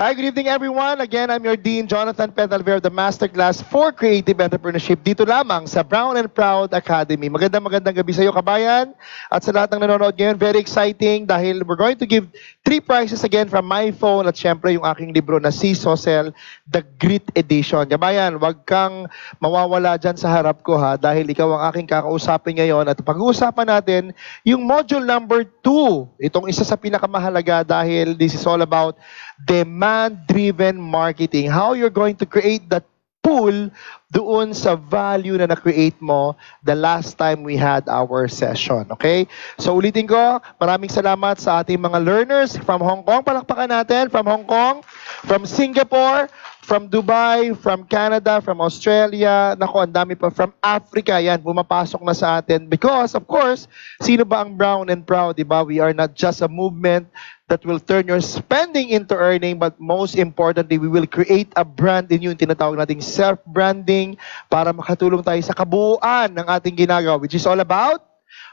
Hi, good evening everyone. Again, I'm your Dean, Jonathan Pedalver of the Masterclass for Creative Entrepreneurship dito lamang sa Brown&Proud Academy. Magandang gabi sa iyo, kabayan. At sa lahat ng nanonood ngayon, very exciting dahil we're going to give 3 prizes again from my phone at syempre yung aking libro na Si Sosel, The Grit Edition. Kabayan, wag kang mawawala dyan sa harap ko ha dahil ikaw ang aking kakausapin ngayon at pag-uusapan natin yung module number 2. Itong isa sa pinakamahalaga dahil this is all about demand-driven marketing. How you're going to create that pool doon sa value na na-create mo the last time we had our session. Okay? So ulitin ko, maraming salamat sa ating mga learners from Hong Kong. Palakpakan natin from Hong Kong, from Singapore, from Dubai, from Canada, from Australia. Naku, ang dami pa. From Africa, yan, pumapasok na sa atin. Because, of course, sino ba ang Brown&Proud, di ba? We are not just a movement that will turn your spending into earning, but most importantly, we will create a brand in you, yung tinatawag nating self-branding, para makatulong tayo sa kabuuan ng ating ginagawa, which is all about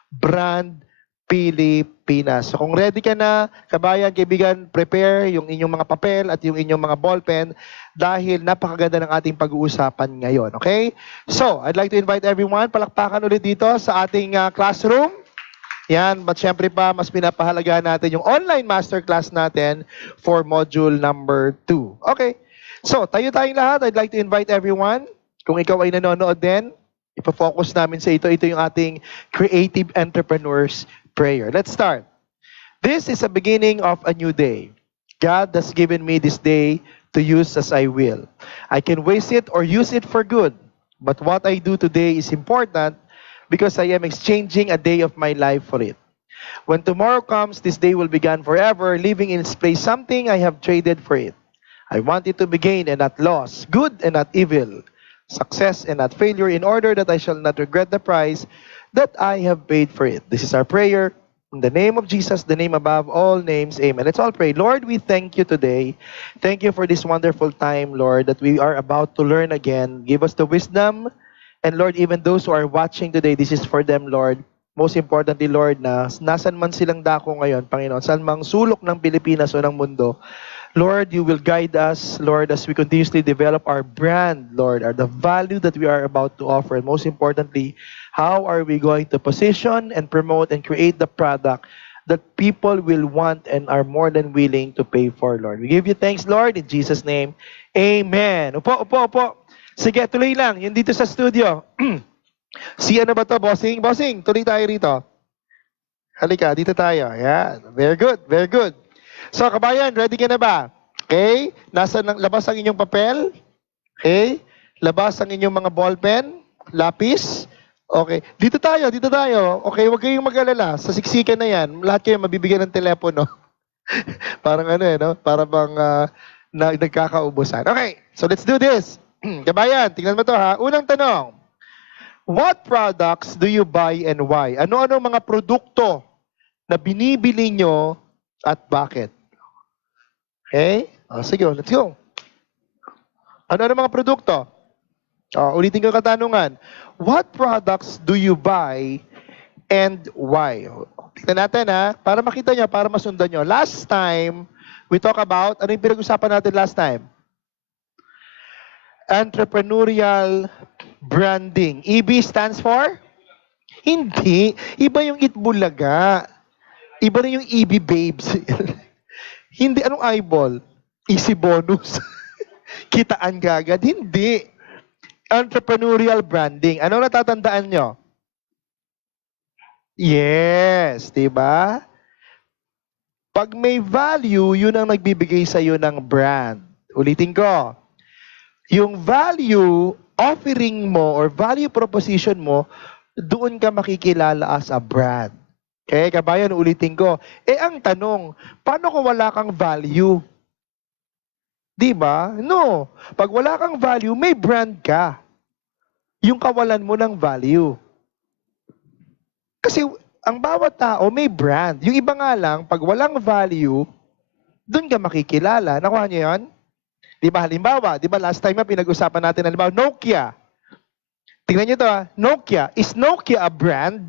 brand Pilipinas. So kung ready ka na, kabayan, kaibigan, prepare yung inyong mga papel at yung inyong mga ballpen dahil napakaganda ng ating pag-uusapan ngayon. Okay? So, I'd like to invite everyone, palakpakan ulit dito sa ating classroom. Yan, but syempre pa, mas pinapahalagahan natin yung online masterclass natin for module number 2. Okay, so tayo-tayong lahat, I'd like to invite everyone, kung ikaw ay nanonood din, ipofocus namin sa ito. Ito yung ating Creative Entrepreneurs Prayer. Let's start. This is a beginning of a new day. God has given me this day to use as I will. I can waste it or use it for good, but what I do today is important because I am exchanging a day of my life for it. When tomorrow comes, this day will be gone forever, leaving in its place something I have traded for it. I want it to be gain and not loss, good and not evil, success and not failure, in order that I shall not regret the price that I have paid for it. This is our prayer. In the name of Jesus, the name above all names, amen. Let's all pray. Lord, we thank you today. Thank you for this wonderful time, Lord, that we are about to learn again. Give us the wisdom. And Lord, even those who are watching today, this is for them, Lord. Most importantly, Lord, na nasan man silang dako ngayon, Panginoon, saan mang sulok ng Pilipinas o ng mundo, Lord, you will guide us, Lord, as we continuously develop our brand, Lord, or the value that we are about to offer. And most importantly, how are we going to position and promote and create the product that people will want and are more than willing to pay for, Lord. We give you thanks, Lord, in Jesus' name. Amen. Upo. Sige, tuloy lang. Yun dito sa studio. Si ano ba to, bossing? Bossing, tuloy tayo rito. Halika, dito tayo. Yan. Very good, very good. So, kabayan, ready ka na ba? Okay? Labas ang inyong papel. Okay? Labas ang inyong mga ballpen, lapis. Okay. Dito tayo. Okay, huwag kayong mag-alala. Sa siksikan na yan, lahat kayo mabibigyan ng telepono. Parang ano no? Para bang nagkakaubusan. Okay, so let's do this. Kabayan, tingnan mo to ha. Unang tanong, what products do you buy and why? Ano-ano mga produkto na binibili nyo at bakit? Okay? Sige, let's go. Ano-ano mga produkto? Ulitin ko yung katanungan. What products do you buy and why? Tingnan natin ha, para makita nyo, para masundan nyo. Last time, we talk about, ano yung pinag-usapan natin last time? Entrepreneurial branding. EB stands for? Hindi. Iba yung Itbulaga. Iba rin yung EB Babes. Hindi. Anong eyeball? Easy bonus. Kitaan kagad. Hindi. Entrepreneurial branding. Ano natatandaan nyo? Yes. Diba? Pag may value, yun ang nagbibigay sa'yo ng brand. Ulitin ko. Yung value offering mo or value proposition mo, doon ka makikilala as a brand. Okay, kabayan, ulitin ko. Ang tanong, paano kung wala kang value? Diba? No. Pag wala kang value, may brand ka. Yung kawalan mo ng value. Kasi ang bawat tao may brand. Yung iba nga lang, pag walang value, doon ka makikilala. Nakuha niyo yun? Diba, halimbawa, diba last time pinag-usapan natin, halimbawa, Nokia. Tingnan nyo ito Nokia. Is Nokia a brand?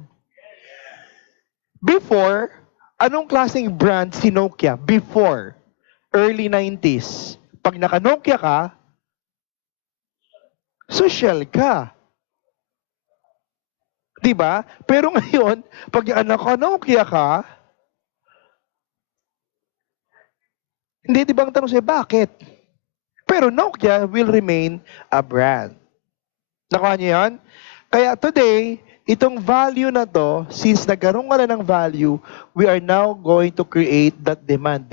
Before, anong klaseng brand si Nokia? Before. early 90s. Pag naka-Nokia ka, social ka. Di ba? Pero ngayon, pag naka-Nokia ka, hindi, di ba ang tanong sa'yo, bakit? Pero Nokia will remain a brand. Nakuha niyo yun? Kaya today, itong value na to, since nagkaroon ka na ng value, we are now going to create that demand.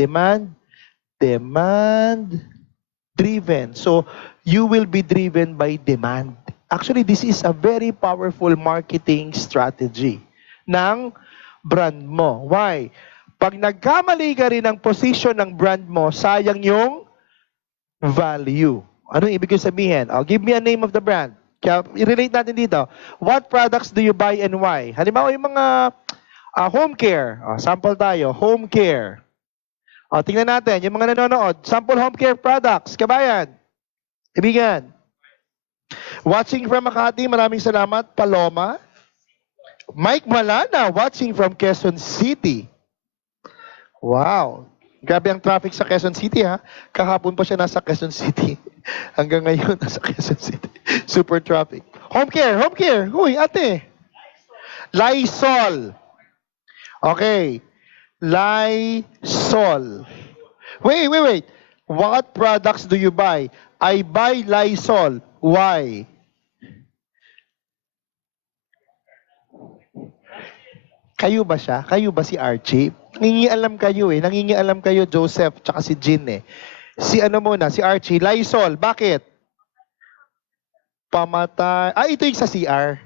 Demand-driven. So, you will be driven by demand. Actually, this is a very powerful marketing strategy ng brand mo. Why? Pag nagkamali ka rin ng position ng brand mo, sayang yung value. Ano ibig sabihin? Give me a name of the brand. Kaya i-relate natin dito. What products do you buy and why? Halimbawa yung mga home care. Sample tayo, home care. Tingnan natin, yung mga nanonood. Sample home care products. Kabayan. Ibigan. Watching from Makati, maraming salamat. Paloma. Mike Malana, watching from Quezon City. Wow. Grabe ang traffic sa Quezon City, ha? Kahapon pa siya nasa Quezon City. Hanggang ngayon, nasa Quezon City. Super traffic. Home care, home care. Uy, ate. Lysol. Okay. Lysol. Wait. What products do you buy? I buy Lysol. Why? Kayo ba siya? Kayo ba si Archie? Nangingialam kayo eh. Nangingialam kayo, Joseph, tsaka si Jean eh. Si ano muna, si Archie. Lysol. Bakit? Pamatay. Ito yung sa CR.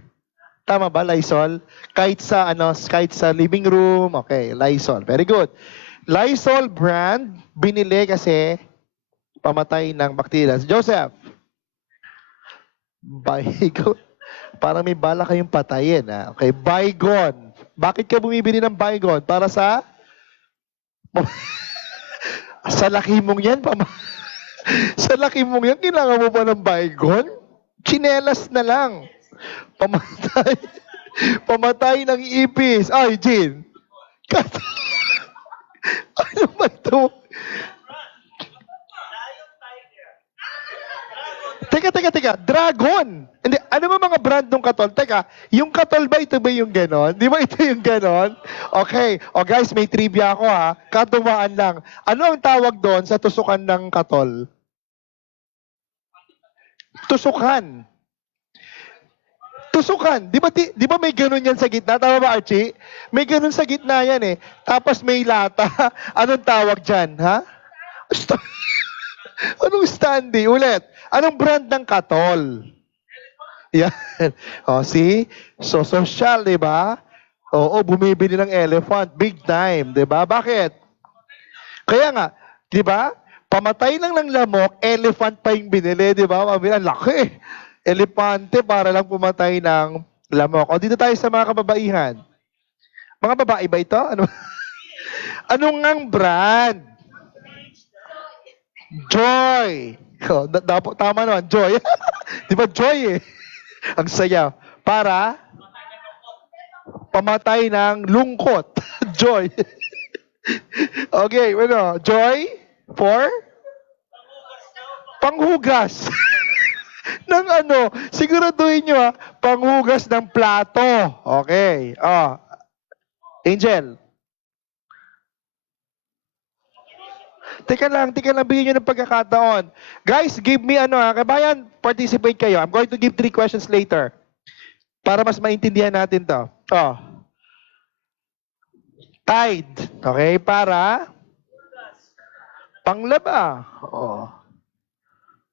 Tama ba, Lysol? Kahit sa living room. Okay, Lysol. Very good. Lysol brand, binili kasi pamatay ng bakterya. Joseph. Baygon. Parang may bala kayong patayin. Ha? Okay, Baygon. Bakit ka bumibili ng Baygon? Para sa... sa laki mong yan, sa laki mong yan, kailangan mo ba ng Baygon? Chinelas na lang. Pamatay. Pamatay ng ipis. Ay, Jean. Ano ba ito? Teka. Dragon. Hindi, ano ba mga brand ng katol? Teka, yung katol ba ito ba yung ganon? Di ba ito yung ganon? Okay. Guys, may trivia ako ha. Katuwaan lang. Ano ang tawag doon sa tusukan ng katol? Tusukan. Di ba may ganun yan sa gitna? Tama ba, Archie? May ganun sa gitna yan eh. Tapos may lata. Anong tawag dyan, ha? Anong standee? Ulit. Anong brand ng katol? Yan. See? So, social, di ba? Oo, bumibili ng elephant. Big time, di ba? Bakit? Kaya nga, di ba? Pamatay lang ng lamok, elephant pa yung binili, di ba? Ang laki. Elepante para lang pumatay ng lamok. Dito tayo sa mga kababaihan. Mga babae ba ito? Anong ngang brand? Joy. Tama naman, Joy. Di ba Joy eh? Ang saya. Para pamatay ng lungkot. Joy. Okay, Joy for panghugas. ng siguraduhin nyo panghugas ng plato. Okay. Angel. Teka lang, bigyan nyo ng pagkakataon. Guys, give me kabayan, participate kayo. I'm going to give 3 questions later. Para mas maintindihan natin to. Tide. Okay, para panglaba.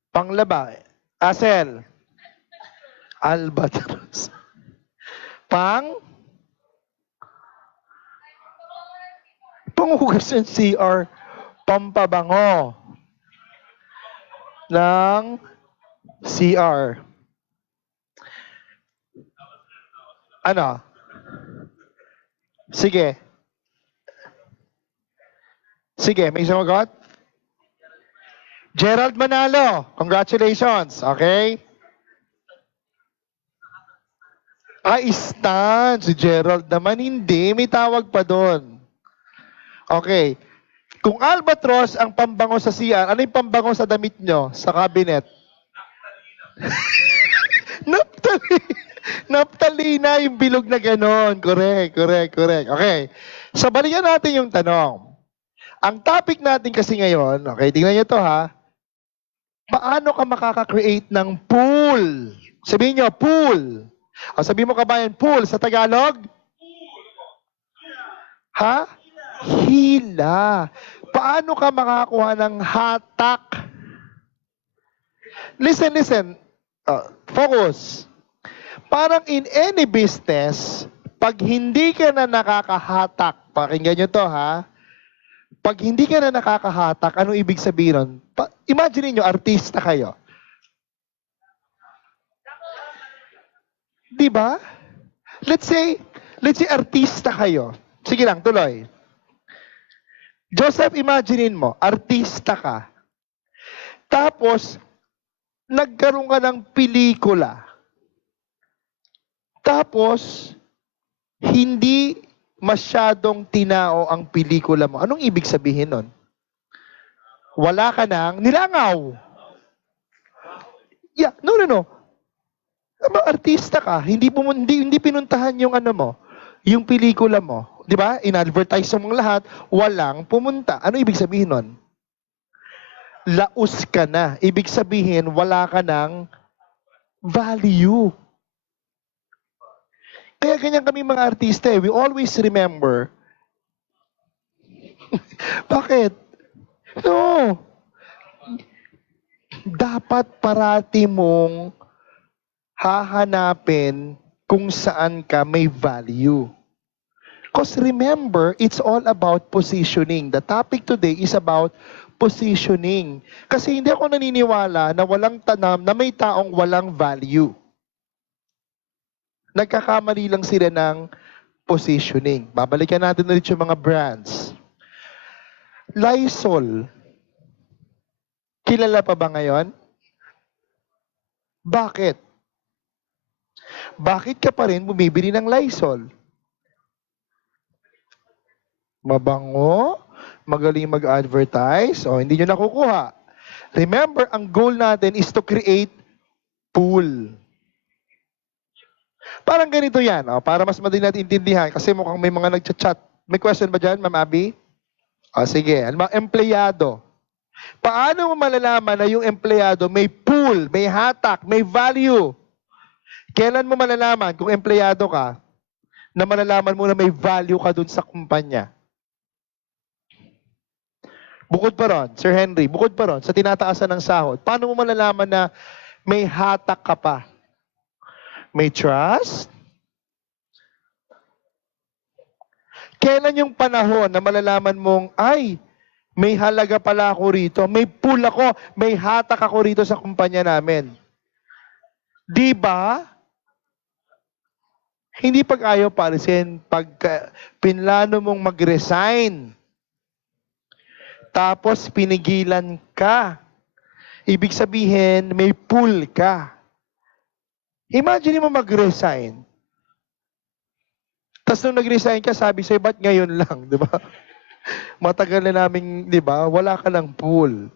Panglaba. Asel. Albatros. Panghugas ng CR. Pampabango ng CR. Sige, may sumagot? Gerald Manalo, congratulations. Okay? Stan. Si Gerald naman hindi. May tawag pa doon. Okay. Kung albatross ang pambango sa CR, ano yung pambango sa damit nyo, sa cabinet? Naptali. Naptalina yung bilog na ganon. Correct, correct, correct. Okay. So, balikan natin yung tanong. Ang topic natin kasi ngayon, okay, tingnan nyo to ha. Paano ka makaka-create ng pool? Sabihin nyo, pool. O, sabihin mo kabayan, pool sa Tagalog? Ha? Hila. Paano ka makakuha ng hatak? Listen, listen. Focus. Parang in any business, pag hindi ka na nakakahatak, pakinggan nyo to ha, pag hindi ka na nakakahatak, anong ibig sabihin nun? Imagine nyo, artista kayo. Di ba? Let's say artista kayo. Sige lang, tuloy. Joseph, imaginein mo, artista ka. Tapos, nagkaroon ka ng pelikula. Tapos, hindi masyadong tinao ang pelikula mo. Anong ibig sabihin nun? Wala ka nang nilangaw. Yeah, no. Artista ka, hindi pinuntahan yung ano mo, yung pelikula mo. Di ba? In-advertise mo lahat, walang pumunta. Ano ibig sabihin nun? Laos ka na. Ibig sabihin, wala ka ng value. Kaya ganyan kami mga artista eh. We always remember. Bakit? No. Dapat parati mong hahanapin kung saan ka may value. Because remember, it's all about positioning. The topic today is about positioning. Kasi hindi ako naniniwala na walang tanam, na may taong walang value. Nagkakamali lang sila ng positioning. Babalikan natin ulit yung mga brands. Lysol. Kilala pa ba ngayon? Bakit? Bakit ka pa rin bumibili ng Lysol? Mabango? Magaling mag-advertise? O hindi nyo nakukuha. Remember, ang goal natin is to create pool. Parang ganito yan, para mas madali natin intindihan kasi mukhang may mga nagchat-chat. May question ba dyan, Ma'am Abby? Sige. Empleyado. Paano mo malalaman na yung empleyado may pool, may hatak, may value? Kailan mo malalaman kung empleyado ka na malalaman mo na may value ka dun sa kumpanya? Bukod pa ron, Sir Henry, bukod pa ron, sa tinataasan ng sahod, paano mo malalaman na may hatak ka pa? May trust? Kailan yung panahon na malalaman mong, ay, may halaga pala ako rito, may pool ako, may hatak ako rito sa kumpanya namin? Di ba? Hindi pag ayaw palisin, pag pinlano mong mag-resign, tapos pinigilan ka, ibig sabihin, may pool ka. Imagine mo mag-resign. Tapos nung nag-resign ka, sabi sa'yo, ba't ngayon lang, di ba? Matagal na namin, di ba? Wala ka ng pool.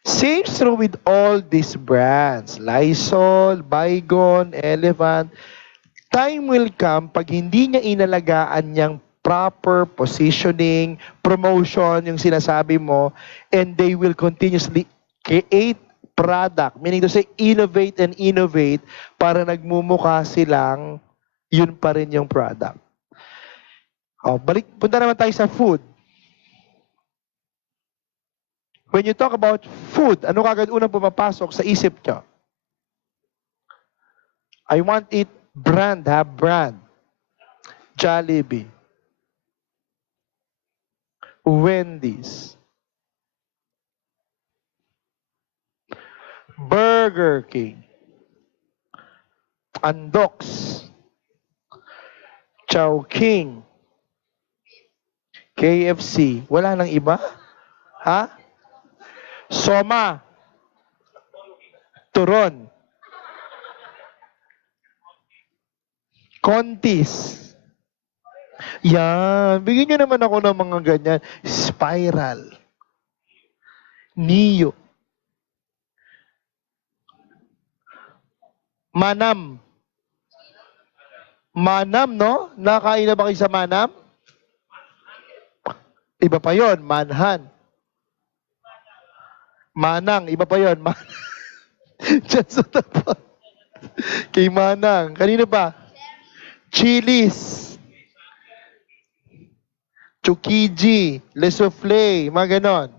Same true with all these brands. Lysol, Baygon, Elephant. Time will come pag hindi niya inalagaan niyang proper positioning, promotion, yung sinasabi mo, and they will continuously create product. Meaning to say, innovate and innovate para nagmumukha silang yun pa rin yung product. Punta naman tayo sa food. When you talk about food, ano kagad unang pumapasok sa isip nyo? I want it brand, brand. Jollibee. Wendy's. Burger King. Andox. Chowking. KFC. Wala nang iba? Ha? Soma. Turon. Contis. Yan. Bigyan nyo naman ako ng mga ganyan. Spiral. Neo. Manam. Manam, no? Nakain na ba kayo sa manam? Iba pa yon, manhan. Manang, iba pa yon. Diyan sa tapat. Kay Manang. Kanino pa? Chili's. Chukiji. Le Soufflé. Mga ganon.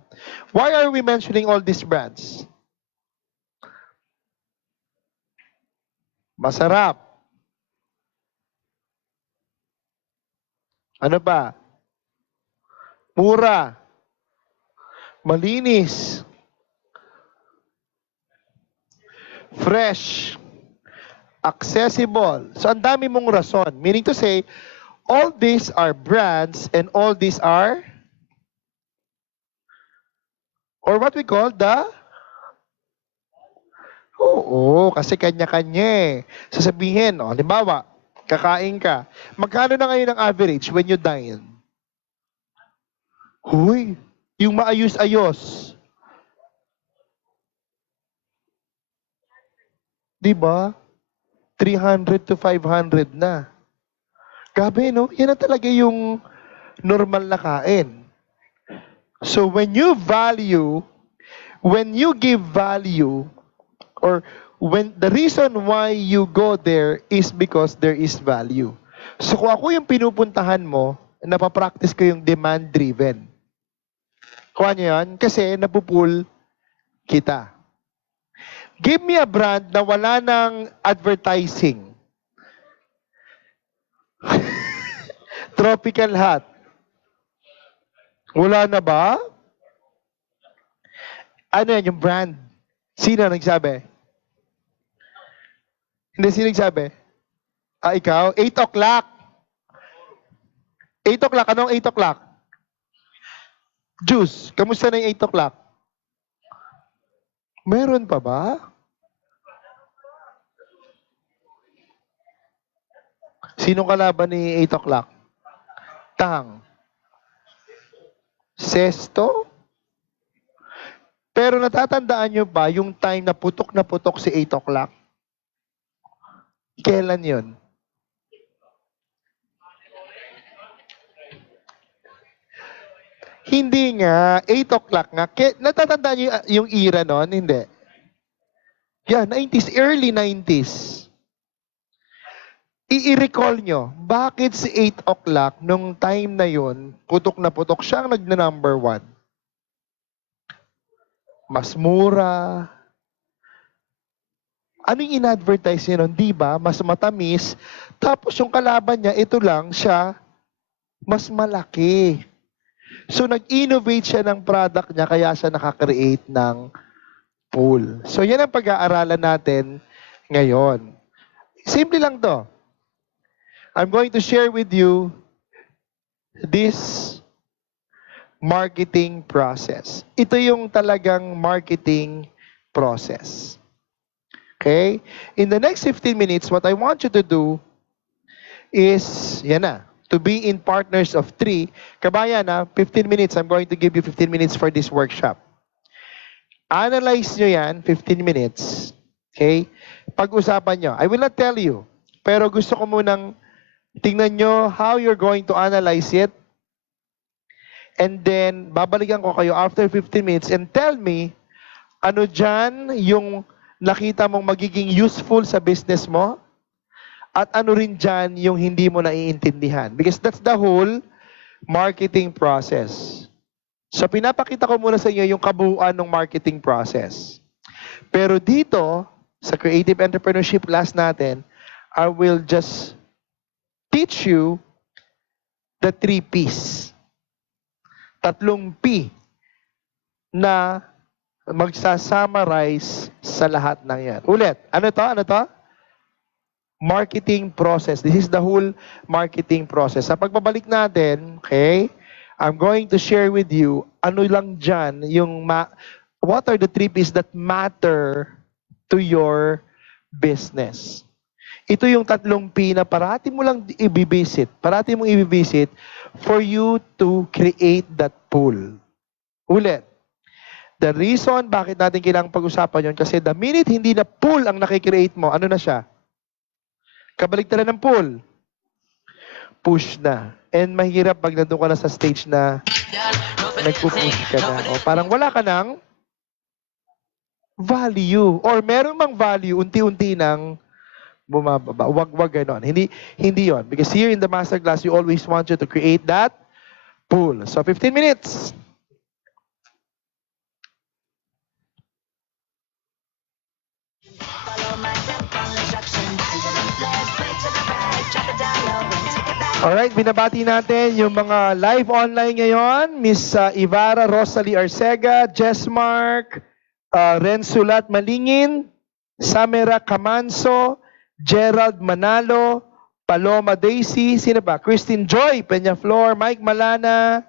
Why are we mentioning all these brands? Masarap. Ano pa? Mura. Malinis. Fresh. Accessible. So, ang dami mong rason. Meaning to say, all these are brands and all these are, or what we call the, oo, kasi kanya-kanya eh. Sasabihin, halimbawa, kakain ka. Magkano na ngayon ang average when you dine? Huy, yung maayos-ayos. Diba? 300 to 500 na. Grabe, no? Yan na talaga yung normal na kain. So when you give value, or when the reason why you go there is because there is value. So kung ako yung pinupuntahan mo, napapractice ko yung demand-driven. Kuha niyo yan? Kasi napupul kita. Give me a brand na wala ng advertising. Tropical Hot. Wala na ba? Ano yan, yung brand? Sino nagsabi? Hindi, sino nagsabi? Ah, ikaw? 8 o'clock. 8 o'clock. Anong 8 o'clock? Juice. Kamusta na yung 8 o'clock? Meron pa ba? Sinong kalaban ni 8 o'clock? Tang. Sesto? Pero natatandaan nyo ba yung time na putok si 8 o'clock? Kailan yun? Hindi nga. 8 o'clock nga. Natatandaan nyo yung era nun? Hindi. Yeah, 90s. Early 90s. I-recall nyo, bakit si 8 o'clock, nung time na yun, putok siya ang nagna-number 1? Mas mura. Ano yung in-advertise niya nun? Di ba? Mas matamis. Tapos yung kalaban niya, ito lang siya, mas malaki. So nag-innovate siya ng product niya, kaya siya nakakreate ng pool. So yan ang pag-aaralan natin ngayon. Simple lang to. I'm going to share with you this marketing process. Ito yung talagang marketing process. Okay? In the next 15 minutes, what I want you to do is, yan na, to be in partners of 3. Kabayan, 15 minutes. I'm going to give you 15 minutes for this workshop. Analyze nyo yan, 15 minutes. Okay? Pag-usapan nyo. I will not tell you. Pero gusto ko munang tingnan nyo how you're going to analyze it. And then, babalikan ko kayo after 15 minutes and tell me, ano dyan yung nakita mong magiging useful sa business mo? At ano rin dyan yung hindi mo naiintindihan? Because that's the whole marketing process. So, pinapakita ko muna sa inyo yung kabuuan ng marketing process. Pero dito, sa Creative Entrepreneurship class natin, I will just teach you the 3 P's. 3 P na magsasummarize sa lahat ng yan. Ulit, ano to? Ano to? Marketing process. This is the whole marketing process. Sa pagbabalik natin, okay, I'm going to share with you ano lang dyan, what are the 3 P's that matter to your business. Ito yung 3 P na parati mo lang i-visit. Parati mong i-visit for you to create that pool. Ulit. The reason bakit natin kailangang pag-usapan yon kasi the minute hindi na pool ang nakikreate mo, ano na siya? Kabaligtaran ng pool. Push na. And mahirap pag nandun ka na sa stage na nagpo-push ka na. O parang wala ka ng value. Or meron mang value, unti-unti nang bumababa. Wag ganon. Hindi yon. Because here in the masterclass, we always want you to create that pool. So 15 minutes. Alright, binabati natin yung mga live online ngayon. Miss Ivara Rosalie Arcega, Jessmark, Rensulat Malingin, Samera Camanso, Gerald Manalo, Paloma Daisy, sino pa? Christine Joy, Peñaflor, Mike Malana.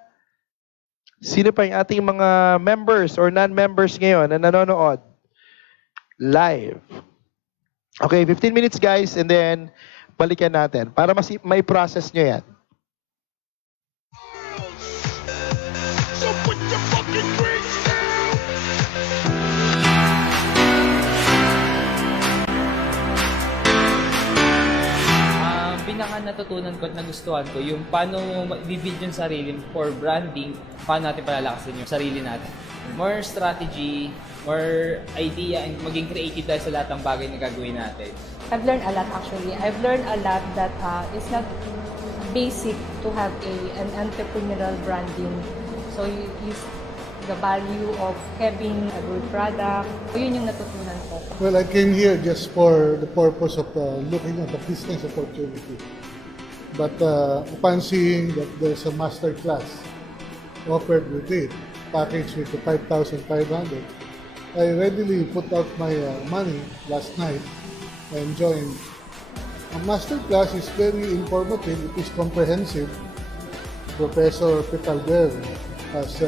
Sino pa yung ating mga members or non-members ngayon na nanonood? Live. Okay, 15 minutes guys, and then balikan natin para may process nyo yan. So put your fucking drinks down. Pinaka natutunan ko at nagustuhan ko yung paano i-build yung sarili for branding, paano natin palalakasin yung sarili natin. More strategy, more idea, and maging creative dahil sa lahat ng bagay na gagawin natin. I've learned a lot actually. I've learned a lot that it's not basic to have an entrepreneurial branding. So the value of having a good product, yun yung natutunan ko. Well, I came here just for the purpose of looking at the business opportunity. But upon seeing that there's a master class offered with it, packaged with the 5,500, I readily put out my money last night and joined. A master class is very informative, it is comprehensive. Professor Petalver has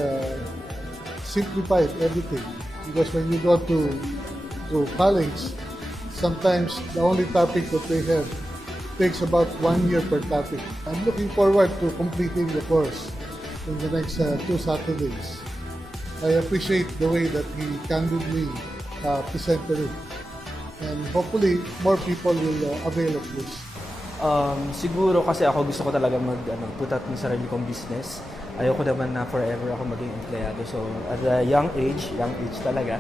simplified everything because when you go to college, sometimes the only topic that they have takes about 1 year per topic. I'm looking forward to completing the course in the next 2 Saturdays. I appreciate the way that he candidly presented it. And hopefully, more people will avail of this. Siguro kasi ako gusto ko talaga put out ng sarili kong business. Ayoko naman na forever ako maging empleyado. So, at a young age talaga,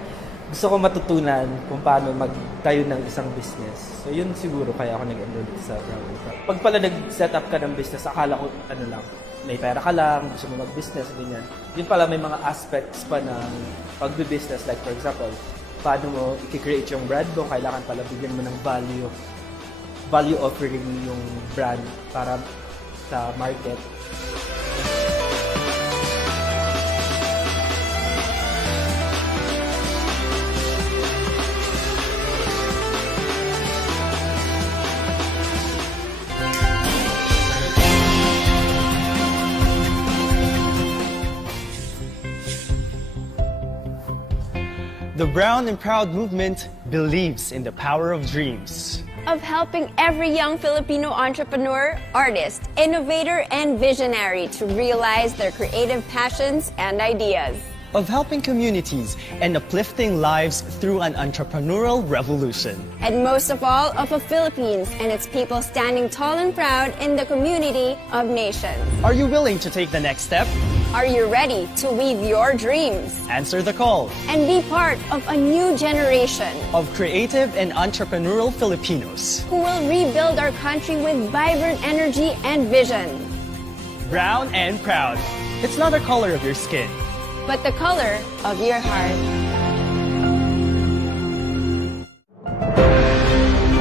gusto ko matutunan kung paano magtayo ng isang business. So, yun siguro kaya ako nag-enroll sa Brown&Proud. Pag pala nag-set up ka ng business, akala ko, may pera ka lang, gusto mo mag-business, ganyan. Yun pala may mga aspects pa ng pag-business. Like, for example, paano mo i-create yung brand mo, kailangan pala bigyan mo ng value offering yung brand para sa market. The Brown&Proud movement believes in the power of dreams. Of helping every young Filipino entrepreneur, artist, innovator, and visionary to realize their creative passions and ideas. Of helping communities and uplifting lives through an entrepreneurial revolution. And most of all, of the Philippines and its people standing tall and proud in the community of nations. Are you willing to take the next step? Are you ready to weave your dreams? Answer the call. And be part of a new generation of creative and entrepreneurial Filipinos who will rebuild our country with vibrant energy and vision. Brown&Proud. It's not the color of your skin, but the color of your heart.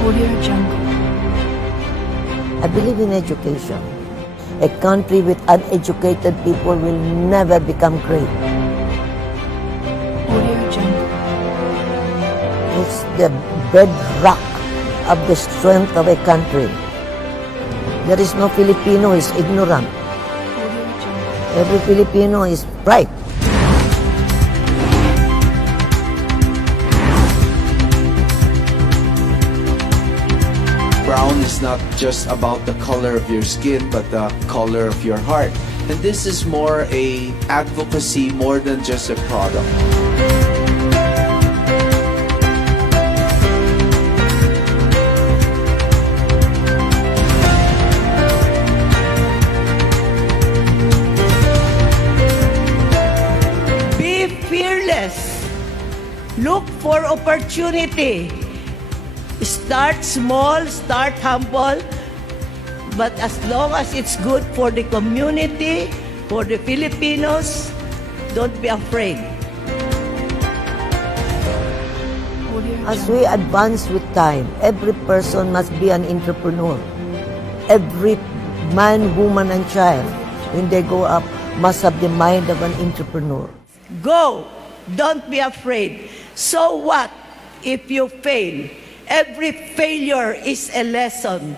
Audio Jungle. I believe in education. A country with uneducated people will never become great. Audio Jungle. It's the bedrock of the strength of a country. There is no Filipino who is ignorant. Audio Jungle. Every Filipino is bright. brown is not just about the color of your skin, but the color of your heart. And this is more a advocacy more than just a product. Be fearless. Look for opportunity. Start small, start humble, but as long as it's good for the community, for the Filipinos, don't be afraid. As we advance with time, every person must be an entrepreneur. Every man, woman, and child, when they grow up, must have the mind of an entrepreneur. Go! Don't be afraid. So what if you fail? Every failure is a lesson.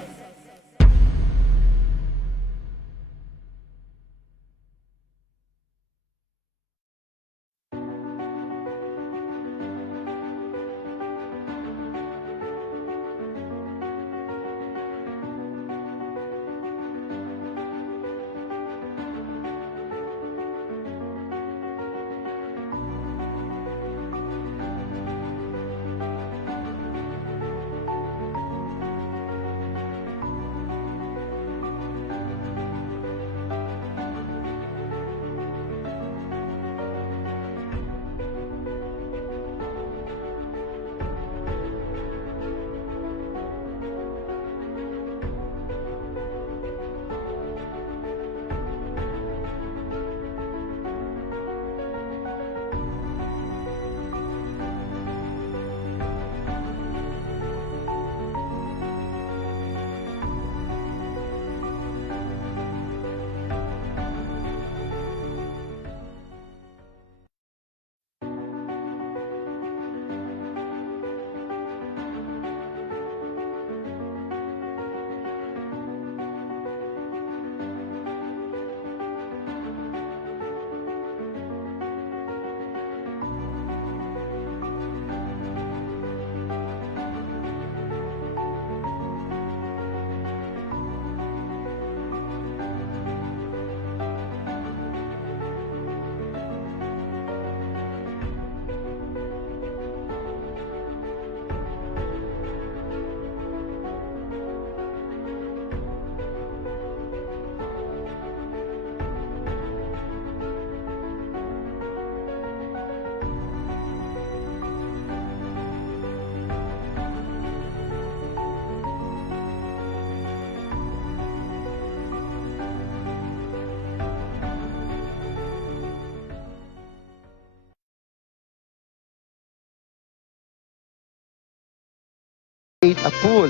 A pool.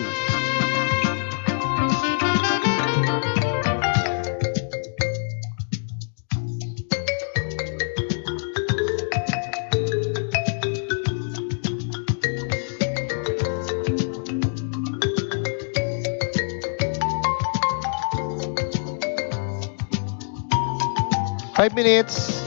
Five minutes.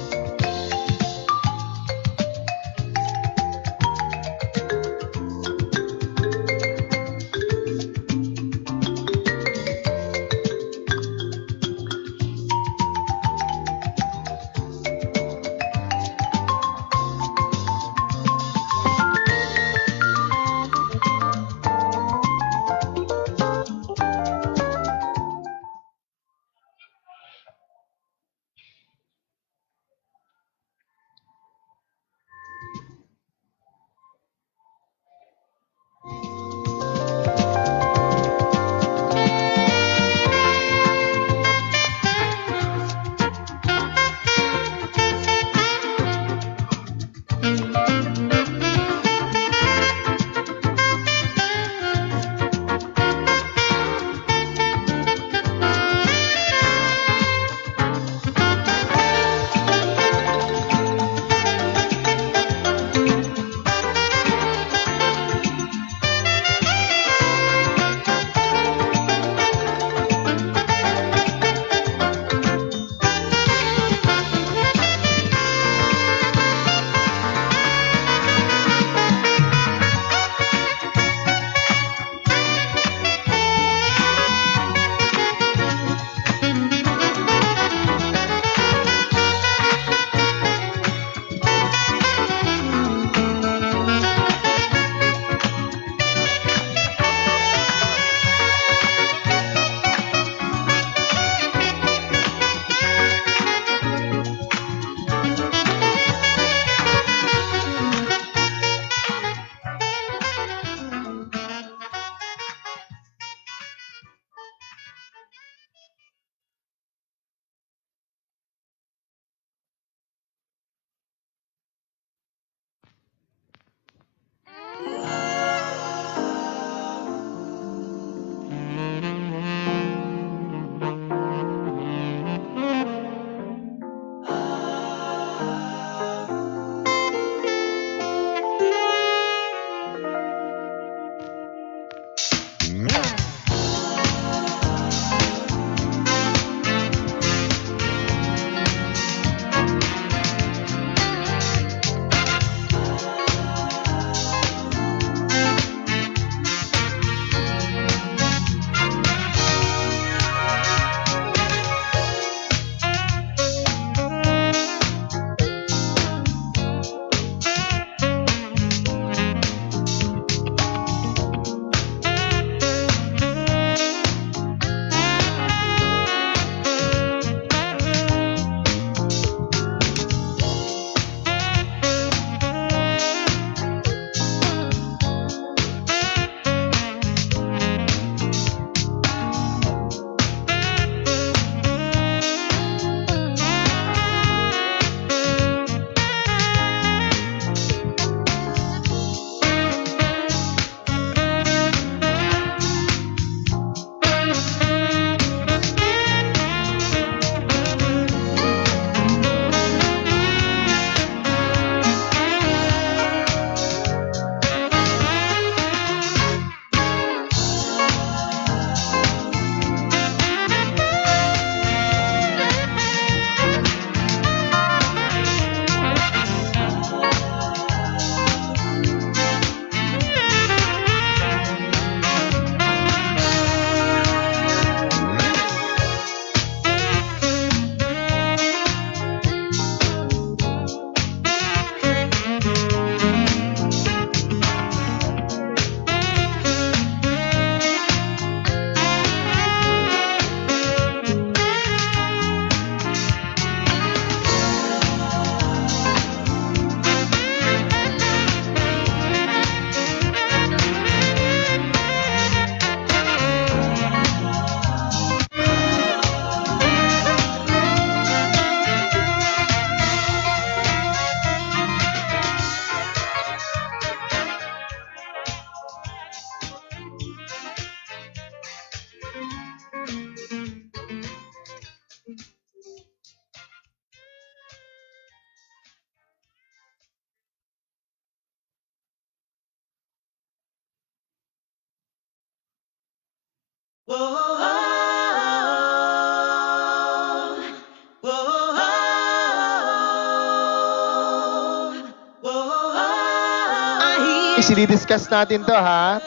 Sinidiscuss natin to, ha?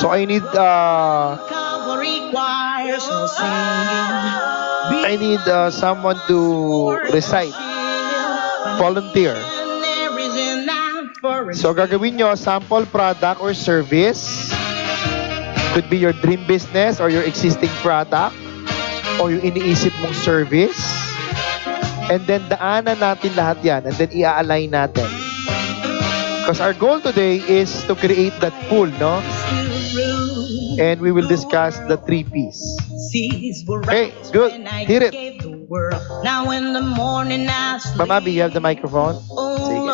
So, I need someone to recite. Volunteer. So, gagawin nyo, sample product or service. Could be your dream business or your existing product or yung iniisip mong service. And then, daanan natin lahat yan. And then, i-align natin. Because our goal today is to create that pool, no? And we will discuss the 3 Ps. Okay, good. Hit it. Mamabi, you have the microphone? Sige.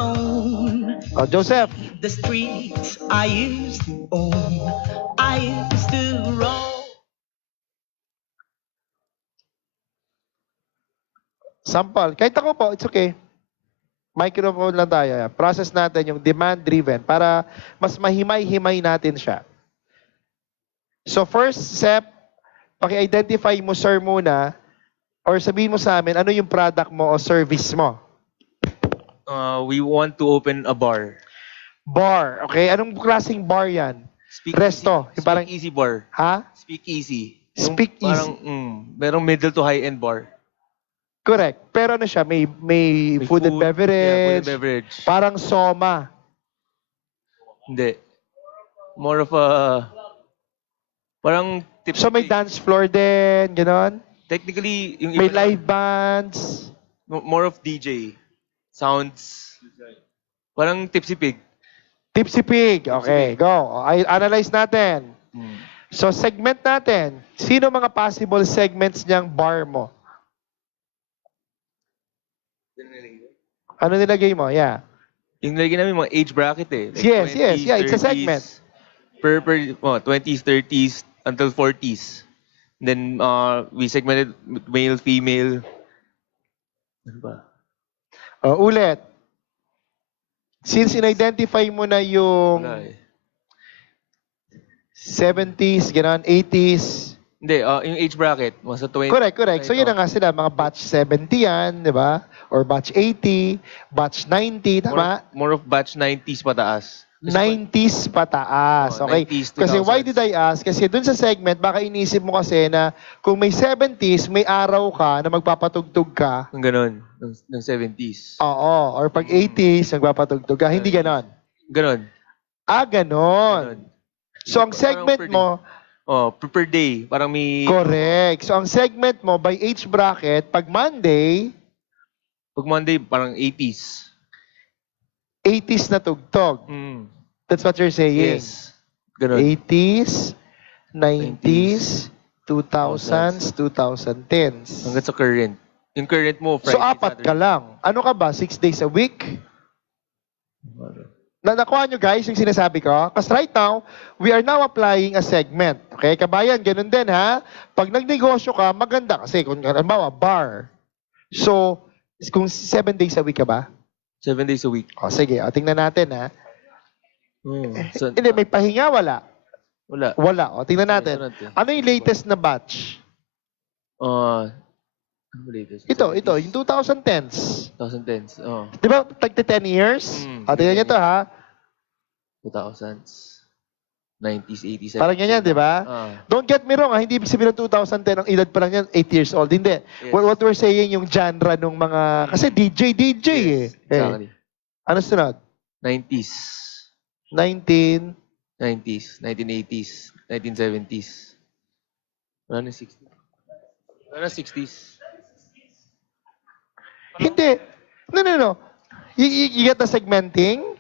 Oh, Joseph. The streets I used to own, I used to roll. Sample. Kahit ako po, it's okay. Microphone lang tayo. Process natin yung demand-driven para mas mahimay-himay natin siya. So first step, paki-identify mo, sir, muna, or sabihin mo sa amin, ano yung product mo o service mo? We want to open a bar. Bar. Okay? Anong klaseng bar yan? Resto. Yung parang, Speak easy bar. ha? Speak easy. Speak easy. Parang, merong middle to high-end bar. Correct. Pero ano siya, may food and beverage. Yeah, food and beverage. Parang Soma. Hindi. More of a... Parang... So may dance floor din, gano'n? Technically, yung May iba- live bands. More of DJ. Sounds. Parang Tipsy Pig. Tipsy Pig. Okay, go. Analyze natin. So segment natin. Sino mga possible segments niyang bar mo? Ano nilagay mo? Yeah. Yung nilagay namin mga age bracket eh. Like Yes, 20s, yes. Yeah, it's a 30s, segment. Per 20s, 30s, until 40s. Then, we segmented male, female. Ano ba? Ulit. Since in-identify mo na yung Wala eh. 70s, gano'n, 80s. Hindi, yung age bracket, mga sa 20. Correct. So yun na nga sila, mga batch 70 yan, di ba? Or batch 80, batch 90, tama? More of batch 90s pataas. 90s pataas. Oh, Okay? 90s, Kasi why 2000s. did I ask? Kasi dun sa segment, baka inisip mo kasi na kung may 70s, may araw ka na magpapatugtog ka. Ng ganun, ng 70s. Oo. Or pag 80s, magpapatugtog ka. Hindi ganon. Ganon. Ganon. So ang segment mo, Per day. Parang may... correct. So ang segment mo by age bracket, pag Monday, Pag Monday, parang 80s. 80s na tugtog. That's what you're saying. Yes. Ganon. 80s, 90s, 2000s, 2010s. Hanggang sa current. Yung current mo, Friday, So, apat ka lang. Ano ka ba? 6 days a week? Nakuha nyo guys yung sinasabi ko? Because right now, we are now applying a segment. Okay, kabayan, ganun din ha. Pag nagnegosyo ka, maganda kasi kung halimbawa, bar. So, kung 7 days a week ka ba? 7 days a week. O, sige. O, tingnan natin ha. So, Hindi, may pahinga, wala. wala. Wala. O, tingnan natin. Restaurant eh. Ano yung latest na batch? Ano latest? Ito, yung 2010s. 2010s. Di ba, tagti 10 years? O, tingnan nyo to ha. 2000s. 90s, 80s. Parang ganyan, di ba? Don't get me wrong, hindi ibig sabihin ng 2010, ang edad pa lang yan, 8 years old. Hindi. Yes. What we're saying, yung genre nung mga... Kasi DJ eh. Exactly. Ano sunod? 90s. 19... 90s. 1980s. 1970s. Wala na 60s. Wala na 60s. Hindi. No. You get the segmenting?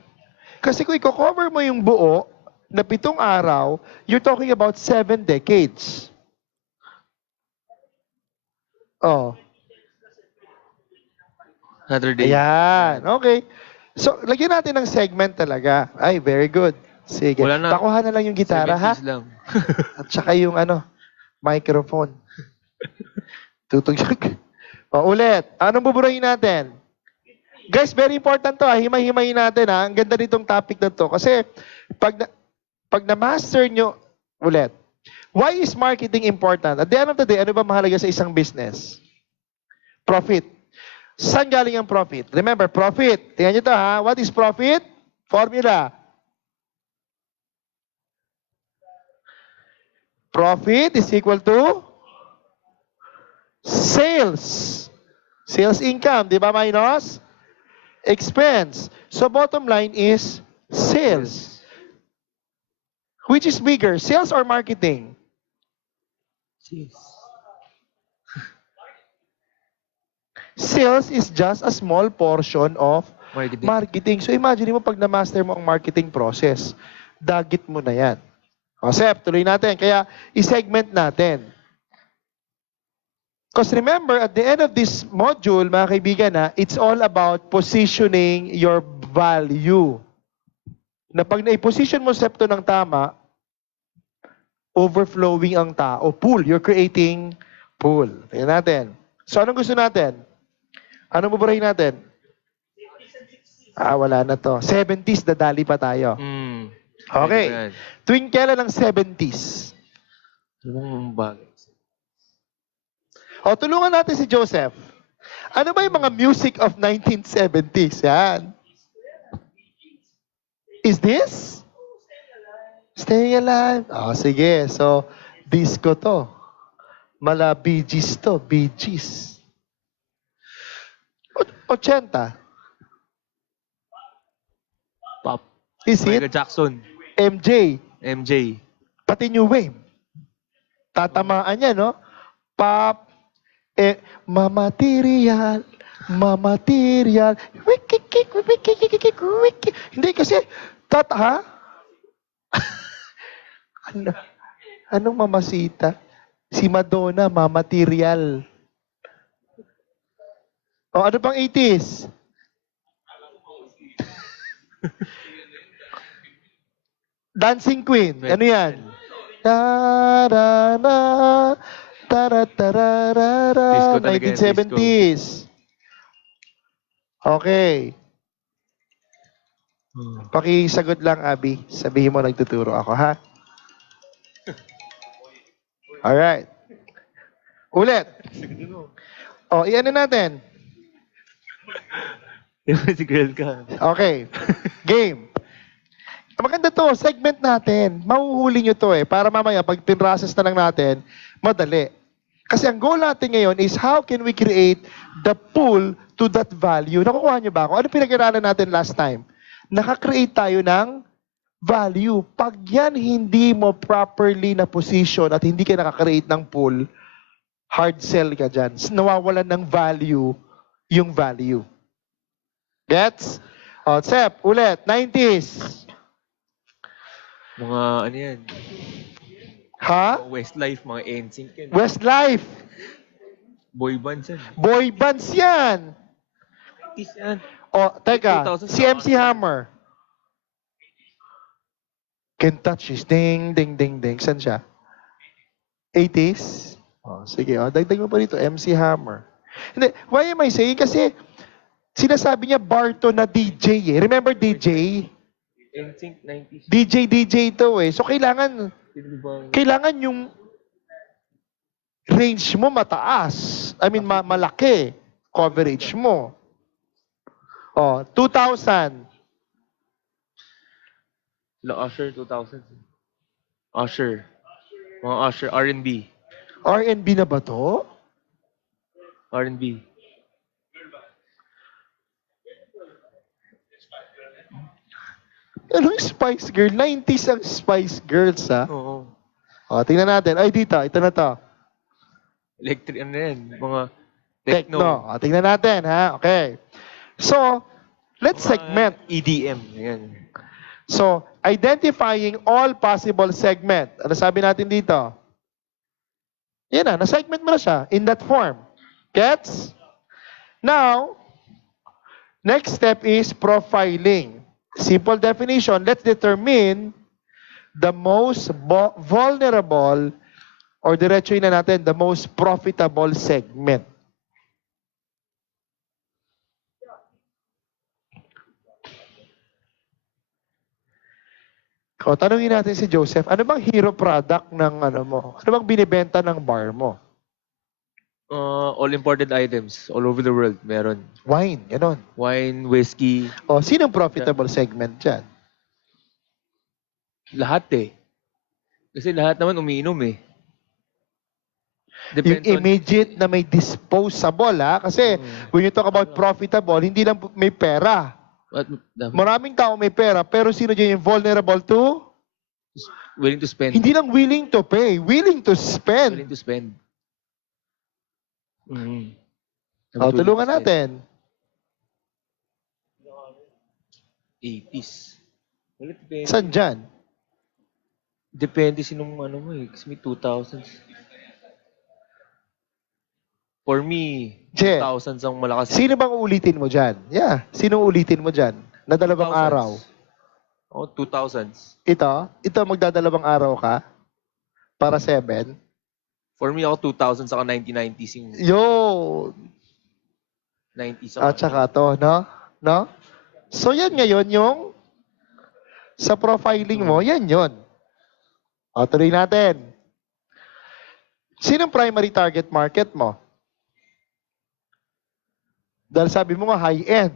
Kasi kung i-cover mo yung buo, na 7 araw, you're talking about 7 decades. Oh. 100 days. Ayan. Okay. So, lagyan natin ng segment talaga. Ay, very good. Sige. Wala na. Pakuha na lang yung gitara, ha? 70s lang. At saka yung microphone. Tutugtog. O, ulit. Anong buburahin natin? Guys, very important to, ha? Himay-himayin natin, ha? Ang ganda nitong topic na to. Kasi, pag na-master nyo, ulit, Why is marketing important? At the end of the day, ano ba mahalaga sa isang business? Profit. Saan galing ang profit? Remember, profit. Tingnan nyo to ha. What is profit? Formula. Profit is equal to sales. Sales income, di ba minus? Expense. So bottom line is sales. Which is bigger, sales or marketing? Sales is just a small portion of marketing. So imagine mo pag na-master mo ang marketing process, dagit mo na yan. O Sep, tuloy natin. Kaya i-segment natin. Because remember, at the end of this module, mga kaibigan, it's all about positioning your value. Na pag na-position mo septo ng tama, overflowing ang tao. Pool. You're creating pool. Tingnan natin. So, anong gusto natin? Anong buburahin natin? Wala na to. 70s, dadali pa tayo. Okay. Tuwing kailan ang 70s? Anong bagay? O, tulungan natin si Joseph. Ano ba yung mga music of 1970s? Yan. Is this? Staying Alive. Sige. So, disco to. Mala Bee Gees to. Bee Gees. 80. Pop. Is Michael it? Jackson. MJ. MJ. Pati New Wave. Tatamaan niya, no? Pop. Mamaterial. Mamaterial. Wiki. Hindi kasi, ha? Anong mamasita? Si Madonna, mamaterial. O, ano pang 80s? Dancing Queen. Ano yan? Ta-ra-ra, tara-tararara, Disco talaga yan, 1970s. Okay. Pakisagot lang, Abby. Sabihin mo, nagtuturo ako, ha? Alright. Ulit. O, iyan natin. Si girl ka. Okay. Game. Maganda to, segment natin. Mahuhuli nyo to para mamaya pag pinrases na lang natin, madali. Kasi ang goal natin ngayon is how can we create the pool to that value. Nakukuha nyo ba ako? Ano pinag-aralan natin last time? Naka-create tayo ng value. Pag yan hindi mo properly na position at hindi ka naka-create ng pool, hard sell ka dyan. Nawawalan ng value yung value. Gets? O, Sep, ulit. 90s. Mga ano yan? Ha? Mga Westlife, mga NSYNC yan. Westlife. Boy bands yan. Boy bands yan. Yan. O, teka. 2000 Si MC Hammer. Can touch his ding, ding, ding, ding. Saan siya? 80s? O, sige. O, dagdag mo pa dito. MC Hammer. Hindi. Why am I saying? Kasi sinasabi niya Barto na DJ eh. Remember DJ? NSYNC 90s. DJ ito eh. So, kailangan yung range mo mataas. I mean, malaki. Coverage mo. Oh, 2000. Usher 2000. Usher. Mga Usher. R&B. R&B na ba to? R&B. Anong Spice Girl? 90s ang Spice Girls, ha? Oo. O, tingnan natin. Ay, dito. Ito na to. Electric, ano yan? Mga Techno. techno. O, tingnan natin, ha? Okay. So, let's segment. EDM. Yan. So, identifying all possible segment. Ano sabi natin dito? Yan na. Na-segment mo na siya in that form. Gets? Now, next step is profiling. Simple definition, let's determine the most vulnerable or diretsuhin na natin, the most profitable segment. O, tanungin natin si Joseph, ano bang hero product ng ano mo? Ano bang binibenta ng bar mo? All imported items all over the world. Meron. Wine, ganon. Wine, whiskey, O, sinong profitable segment dyan? lahat eh. Kasi lahat naman umiinom eh. Yung Depends on... immediate na may disposable, ha? Kasi when you talk about profitable, hindi lang may pera. Maraming tao may pera, pero sino dyan yung vulnerable to? Willing to spend. Hindi lang willing to pay, willing to spend. Willing to spend. O, tulungan natin. 80s. Well, depende. Saan dyan? Depende sinong ano mo eh. Kasi may 2000s. For me, Je, 2000s ang malakas. Sino bang ulitin mo dyan? Yeah, sino ulitin mo dyan? Na dalawang 2000s. araw. Oh, 2000s. Ito magdadalawang araw ka? Para 7? For me, ako 2000s saka 1990s yung Yo! 90s. At saka to, no? No? So yan ngayon yung sa profiling mo, yan yun. O, tuloy natin. Sinong primary target market mo? Dahil sabi mo nga high-end.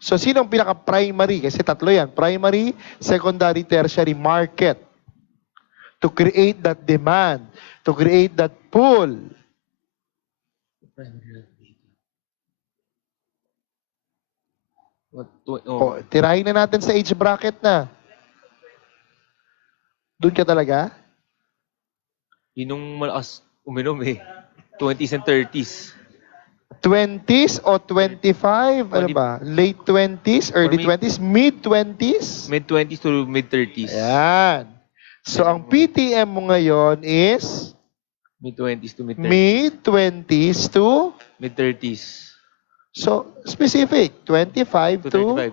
So, sinong pinaka-primary? Kasi tatlo yan. Primary, secondary, tertiary market. To create that demand. To create that pool. O, tirahin na natin sa age bracket na. Doon ka talaga? Yun yung malakas uminom eh. 20s and 30s. 20s o 25? Ano ba? Late 20s? Early 20s? Mid-20s? Mid-20s to mid-30s. Ayan. So, ang PTM mo ngayon is? Mid-20s to mid-30s. Mid-20s to? Mid-30s. So, specific. 25 to? 35.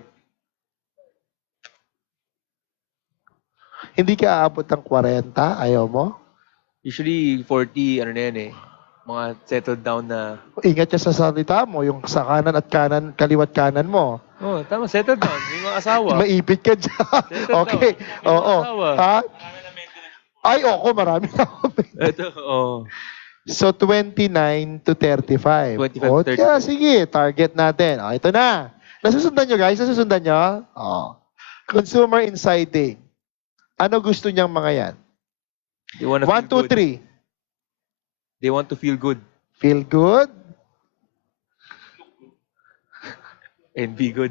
Hindi ka aabot ng 40? Ayaw mo? Usually, 40, ano na yan eh. Mga settled down na... Ingat ka sa salita mo. Yung sa kanan at kanan, kaliwat kanan mo. Oh, tama, settled down. May mga asawa. Maipit ka dyan. Okay. Oo. Ha? Ay, oo. Marami na ako. Ito, oh. So, 29 to 35. 25 to 35. Yeah, sige. Target natin. O, ito na. Nasusundan nyo, guys? Nasusundan nyo? O. Consumer insighting. Ano gusto niyang mga yan? 1, 2, 3. They want to feel good. Feel good? And be good.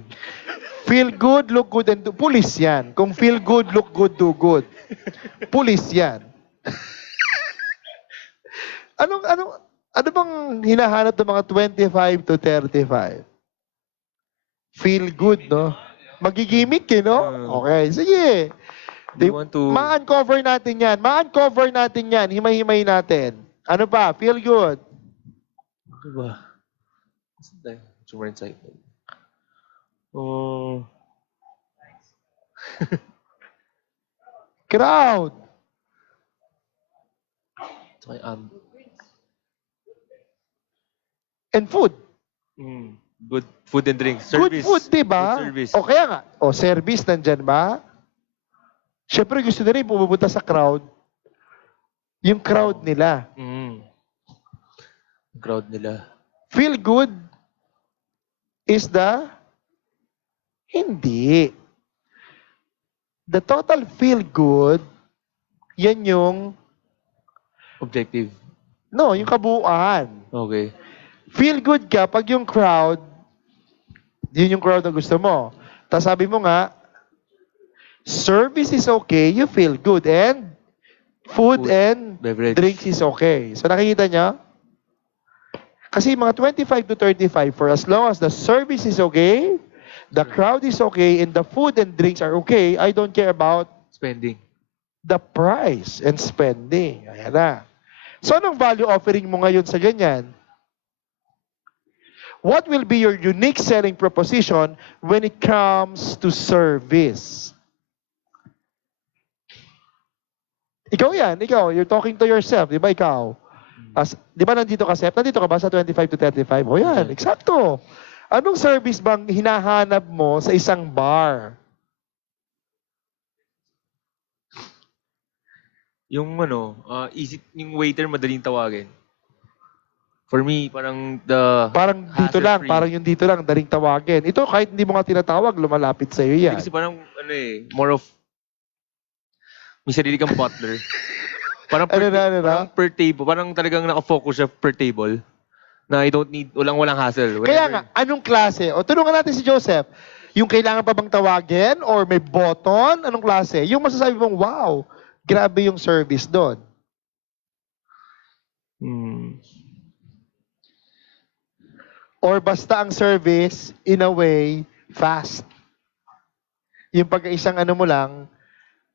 Feel good, look good, and do. Pulis yan. Kung feel good, look good, do good. Pulis yan. Ano bang hinahanap ng mga 25 to 35? Feel good, no? Magigimik, no? Okay, sige. Ma-uncover natin yan. Ma-uncover natin yan. Himay-himay natin. Ano pa? Feel good. Ano ba? Consumer insight. Oh. Crowd. And food. Good food and drinks. Service. Good food, diba? Good service. O kaya nga. O, service, nandyan ba? Siyempre, gusto na rin pumunta sa crowd. Yung crowd nila. Crowd nila. Feel good is the... Hindi. The total feel good, yan yung... Objective. No, yung kabuuan. Okay. Feel good ka pag yung crowd, yun yung crowd na gusto mo. Tapos sabi mo nga, service is okay, you feel good, and food and beverage. drinks is okay. So nakikita niyo? Kasi mga 25 to 35, for as long as the service is okay, the crowd is okay, and the food and drinks are okay, I don't care about spending. The price and spending. Ayan na. So anong value offering mo ngayon sa ganyan? What will be your unique selling proposition when it comes to service? Ikaw yan, ikaw. You're talking to yourself. Di ba ikaw? Di ba nandito ka, Sep? Nandito ka ba sa 25 to 35? O yan, eksakto. Anong service bang hinahanap mo sa isang bar? Yung easy, yung waiter madaling tawagin. For me, parang Parang dito lang, hassle-free. parang yung dito lang, daling tawagin. Ito, kahit hindi mo nga tinatawag, lumalapit sa'yo yan. Kasi parang, more of, may sarili kang butler. Parang parang per table, parang talagang nakafocus siya per table. Na I don't need, walang hassle. Kaya nga, anong klase? O, tulungan natin si Joseph. Yung kailangan pa bang tawagin? Or may button? Anong klase? Yung masasabi mong, wow, grabe yung service doon. Or basta ang service, in a way, fast. Yung pagka-isang mo lang,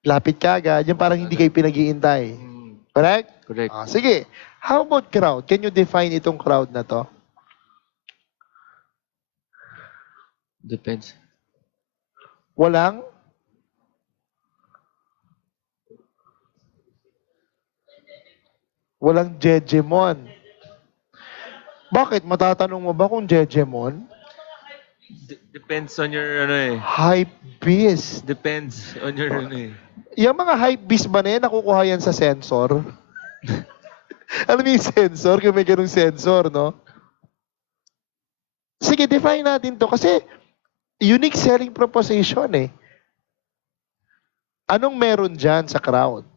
lapit ka agad, yung parang hindi kayo pinag-iintay. Correct? Correct. Sige. How about crowd? Can you define itong crowd na to? Depends. Walang? Walang jejemon. Bakit? Matatanong mo ba kung jejemon? Depends on your, Hype beast. Depends on your, Yung mga hype beast ba na yan, nakukuha yan sa sensor? Alam mo yung sensor? Kung may ganung sensor, no? Sige, define natin to. Kasi, unique selling proposition eh. Anong meron dyan sa crowd?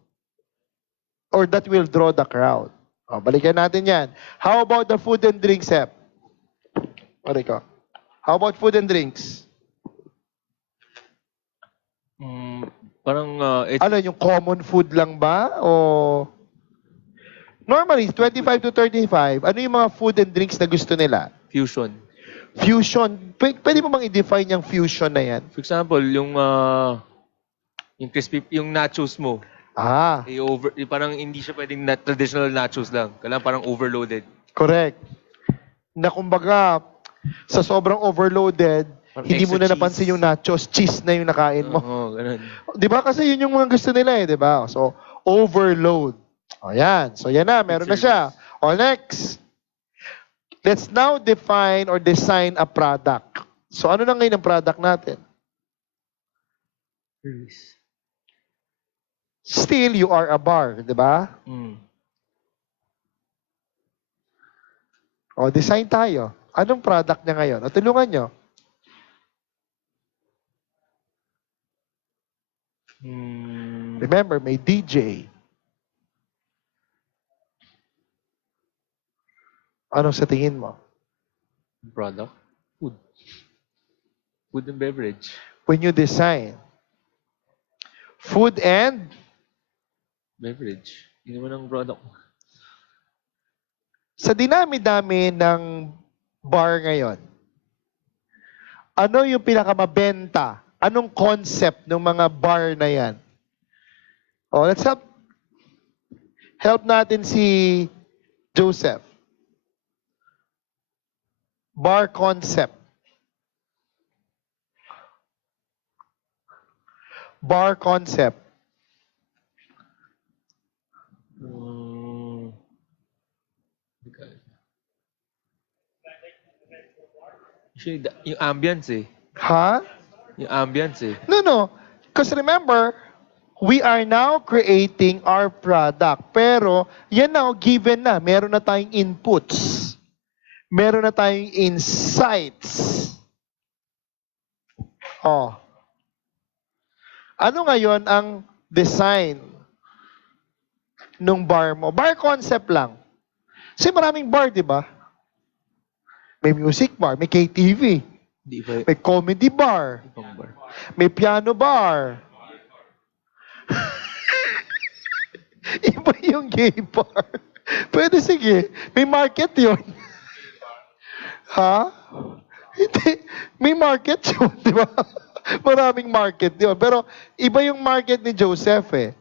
Or that will draw the crowd? O, balikan natin yan. How about the food and drinks, Sep? Balik ko. How about food and drinks? parang, it's, Ano, yung common food lang ba? O... Normally, 25 to 35, ano yung mga food and drinks na gusto nila? fusion. Fusion. Pwede mo bang i-define yung fusion na yan? For example, yung crispy, yung nachos mo. Parang hindi siya pwedeng traditional nachos lang. Kailangan parang overloaded. Correct. Na kumbaga, sa sobrang overloaded, Parang hindi mo extra na napansin cheese. yung nachos, cheese na yung nakain mo. Oo, ganun. Di ba? Kasi yun yung mga gusto nila eh, di ba? So, overload. O yan. So, yan na. Meron na siya. O, next. Let's now define or design a product. So, ano na ngayon ang product natin? Still, you are a bar, di ba? O, design tayo. Anong product niya ngayon? O, tulungan nyo. Remember, may DJ. Anong sa tingin mo? Product? Food. Food and beverage. When you design, food and Beverage. Yun naman ang product. sa dinami-dami ng bar ngayon, ano yung pinakamabenta? Anong concept ng mga bar na yan? Oh, let's help natin si Joseph. Bar concept. Bar concept. Actually, yung ambience eh. Ha? Yung ambience eh. No. Because remember, we are now creating our product. Pero, yan na, given na. Meron na tayong inputs. Meron na tayong insights. Oh. Ano ngayon ang design nung bar mo? Bar concept lang. Kasi maraming bar, di ba? May music bar, may KTV, Di ba? may comedy bar, Ibang bar. may piano bar. Iba yung gay bar. Pwede, sige. May market yun. Ha? Hindi. May market yun, di ba? Maraming market yun. Pero iba yung market ni Joseph eh.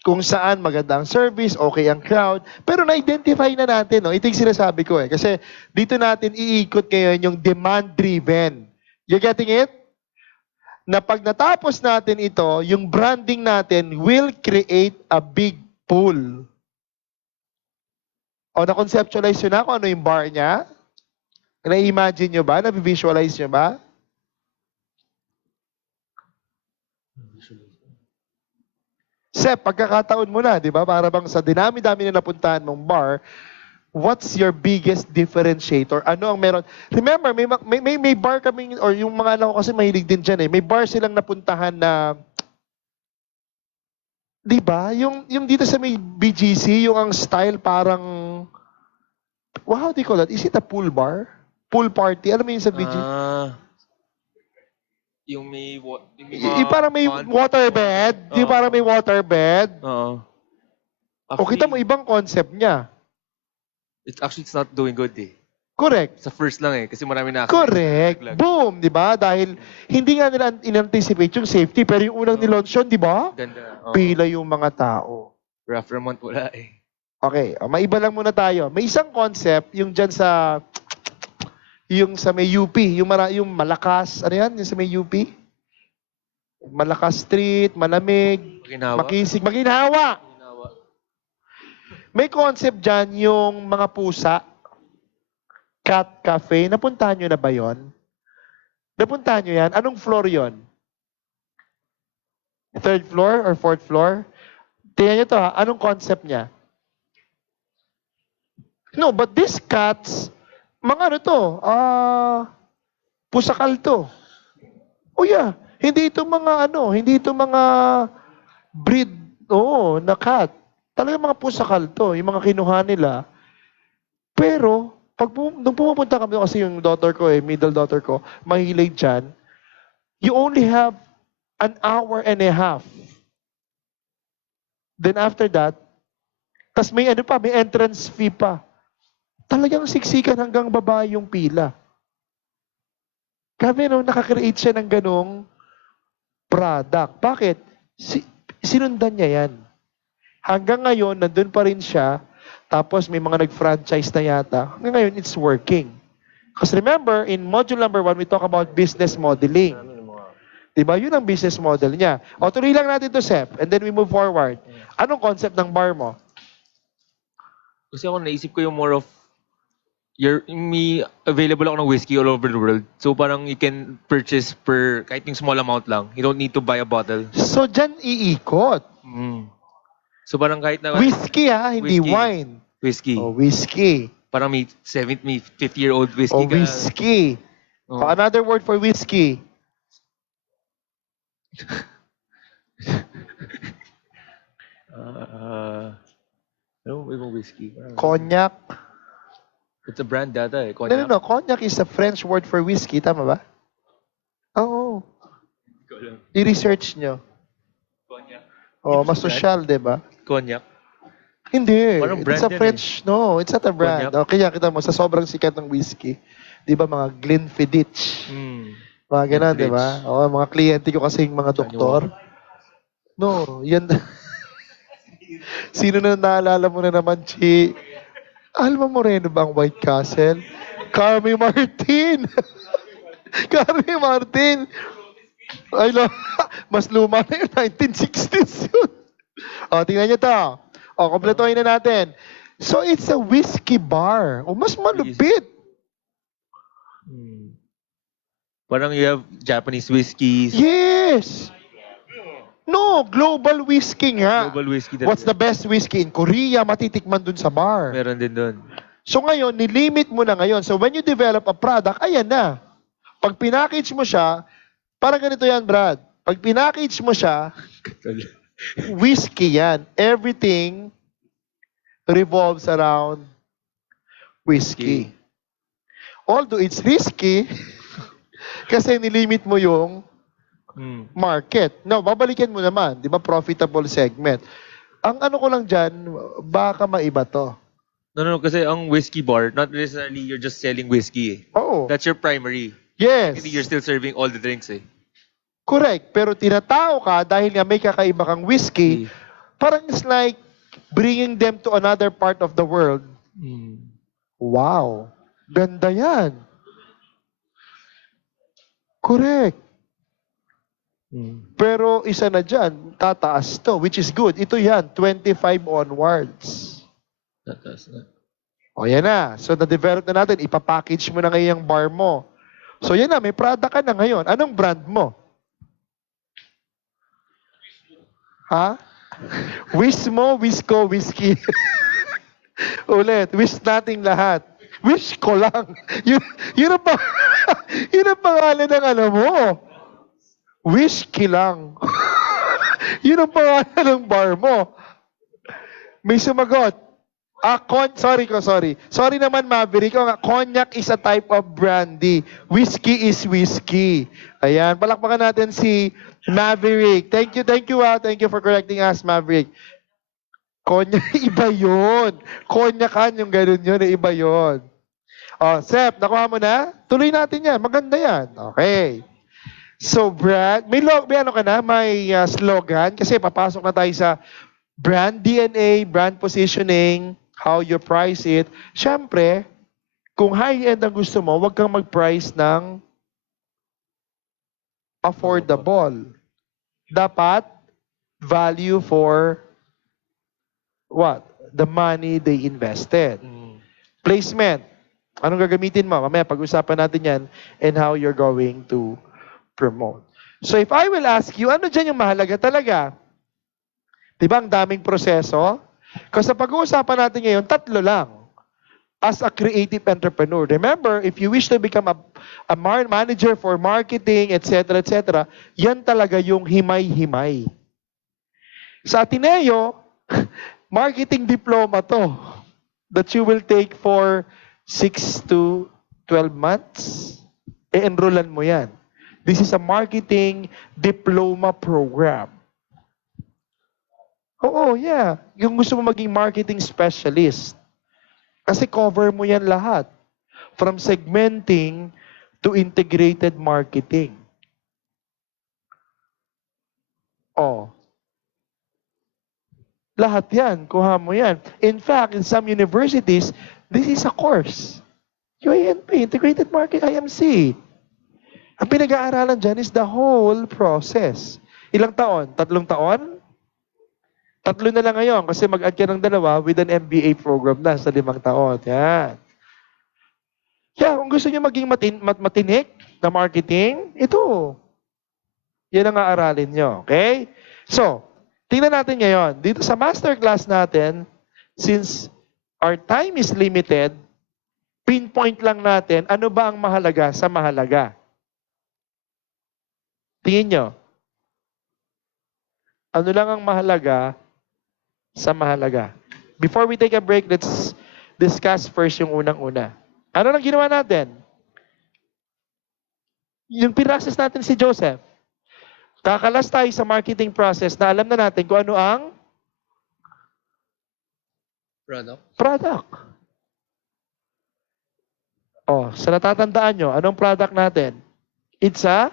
Kung saan maganda ang service, okay ang crowd. Pero na-identify na natin, no? Ito yung sinasabi ko eh. Kasi dito natin iikot ngayon yung demand-driven. You getting it? Na pag natapos natin ito, yung branding natin will create a big pool. O, na-conceptualize nyo na kung ano yung bar niya? Na-imagine nyo ba? Na-visualize nyo ba? Sep, pagkakataon mo na, di ba? Para bang sa dinami-dami na napuntahan mong bar, what's your biggest differentiator? Ano ang meron? Remember, may bar kami, or yung mga anak ko kasi mahilig din dyan eh. May bar silang napuntahan na, di ba? Yung dito sa may BGC, yung ang style parang, well, how do you call that? Is it a pool bar? Pool party? Alam mo yun sa BGC? Yung may... Yung parang may waterbed. Yung parang may waterbed. Oo. O kita mo, ibang concept niya. It's not doing good eh. Correct. Sa first lang eh, kasi marami na... Correct. Boom, di ba? Dahil hindi nga nila in-anticipate yung safety, pero yung unang nilaunch yun, di ba? Ganda. Pila yung mga tao. Rough month wala eh. Okay, maiba lang muna tayo. May isang concept, yung dyan sa... Yung sa may UP, yung malakas, ano yan? Yung sa may UP? Malakas Street, malamig, makisig, maginhawa. May concept dyan yung mga pusa, cat cafe. Napuntahan nyo na ba yon? Napuntahan nyo yan? Anong floor yon? Third floor or fourth floor? Tingnan nyo to ha, anong concept niya? No, but these cats, mga ano to, pusakal to. Oh yeah, hindi ito mga breed, na cat. Talaga mga pusakal to, yung mga kinuha nila. Pero, nung pumupunta kami, kasi yung daughter ko middle daughter ko, mahilig dyan, you only have an hour and a half. Then after that, tas may may entrance fee pa. Talagang siksikan hanggang baba yung pila. Kami nakakreate siya ng ganong product. Bakit? Sinundan niya yan. Hanggang ngayon, nandun pa rin siya. Tapos may mga nag-franchise na yata. Hanggang ngayon, it's working. Because remember, in module number 1, we talk about business modeling. Diba? Yun ang business model niya. O, tuloy lang natin to, Sep. And then we move forward. Anong concept ng bar mo? Kasi ako naisip ko yung more of may available ako ng whiskey all over the world. So parang you can purchase kahit yung small amount lang. You don't need to buy a bottle. So dyan iikot. So parang kahit na... Whiskey hindi wine. Whiskey. Oh, whiskey. Parang may 50-year-old whiskey ka. Whiskey. Oh. Another word for whiskey. Ano ibang whiskey? Cognac. It's a brand data eh. Cognac. No. Cognac is a French word for whiskey. Tama ba? Oo. I-research nyo. Cognac. Oh, mas social, di ba? Cognac. Hindi. Parang It's a French, no. It's not a brand. Cognac. Kaya kita mo, sa sobrang sikat ng whiskey, di ba mga Glenfiddich? Mga ganun, di ba? Oo, mga kliyente ko kasing mga doktor. No, yan. Sino na naalala mo na naman, Chi? Alma Moreno ba ang White Castle? Carmi Martin. Carmi Martin. Ay, mas luma na yun. 1960s yun. O, tingnan nyo to. O, kompletohin na natin. So, it's a whiskey bar. O, mas malupit. Parang you have Japanese whiskeys. Yes! No, global whiskey nga. Global whiskey. What's the best whiskey in Korea? Matitikman dun sa bar. Meron din dun. So ngayon, nilimit mo na ngayon. So when you develop a product, ayan na. Pag pinackage mo siya, parang ganito yan, Brad. Pag pinackage mo siya, whiskey yan. Everything revolves around whiskey. Although it's risky, kasi nilimit mo yung market. No, babalikan mo naman. Di ba? Profitable segment. Ang ano ko lang dyan, baka maiba to. No. Kasi ang whiskey bar, not necessarily you're just selling whiskey. Oo. That's your primary. Yes. Kasi you're still serving all the drinks eh. Correct. Pero tinatao ka dahil nga may kakaiba kang whiskey, parang it's like bringing them to another part of the world. Wow. Ganda yan. Correct. Pero isa na dyan, tataas to, which is good. Ito yan, 25 onwards. Tataas na. O yan na. So na-develop na natin, ipapackage mo na ngayon yung bar mo. So yan na, may product ka na ngayon. Anong brand mo? Ha? Wish mo, wish ko, whiskey. Ulit, wish nating lahat. Wish ko lang. Yun ang, yun ang pangalan ng ano mo. Whiskey lang. Yun ang pangalan ng bar mo. May sumagot. Sorry. Sorry naman, Maverick. Cognac is a type of brandy. Whiskey is whiskey. Ayan, palakpakan natin si Maverick. Thank you. Thank you for correcting us, Maverick. Cognac, iba yun. Cognacan, yung ganun yun, iba yun. Oh, Sep, nakuha mo na? Tuloy natin yan. Maganda yan. Okay. So, brand, may ano ka na? May slogan? Kasi papasok na tayo sa brand DNA, brand positioning, how you price it. Siyempre, kung high-end ang gusto mo, huwag kang mag-price ng affordable. Dapat value for what? The money they invested. Placement. Anong gagamitin mo? Mamaya pag-usapan natin yan and how you're going to promote. So if I will ask you, ano dyan yung mahalaga talaga? Diba ang daming proseso? Kasi sa pag-uusapan natin ngayon, 3 lang. As a creative entrepreneur. Remember, if you wish to become a manager for marketing, etc., yan talaga yung himay-himay. Sa Ateneo, marketing diploma to that you will take for 6 to 12 months. E-enrollan mo yan. This is a marketing diploma program. Oo, yeah. Yung gusto mo maging marketing specialist. Kasi cover mo yan lahat. From segmenting to integrated marketing. Oh. Lahat yan. Kuha mo yan. In fact, in some universities, this is a course. UANP, Integrated Market IMC. Ang pinag-aaralan dyan is the whole process. Ilang taon? 3 taon? 3 na lang ngayon kasi mag-add ka ng 2 with an MBA program na sa 5 taon. Yan. Kaya kung gusto nyo maging matinik na marketing, ito. Yan ang aaralin nyo. Okay? So, tingnan natin ngayon. Dito sa masterclass natin, since our time is limited, pinpoint lang natin ano ba ang mahalaga sa mahalaga. Tingin nyo. Ano lang ang mahalaga sa mahalaga. Before we take a break, let's discuss first yung unang-una. Ano lang ginawa natin? Yung pinrases natin si Joseph. Kakalas tayo sa marketing process na alam na natin kung ano ang product. Oh, sa natatandaan nyo, anong product natin? It's a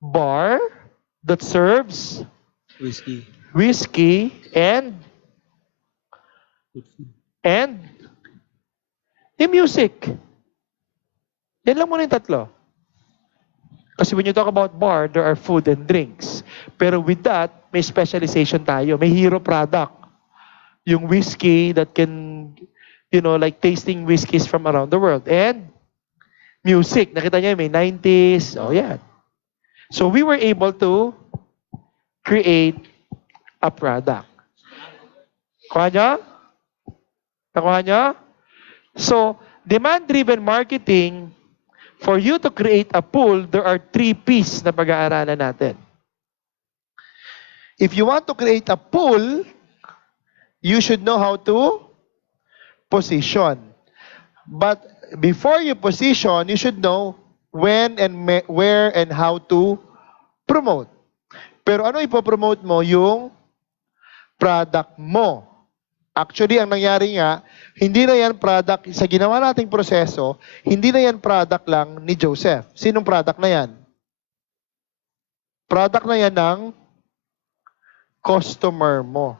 bar that serves whiskey and yung music. Yan lang muna yung 3. Kasi when you talk about bar, there are food and drinks. Pero with that, may specialization tayo. May hero product. Yung whiskey that can, like tasting whiskeys from around the world. And music. Nakita niyo, may 90s. Oh, yan. So we were able to create a product. Kuha niyo? Nakuha niyo? So, demand-driven marketing, for you to create a pool, there are 3 P's na pag-aaralan natin. If you want to create a pool, you should know how to position. But before you position, you should know when and where and how to promote. Pero ano ipopromote mo? Yung product mo. Actually, ang nangyari nga, hindi na yan product, sa ginawa nating proseso, hindi na yan product lang ni Joseph. Sinong product na yan? Product na yan ng customer mo.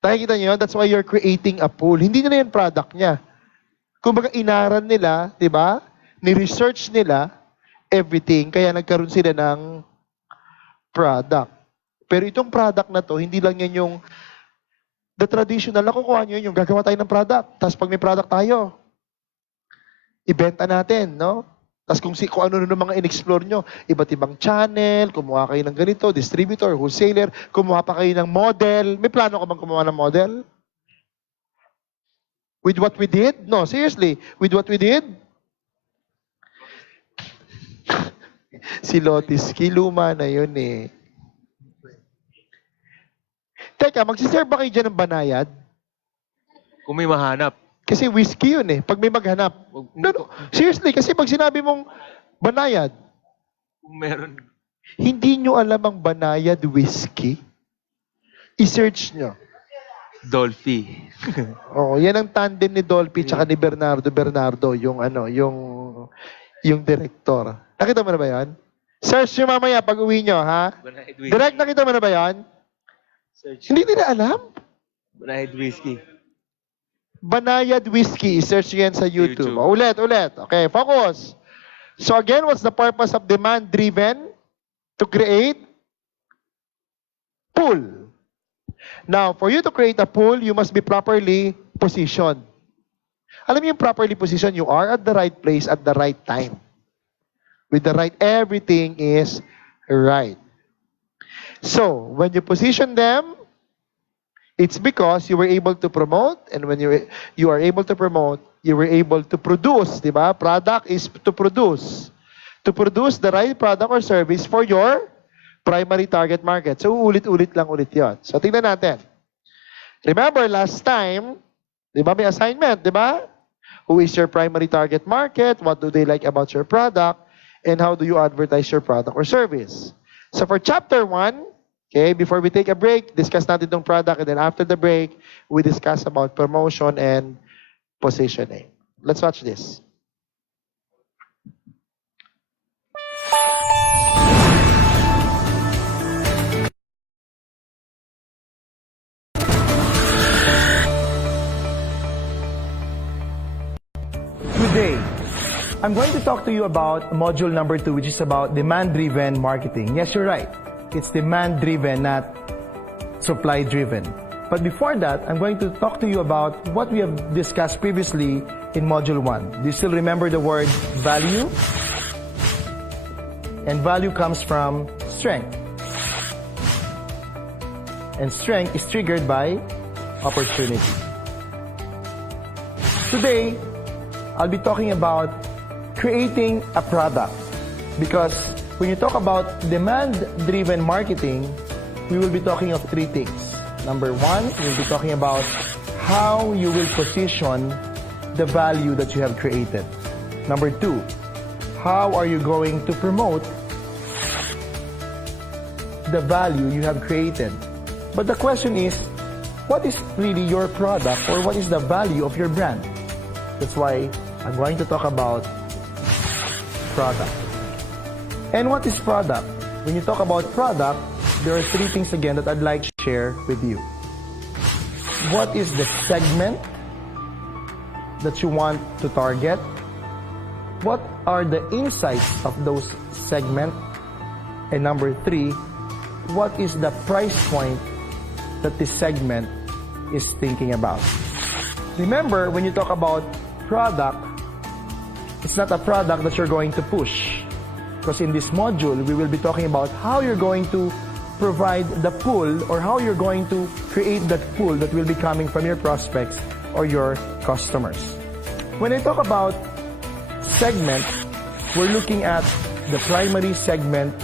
Nakikita niyo yun? That's why you're creating a pool. Hindi na yan product niya. Kumbaga, inaral nila, di ba? Ni-research nila everything, kaya nagkaroon sila ng product. Pero itong product na to, hindi lang yan yung the traditional, nakukuha nyo yung gagawa tayo ng product. Tapos pag may product tayo, ibenta natin, no? Tapos kung ano ng mga in-explore nyo, iba't ibang channel, kumuha kayo ng ganito, distributor, wholesaler, kumuha pa kayo ng model. May plano ka bang kumuha ng model? With what we did? No, seriously. With what we did? Si Lotis, kiluma na yun eh. Teka, magsiserve ba kayo dyan ng banayad? Kung may mahanap. Kasi whiskey yun eh. Pag may maghanap. No, seriously, kasi pag sinabi mong banayad, Kung meron. hindi nyo alam ang banayad whiskey, i-search nyo. Dolphy. Oo, yan ang tandem ni Dolphy tsaka ni Bernardo, yung director. Nakita mo na ba yan? Search nyo mamaya pag uwi nyo, ha? Banayad whiskey. Direct, nakita mo na ba yan? Search. Hindi nila alam. Banayad whiskey. Banayad whiskey. Search yan sa YouTube. YouTube. Ulit. Okay, focus. So again, what's the purpose of demand-driven? To create pool. Now, for you to create a pool, you must be properly positioned. Alam niyo yung properly positioned, you are at the right place at the right time. With the right, everything is right. So, when you position them, it's because you were able to promote, and when you are able to promote, you were able to produce, di ba? Product is to produce. To produce the right product or service for your primary target market. So, ulit-ulit lang ulit yun. So, tingnan natin. Remember, last time, di ba may assignment, di ba? Who is your primary target market? What do they like about your product? And how do you advertise your product or service? So, for chapter 1, okay, before we take a break, discuss natin itong product, and then after the break, we discuss about promotion and positioning. Let's watch this. Today, I'm going to talk to you about module number 2, which is about demand-driven marketing. Yes, you're right. It's demand-driven, not supply-driven. But before that, I'm going to talk to you about what we have discussed previously in module 1. Do you still remember the word value? And value comes from strength. And strength is triggered by opportunity. Today, I'll be talking about creating a product. Because when you talk about demand-driven marketing, we will be talking of 3 things. Number 1, we'll be talking about how you will position the value that you have created. Number 2, how are you going to promote the value you have created? But the question is, what is really your product, or what is the value of your brand? That's why I'm going to talk about product. And what is product? When you talk about product, there are 3 things again that I'd like to share with you. What is the segment that you want to target? What are the insights of those segments? And number 3, what is the price point that this segment is thinking about? Remember, when you talk about product, it's not a product that you're going to push. Because in this module, we will be talking about how you're going to provide the pool, or how you're going to create that pool that will be coming from your prospects or your customers. When I talk about segment, we're looking at the primary segment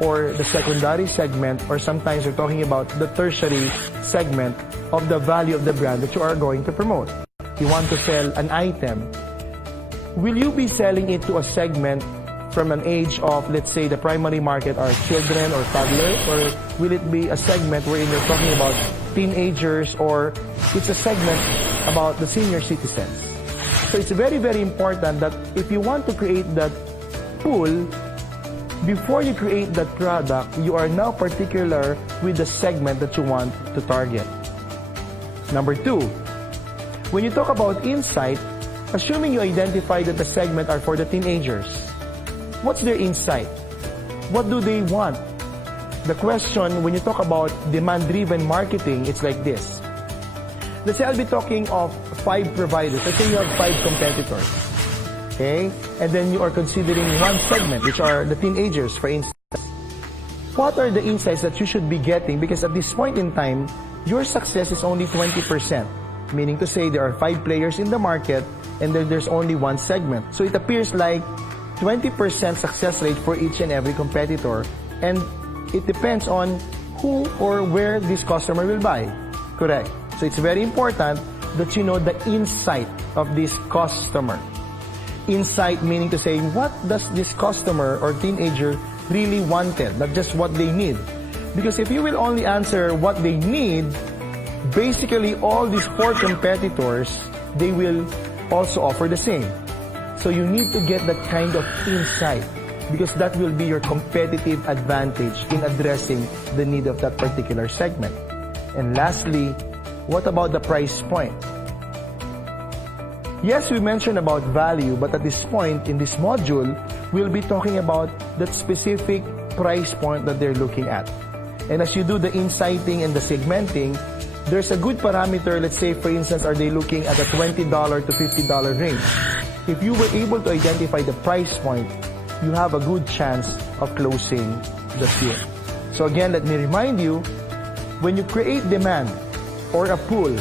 or the secondary segment, or sometimes we're talking about the tertiary segment of the value of the brand that you are going to promote. You want to sell an item. Will you be selling it to a segment from an age of, let's say, the primary market are children or toddlers, or will it be a segment wherein you're talking about teenagers, or it's a segment about the senior citizens? So it's very, very important that if you want to create that pool, before you create that product, you are now particular with the segment that you want to target. Number 2, when you talk about insight, assuming you identify that the segment are for the teenagers, what's their insight? What do they want? The question, when you talk about demand-driven marketing, it's like this. Let's say I'll be talking of 5 providers. Let's say you have 5 competitors. Okay? And then you are considering one segment, which are the teenagers, for instance. What are the insights that you should be getting? Because at this point in time, your success is only 20%. Meaning to say there are 5 players in the market and then there's only one segment. So it appears like 20% success rate for each and every competitor. And it depends on who or where this customer will buy. Correct. So it's very important that you know the insight of this customer. Insight meaning to say, what does this customer or teenager really wanted, not just what they need. Because if you will only answer what they need, basically all these 4 competitors, they will also offer the same. So you need to get that kind of insight because that will be your competitive advantage in addressing the need of that particular segment. And lastly, what about the price point? Yes, we mentioned about value, but at this point in this module, we'll be talking about that specific price point that they're looking at. And as you do the insighting and the segmenting, there's a good parameter. Let's say, for instance, are they looking at a $20 to $50 range? If you were able to identify the price point, you have a good chance of closing the deal. So again, let me remind you, when you create demand or a pool,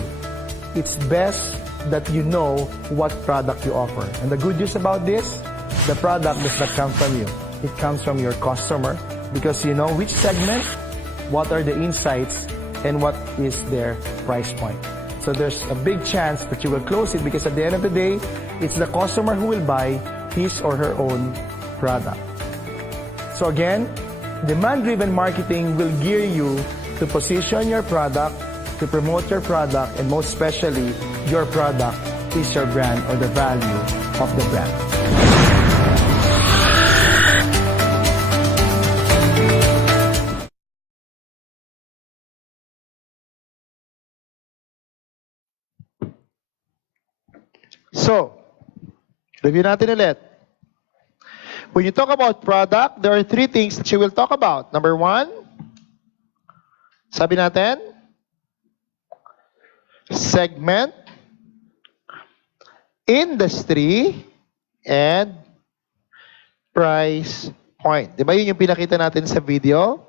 it's best that you know what product you offer. And the good news about this, the product does not come from you. It comes from your customer because you know which segment, what are the insights, and what is their price point. So there's a big chance that you will close it because at the end of the day, it's the customer who will buy his or her own product. So again, demand-driven marketing will gear you to position your product, to promote your product, and most especially, your product is your brand or the value of the brand. So, review natin ulit. When you talk about product, there are 3 things that you will talk about. Number 1, sabi natin, segment, industry, and price point. Di ba yun yung pinakita natin sa video?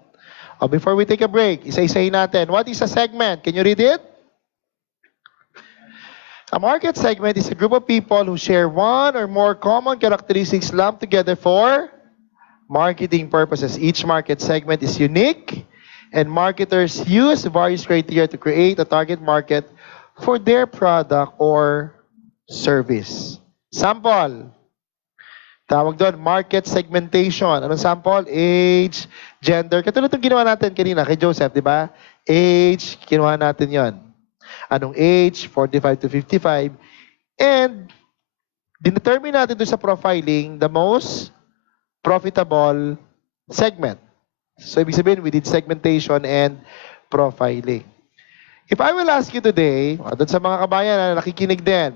Before we take a break, isa-isahin natin. What is a segment? Can you read it? A market segment is a group of people who share one or more common characteristics lumped together for marketing purposes. Each market segment is unique, and marketers use various criteria to create a target market for their product or service. Sample. Tawag doon, market segmentation. Anong sample? Age, gender. Katulad itong ginawa natin kanina kay Joseph, di ba? Age, kinuha natin yon. Anong age? 45 to 55. And, dinetermine natin doon sa profiling the most profitable segment. So, ibig sabihin, we did segmentation and profiling. If I will ask you today, doon sa mga kabayan na nakikinig din,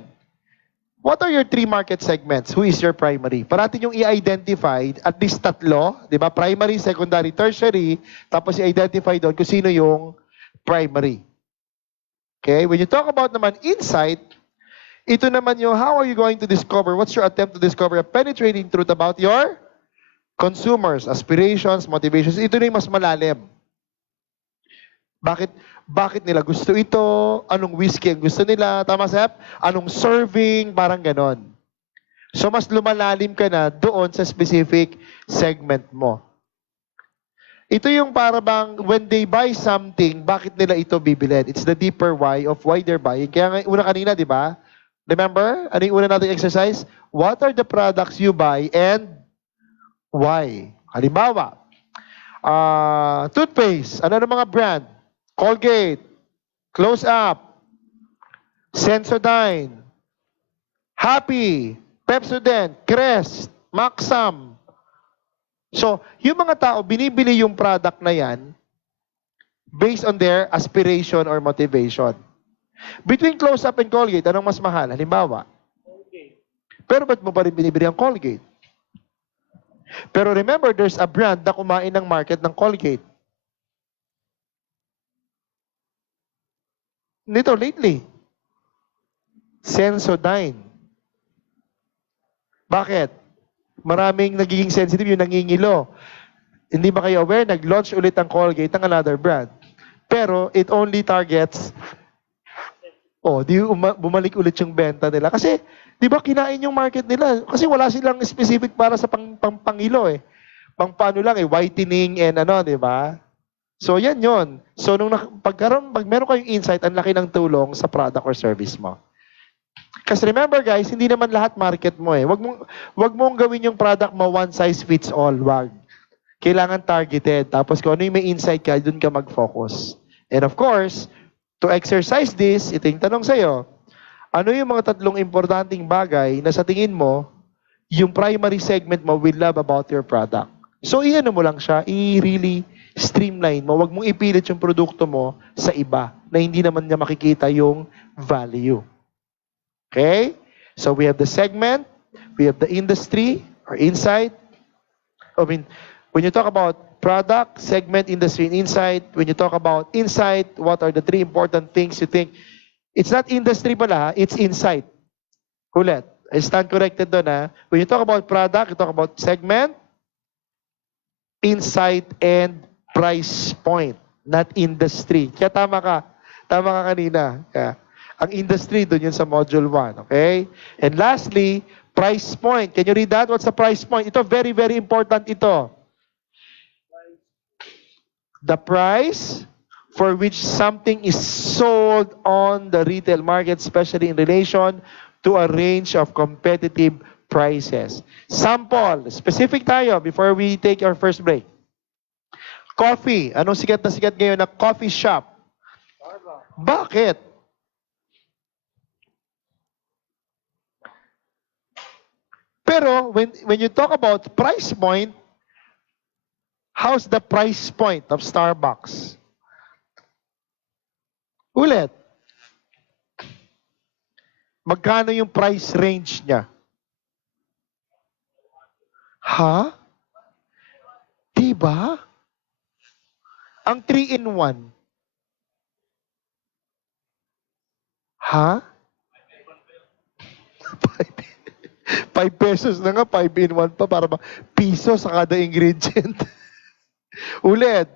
what are your 3 market segments? Who is your primary? Parating yung i-identify at least 3, di ba? Primary, secondary, tertiary, tapos i-identify doon kung sino yung primary. Okay? When you talk about naman insight, ito naman yung how are you going to discover, what's your attempt to discover a penetrating truth about your consumers, aspirations, motivations. Ito na yung mas malalim. Bakit nila gusto ito? Anong whiskey ang gusto nila? Tama, Sep? Anong serving? Parang ganon. So, mas lumalalim ka na doon sa specific segment mo. Ito yung para bang when they buy something, bakit nila ito bibilin? It's the deeper why of why they're buying. Kaya nga, una kanina, di ba? Remember? Ano yung una nating exercise? What are the products you buy and why? Halimbawa, toothpaste. Ano mga brand? Colgate, Close Up, Sensodyne, Happy, Pepsodent, Crest, Maxam. So, yung mga tao, binibili yung product na yan based on their aspiration or motivation. Between Close Up and Colgate, anong mas mahal? Halimbawa. Colgate. Pero ba't mo pa rin binibili ang Colgate? Pero remember, there's a brand na kumain ng market ng Colgate. Nito lately, Sensodyne. Bakit? Maraming nagiging sensitive yung nangingilo. Hindi ba kayo aware? Nag-launch ulit ang Colgate ng another brand. Pero it only targets, bumalik ulit yung benta nila. Kasi, di ba kinain yung market nila? Kasi wala silang specific para sa pangilo eh. Pang paano lang eh, whitening and di ba? So yan yon. So pag meron kayong insight, ang laki ng tulong sa product or service mo. Kasi remember guys, hindi naman lahat market mo eh. Wag mong gawin yung product mo one size fits all. Wag. Kailangan targeted. Tapos kung ano yung may insight ka, dun ka mag-focus. And of course, to exercise this, ito yung tanong sa'yo, ano yung mga tatlong importanteng bagay na sa tingin mo, yung primary segment mo will love about your product? So, iano mo lang siya, i-really streamline mo. Huwag mong ipilit yung produkto mo sa iba na hindi naman niya makikita yung value. Okay? So, we have the segment, we have the industry or insight. When you talk about product, segment, industry, and insight, when you talk about insight, what are the three important things you think? It's not industry pala, it's insight. Ulit. I stand corrected doon ha. When you talk about product, you talk about segment, insight, and price point, not industry. Kaya tama ka kanina. Kaya, ang industry, doon yun sa module 1. Okay? And lastly, price point. Can you read that? What's the price point? Ito, very, very important ito. The price for which something is sold on the retail market, especially in relation to a range of competitive prices. Sample, specific tayo before we take our first break. Coffee. Anong sikat na sikat ngayon na coffee shop? Bakit? Pero when you talk about price point, how's the price point of Starbucks? Ulit. Magkano yung price range niya? Ha? Diba? Ang 3-in-1. Ha? 5 pesos na nga, 5-in-1 pa para piso sa kada ingredient. Ulit.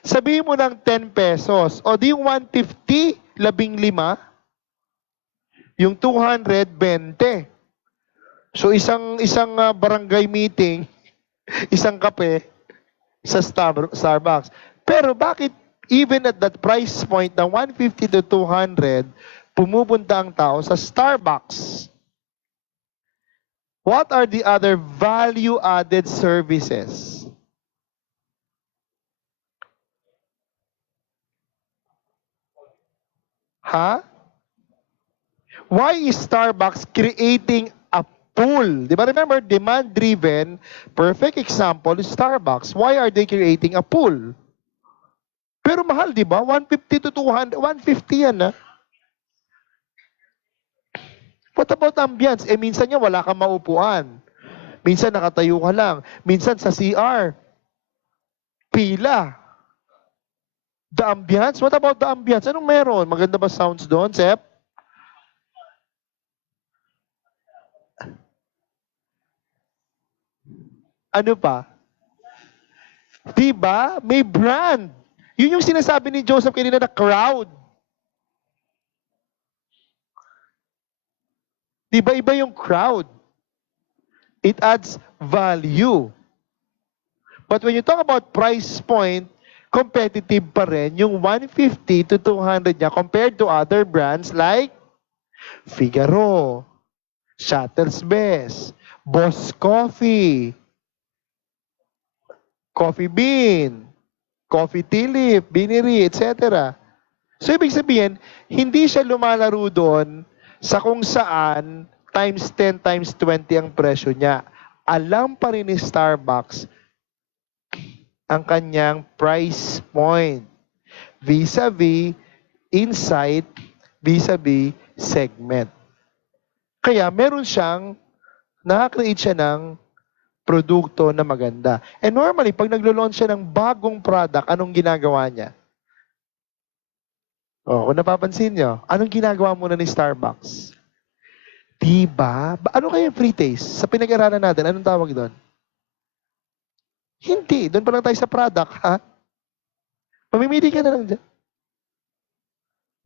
Sabihin mo ng 10 pesos. O di yung 150, 15. Yung 200, 20. So isang barangay meeting, isang kape sa Starbucks. Pero bakit even at that price point na 150 to 200, pumupunta ang tao sa Starbucks? What are the other value-added services? Ha? Why is Starbucks creating a pool? Di ba remember, demand-driven, perfect example is Starbucks. Why are they creating a pool? Pero mahal, di ba? 150 to 200, 150 yan, ha? What about ambience? Minsan nga wala kang maupuan. Minsan nakatayo ka lang. Minsan sa CR, pila. The ambience? What about the ambience? Anong meron? Maganda ba sounds doon, Sep? Ano pa? Diba? May brand. Yun yung sinasabi ni Joseph kanina na crowd. Diba iba yung crowd? It adds value. But when you talk about price point, competitive pa rin yung 150 to 200 niya compared to other brands like Figaro, Shuttle's Best, Boss Coffee, Coffee Bean, Coffee Tulip, Biniri, etc. So, ibig sabihin, hindi siya lumalaro doon sa kung saan times 10, times 20 ang presyo niya. Alam pa rin ni Starbucks ang kanyang price point vis-a-vis insight, vis-a-vis segment. Kaya meron siyang, nakakreate siya ng produkto na maganda. And normally, pag naglo-launch siya ng bagong product, anong ginagawa niya? Kung napapansin nyo, anong ginagawa muna ni Starbucks? Diba? Ano kaya yung free taste? Sa pinag-aralan natin, anong tawag doon? Hindi. Doon pa lang tayo sa product, ha? Mamimili ka na lang dyan.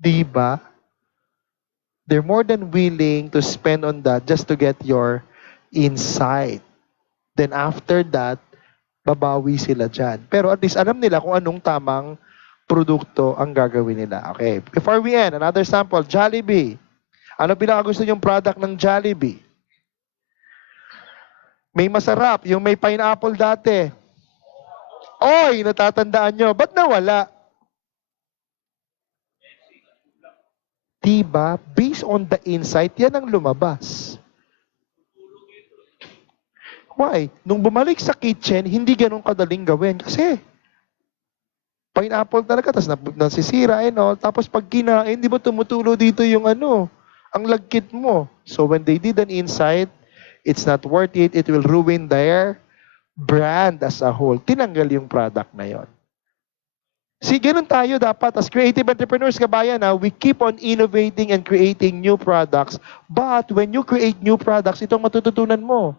Diba? They're more than willing to spend on that just to get your insight. Then after that, babawi sila dyan. Pero at least alam nila kung anong tamang produkto ang gagawin nila. Okay. Before we end, another sample, Jollibee. Ano pinakagusto niyong product ng Jollibee? May masarap, yung may pineapple dati. Oy, natatandaan nyo. Ba't nawala? Diba? Based on the insight, yan ang lumabas. Why? Nung bumalik sa kitchen, hindi ganun kadaling gawin. Kasi, pineapple talaga, tapos nasisira and all. Tapos pag kinain, di ba tumutulo dito yung ano, ang lagkit mo. So when they did an insight, it's not worth it. It will ruin their brand as a whole. Tinanggal yung product na yon. See, ganun tayo dapat as creative entrepreneurs, kabayan, we keep on innovating and creating new products. But when you create new products, itong matututunan mo.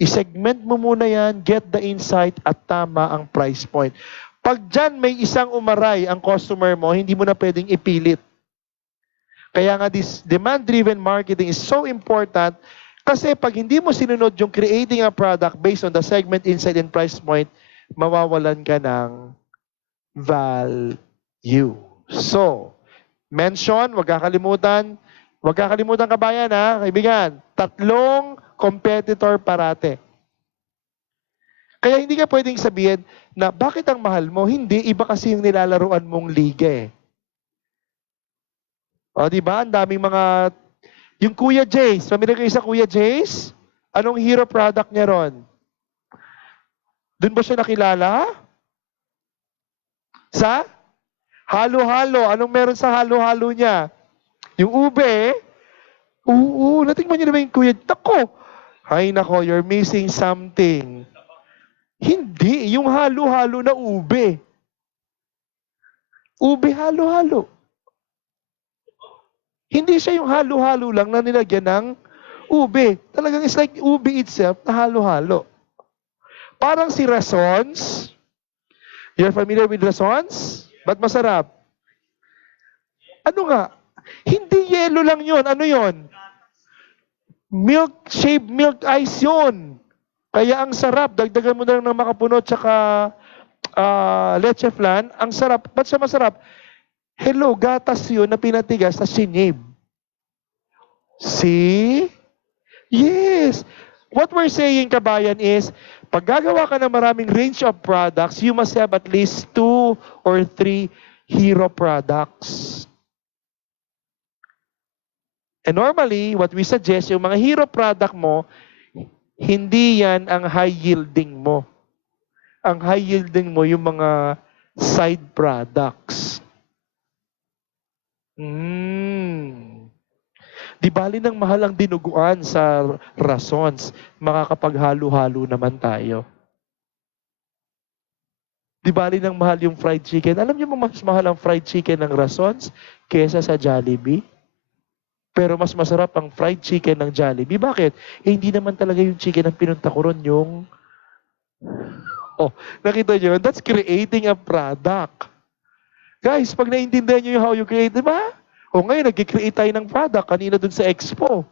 I-segment mo muna yan, get the insight at tama ang price point. Pag dyan may isang umaray ang customer mo, hindi mo na pwedeng ipilit. Kaya nga this demand-driven marketing is so important kasi pag hindi mo sinunod yung creating a product based on the segment, insight, and price point, mawawalan ka ng value. So, mention, wag kakalimutan kabayan kaibigan, 3 competitor parate. Kaya hindi ka pwedeng sabihin na bakit ang mahal mo? Hindi, iba kasi yung nilalaruan mong liga eh. O, diba? Ang daming mga... Yung Kuya Jace, familiar kayo sa Kuya Jace? Anong hero product niya ron? Doon ba siya nakilala? Sa? Halo-halo. Anong meron sa halo-halo niya? Yung ube, natingnan niyo naman yung Kuya. Nako! Ay nako, you're missing something. Hindi, yung halo-halo na ube. Ube halo-halo. Hindi siya yung halo-halo lang na nilagyan ng ube. Talagang it's like ube itself na halo-halo. Parang si Rasons. You're familiar with Rasons? Ba't masarap? Ano nga? Hindi yelo lang yon. Ano yon? Milk-shaped milk ice yon. Kaya ang sarap. Dagdagan mo na lang ng makapuno tsaka leche flan. Ang sarap. Ba't siya masarap? Hello, gatas yun na pinatigas sa sinib. See? Yes. What we're saying, kabayan, is pag gagawa ka ng maraming range of products, you must have at least 2 or 3 hero products. And normally, what we suggest, yung mga hero product mo, hindi yan ang high yielding mo. Ang high yielding mo, yung mga side products. Di bali ng mahal ang dinuguan sa Rasons, makakapaghalo-halo naman tayo. Di bali ng mahal yung fried chicken. Alam niyo mas mahal ang fried chicken ng Rasons kesa sa Jollibee? Pero mas masarap ang fried chicken ng Jollibee. Bakit? Hindi naman talaga yung chicken ang pinunta ko ron, yung... nakita niyo? That's creating a product. Guys, pag naiintindihan niyo yung how you create, di ba? Ngayon, nag-create tayo ng product kanina dun sa expo.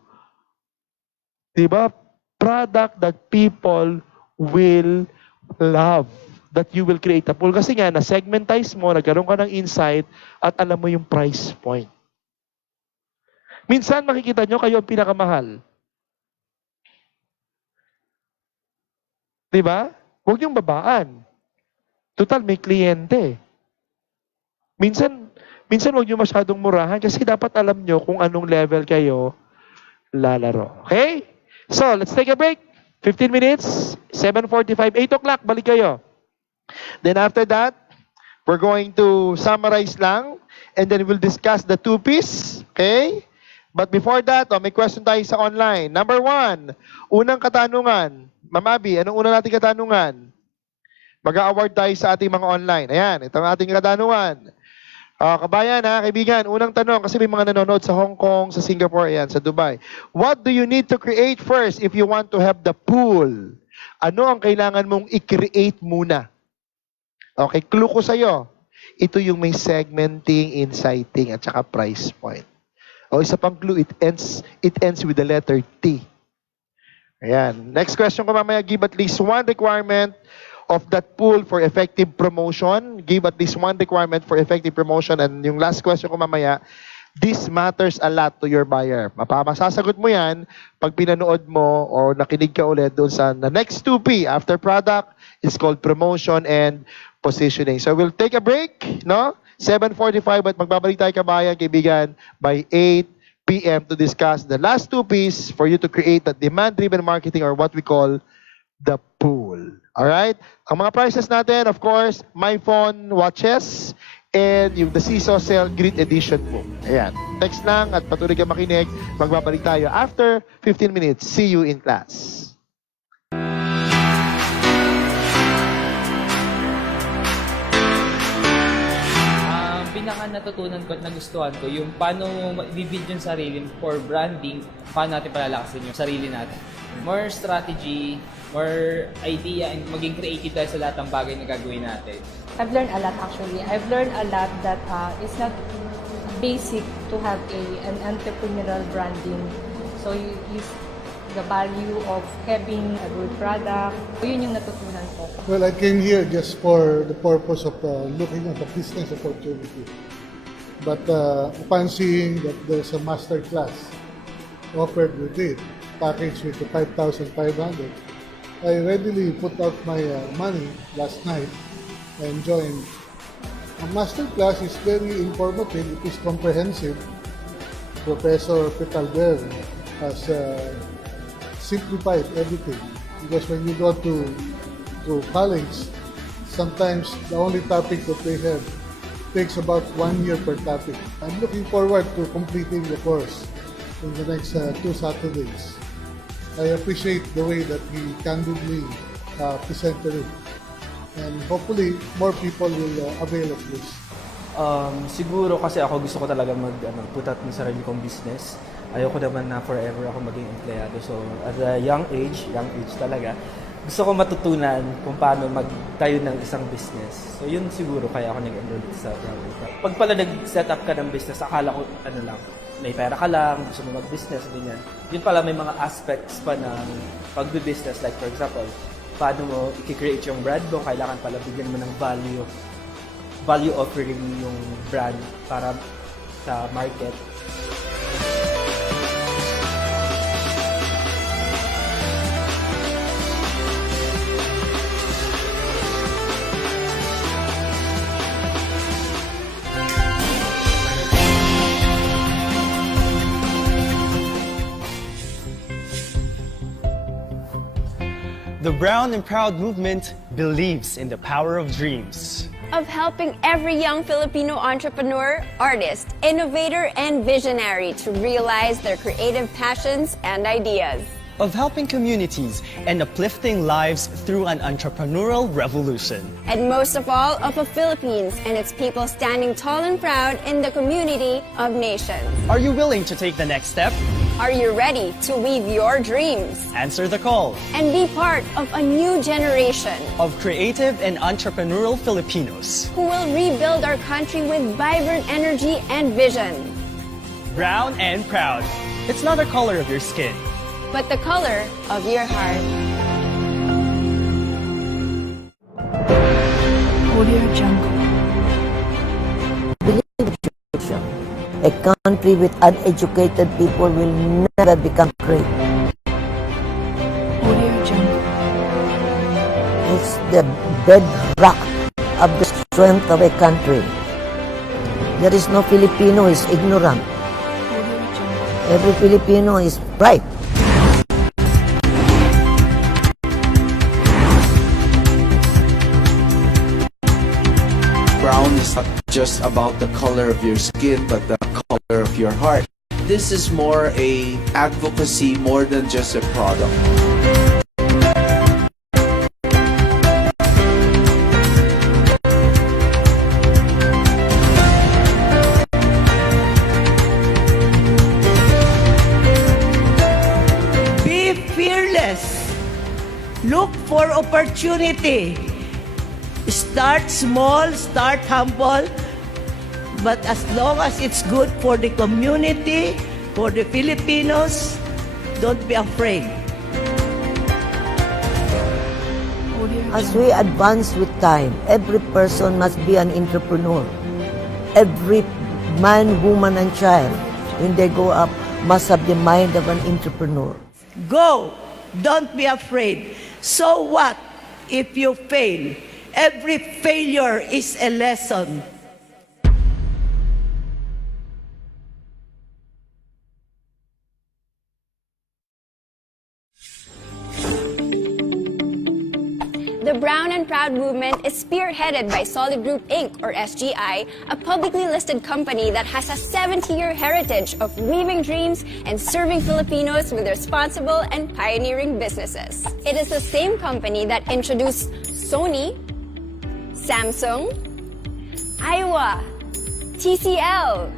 Di ba? Product that people will love. That you will create a pool. Kasi nga, na-segmentize mo, nagkaroon ka ng insight, at alam mo yung price point. Minsan, makikita nyo, kayo ang pinakamahal. Di ba? Huwag niyong babaan. Total, may kliyente. Minsan huwag niyo masyadong murahan kasi dapat alam niyo kung anong level kayo lalaro. Okay? So, let's take a break. 15 minutes, 7:45, 8 o'clock, balik kayo. Then after that, we're going to summarize lang and then we'll discuss the 2-piece. Okay? But before that, may question tayo sa online. Number 1, unang katanungan. Mamabi, anong unang nating katanungan? Mag-a-award tayo sa ating mga online. Ayan, ito ang ating katanungan. Kabayan ha, kaibigan, unang tanong kasi may mga nanonood sa Hong Kong, sa Singapore, ayan, sa Dubai. What do you need to create first if you want to have the pool? Ano ang kailangan mong i-create muna? Okay, clue ko sa'yo. Ito yung may segmenting, inciting, at saka price point. O isa pang clue, it ends with the letter T. Ayan. Next question ko mamaya, give at least one requirement of that pool for effective promotion. Give at least one requirement for effective promotion. And yung last question ko mamaya, this matters a lot to your buyer. Masasagot mo yan pag pinanood mo o nakinig ka ulit doon sa the next 2P after product. It's called promotion and positioning. So we'll take a break, no? 7:45 at magbabalik tayo kabayan, kaibigan, by 8 p.m. to discuss the last 2 P's for you to create that demand-driven marketing or what we call the pool. Alright? Ang mga prices natin, of course, my phone watches and yung the Seesaw Sale Great Edition po. Ayan. Text lang at patuloy ka makinig. Magbabalik tayo after 15 minutes. See you in class. Pinaka natutunan ko at nagustuhan ko yung paano i-build yung sarili for branding, paano natin palalakasin yung sarili natin. More strategy, more idea, and maging creative tayo sa lahat ng bagay na gagawin natin. I've learned a lot actually. I've learned a lot that it's not basic to have an entrepreneurial branding. So the value of having a good product, yun yung natutunan ko. Well, I came here just for the purpose of looking at the business opportunity. But upon seeing that there's a master class offered with it, packaged with the 5,500, I readily put out my money last night and joined. A master class is very informative, it is comprehensive. Professor Petalver has simplified everything, because when you go to college, sometimes the only topic that they have takes about 1 year per topic. I'm looking forward to completing the course in the next 2 Saturdays. I appreciate the way that he candidly presented it, and hopefully more people will avail of this. Siguro kasi ako gusto ko talaga put out ng sarili kong business. Ayoko naman na forever ako maging empleyado. So at a young age talaga, gusto ko matutunan kung paano magtayo ng isang business. So yun siguro kaya ako nag-enroll sa Brown&Proud. Pag pala nag-set up ka ng business, akala ko may pera ka lang, gusto mo mag-business, ganyan. Yun pala may mga aspects pa ng pag-business. Like for example, paano mo i-create yung brand mo, kailangan pala bigyan mo ng value offering yung brand para sa market. The Brown&Proud movement believes in the power of dreams. Of helping every young Filipino entrepreneur, artist, innovator, and visionary to realize their creative passions and ideas. Of helping communities and uplifting lives through an entrepreneurial revolution. And most of all, of the Philippines and its people standing tall and proud in the community of nations. Are you willing to take the next step? Are you ready to weave your dreams? Answer the call. And be part of a new generation of creative and entrepreneurial Filipinos who will rebuild our country with vibrant energy and vision. Brown&Proud. It's not the color of your skin, but the color of your heart. Audio Jungle. A country with uneducated people will never become great. Audio Jungle. It's the bedrock of the strength of a country. There is no Filipino who is ignorant. Audio Jungle. Every Filipino is bright. Brown is not just about the color of your skin, but the color of your heart. This is more a advocacy more than just a product. Look for opportunity. Start small, start humble, but as long as it's good for the community, for the Filipinos, don't be afraid. As we advance with time, every person must be an entrepreneur. Every man, woman, and child, when they grow up, must have the mind of an entrepreneur. Go! Don't be afraid. So what if you fail? Every failure is a lesson. The Brown and Proud movement is spearheaded by Solid Group Inc. or SGI, a publicly listed company that has a 70-year heritage of weaving dreams and serving Filipinos with responsible and pioneering businesses. It is the same company that introduced Sony, Samsung, Aiwa, TCL,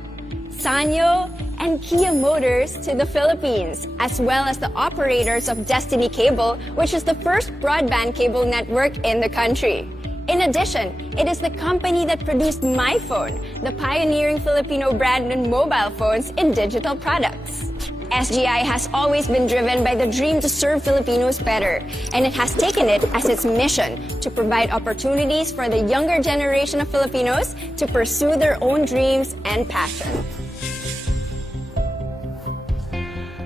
Sanyo, and Kia Motors to the Philippines, as well as the operators of Destiny Cable, which is the first broadband cable network in the country. In addition, it is the company that produced MyPhone, the pioneering Filipino brand in mobile phones in digital products. SGI has always been driven by the dream to serve Filipinos better, and it has taken it as its mission to provide opportunities for the younger generation of Filipinos to pursue their own dreams and passion.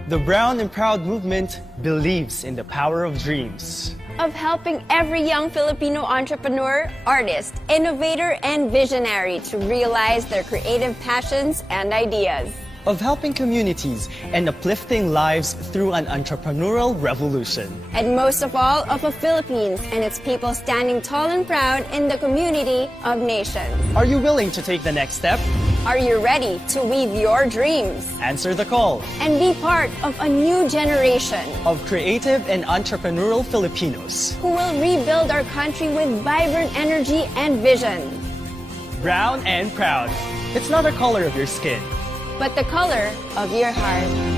The Brown and Proud movement believes in the power of dreams. Of helping every young Filipino entrepreneur, artist, innovator, and visionary to realize their creative passions and ideas. Of helping communities and uplifting lives through an entrepreneurial revolution. And most of all, of the Philippines and its people standing tall and proud in the community of nations. Are you willing to take the next step? Are you ready to weave your dreams? Answer the call. And be part of a new generation of creative and entrepreneurial Filipinos who will rebuild our country with vibrant energy and vision. Brown and Proud. It's not the color of your skin, but the color of your heart.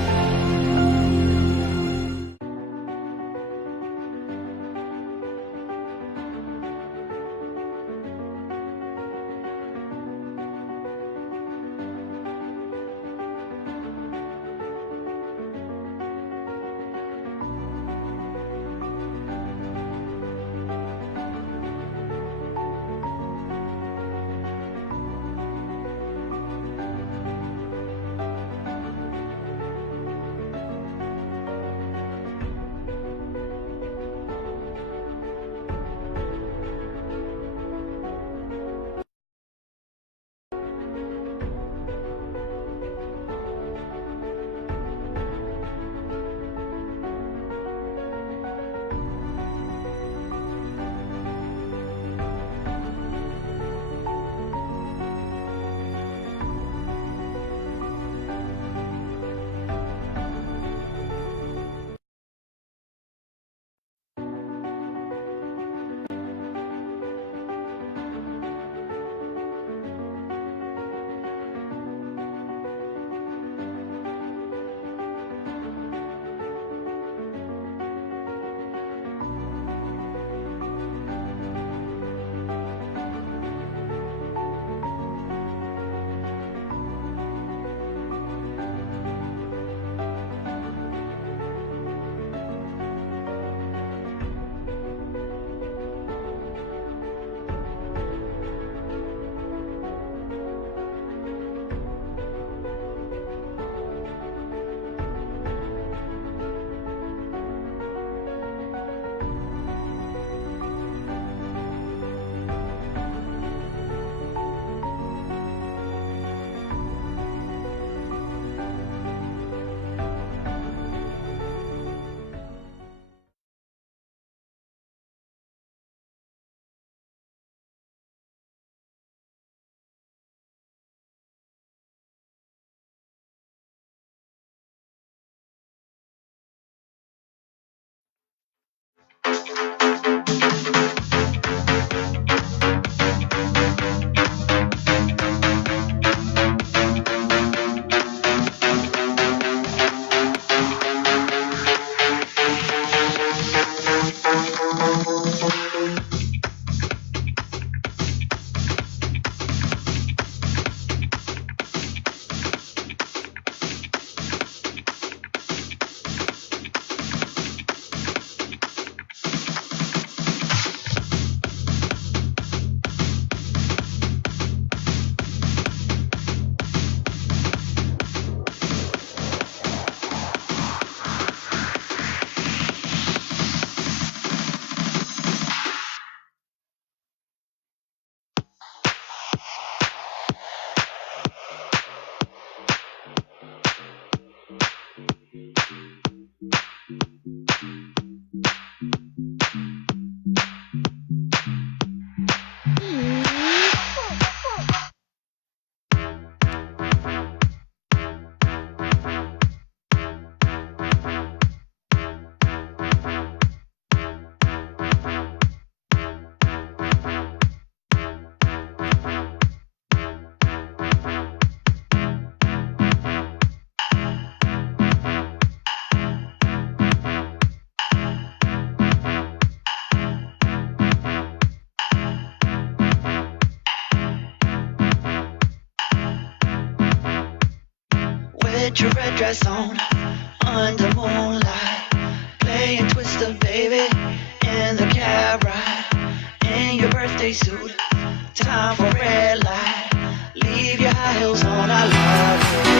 Get your red dress on under moonlight, playing Twister, baby, in the cab ride, in your birthday suit. Time for red light. Leave your high heels on. I love you.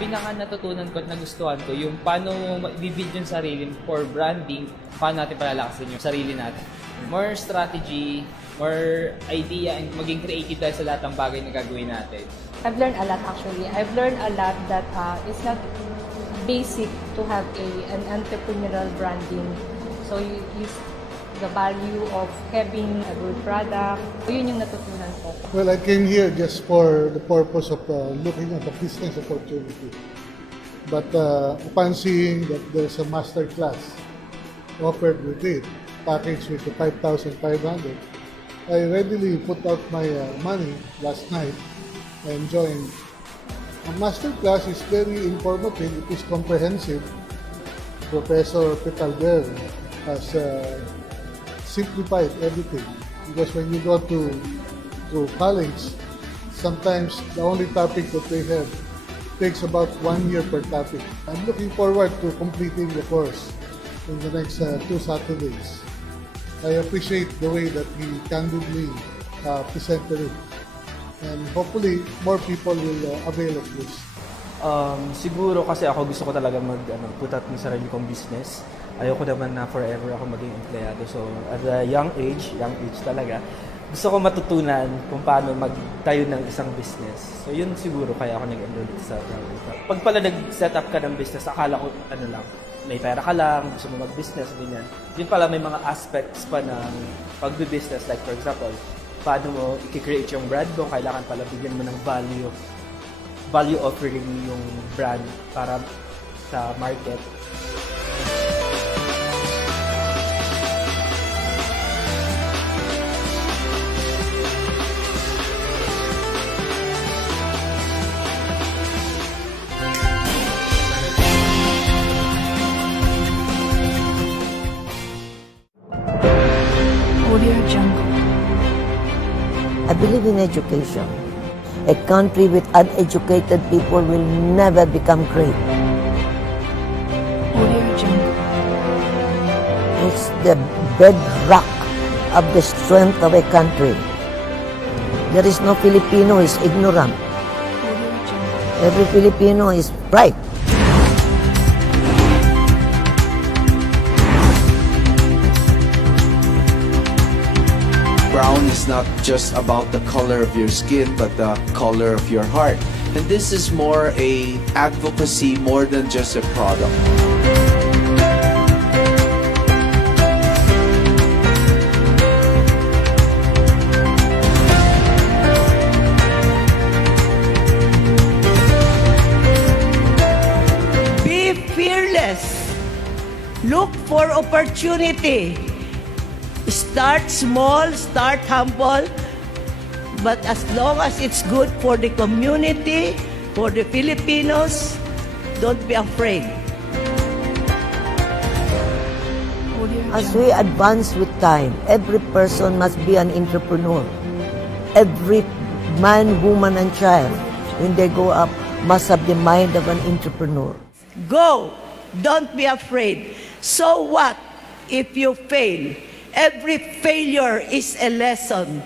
Pinaka natutunan ko at nagustuhan ko yung paano i-build yung sarili for branding, paano natin palalakasin yung sarili natin. More strategy, more idea, and maging creative tayo sa lahat ng bagay na gagawin natin. I've learned a lot actually. I've learned a lot that it's not basic to have an entrepreneurial branding. So you the value of having a good product. Yun yung natutunan ko. Well, I came here just for the purpose of looking at the business opportunity. But upon seeing that there's a master class offered with it, packaged with the 5,500, I readily put out my money last night and joined. A master class is very informative. It is comprehensive. Professor Petalver has simplified everything, because when you go to college, sometimes the only topic that they have takes about 1 year per topic. I'm looking forward to completing the course in the next 2 Saturdays. I appreciate the way that he candidly presented it, and hopefully more people will avail of this. Siguro kasi ako gusto ko talaga put out ng sarili kong business. Ayoko naman na forever ako maging empleyado. So, at a young age talaga, gusto ko matutunan kung paano magtayo ng isang business. So, yun siguro kaya ako nag-enroll dito sa Brown&Proud. Pag pala nag-set up ka ng business, akala ko lang, may pera ka lang, gusto mo mag-business, ganyan. Yun pala may mga aspects pa ng pag-business. Like for example, paano mo i-create yung brand mo, kailangan pala bigyan mo ng value offering yung brand para sa market. Audio Jungle. I believe in education. A country with uneducated people will never become great. Audio Jungle. It's the bedrock of the strength of a country. There is no Filipino who is ignorant. Audio Jungle. Every Filipino is bright. Brown is not just about the color of your skin, but the color of your heart. And this is more a advocacy more than just a product. Be fearless. Look for opportunity. Start small, start humble, but as long as it's good for the community, for the Filipinos, don't be afraid. As we advance with time, every person must be an entrepreneur. Every man, woman, and child, when they grow up, must have the mind of an entrepreneur. Go! Don't be afraid. So what if you fail? Every failure is a lesson.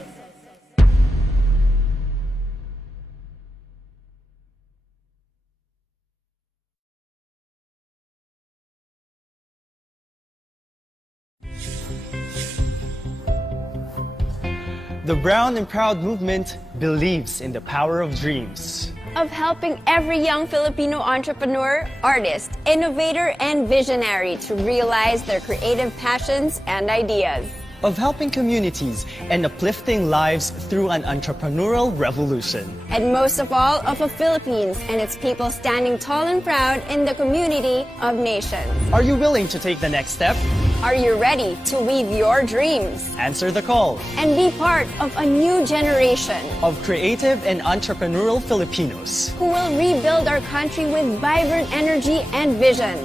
The Brown&Proud movement believes in the power of dreams. Of helping every young Filipino entrepreneur, artist, innovator, and visionary to realize their creative passions and ideas. Of helping communities and uplifting lives through an entrepreneurial revolution. And most of all, of the Philippines and its people standing tall and proud in the community of nations. Are you willing to take the next step? Are you ready to weave your dreams? Answer the call. And be part of a new generation of creative and entrepreneurial Filipinos who will rebuild our country with vibrant energy and vision.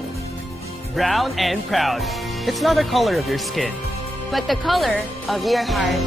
Brown&Proud. It's not the color of your skin, but the color of your heart.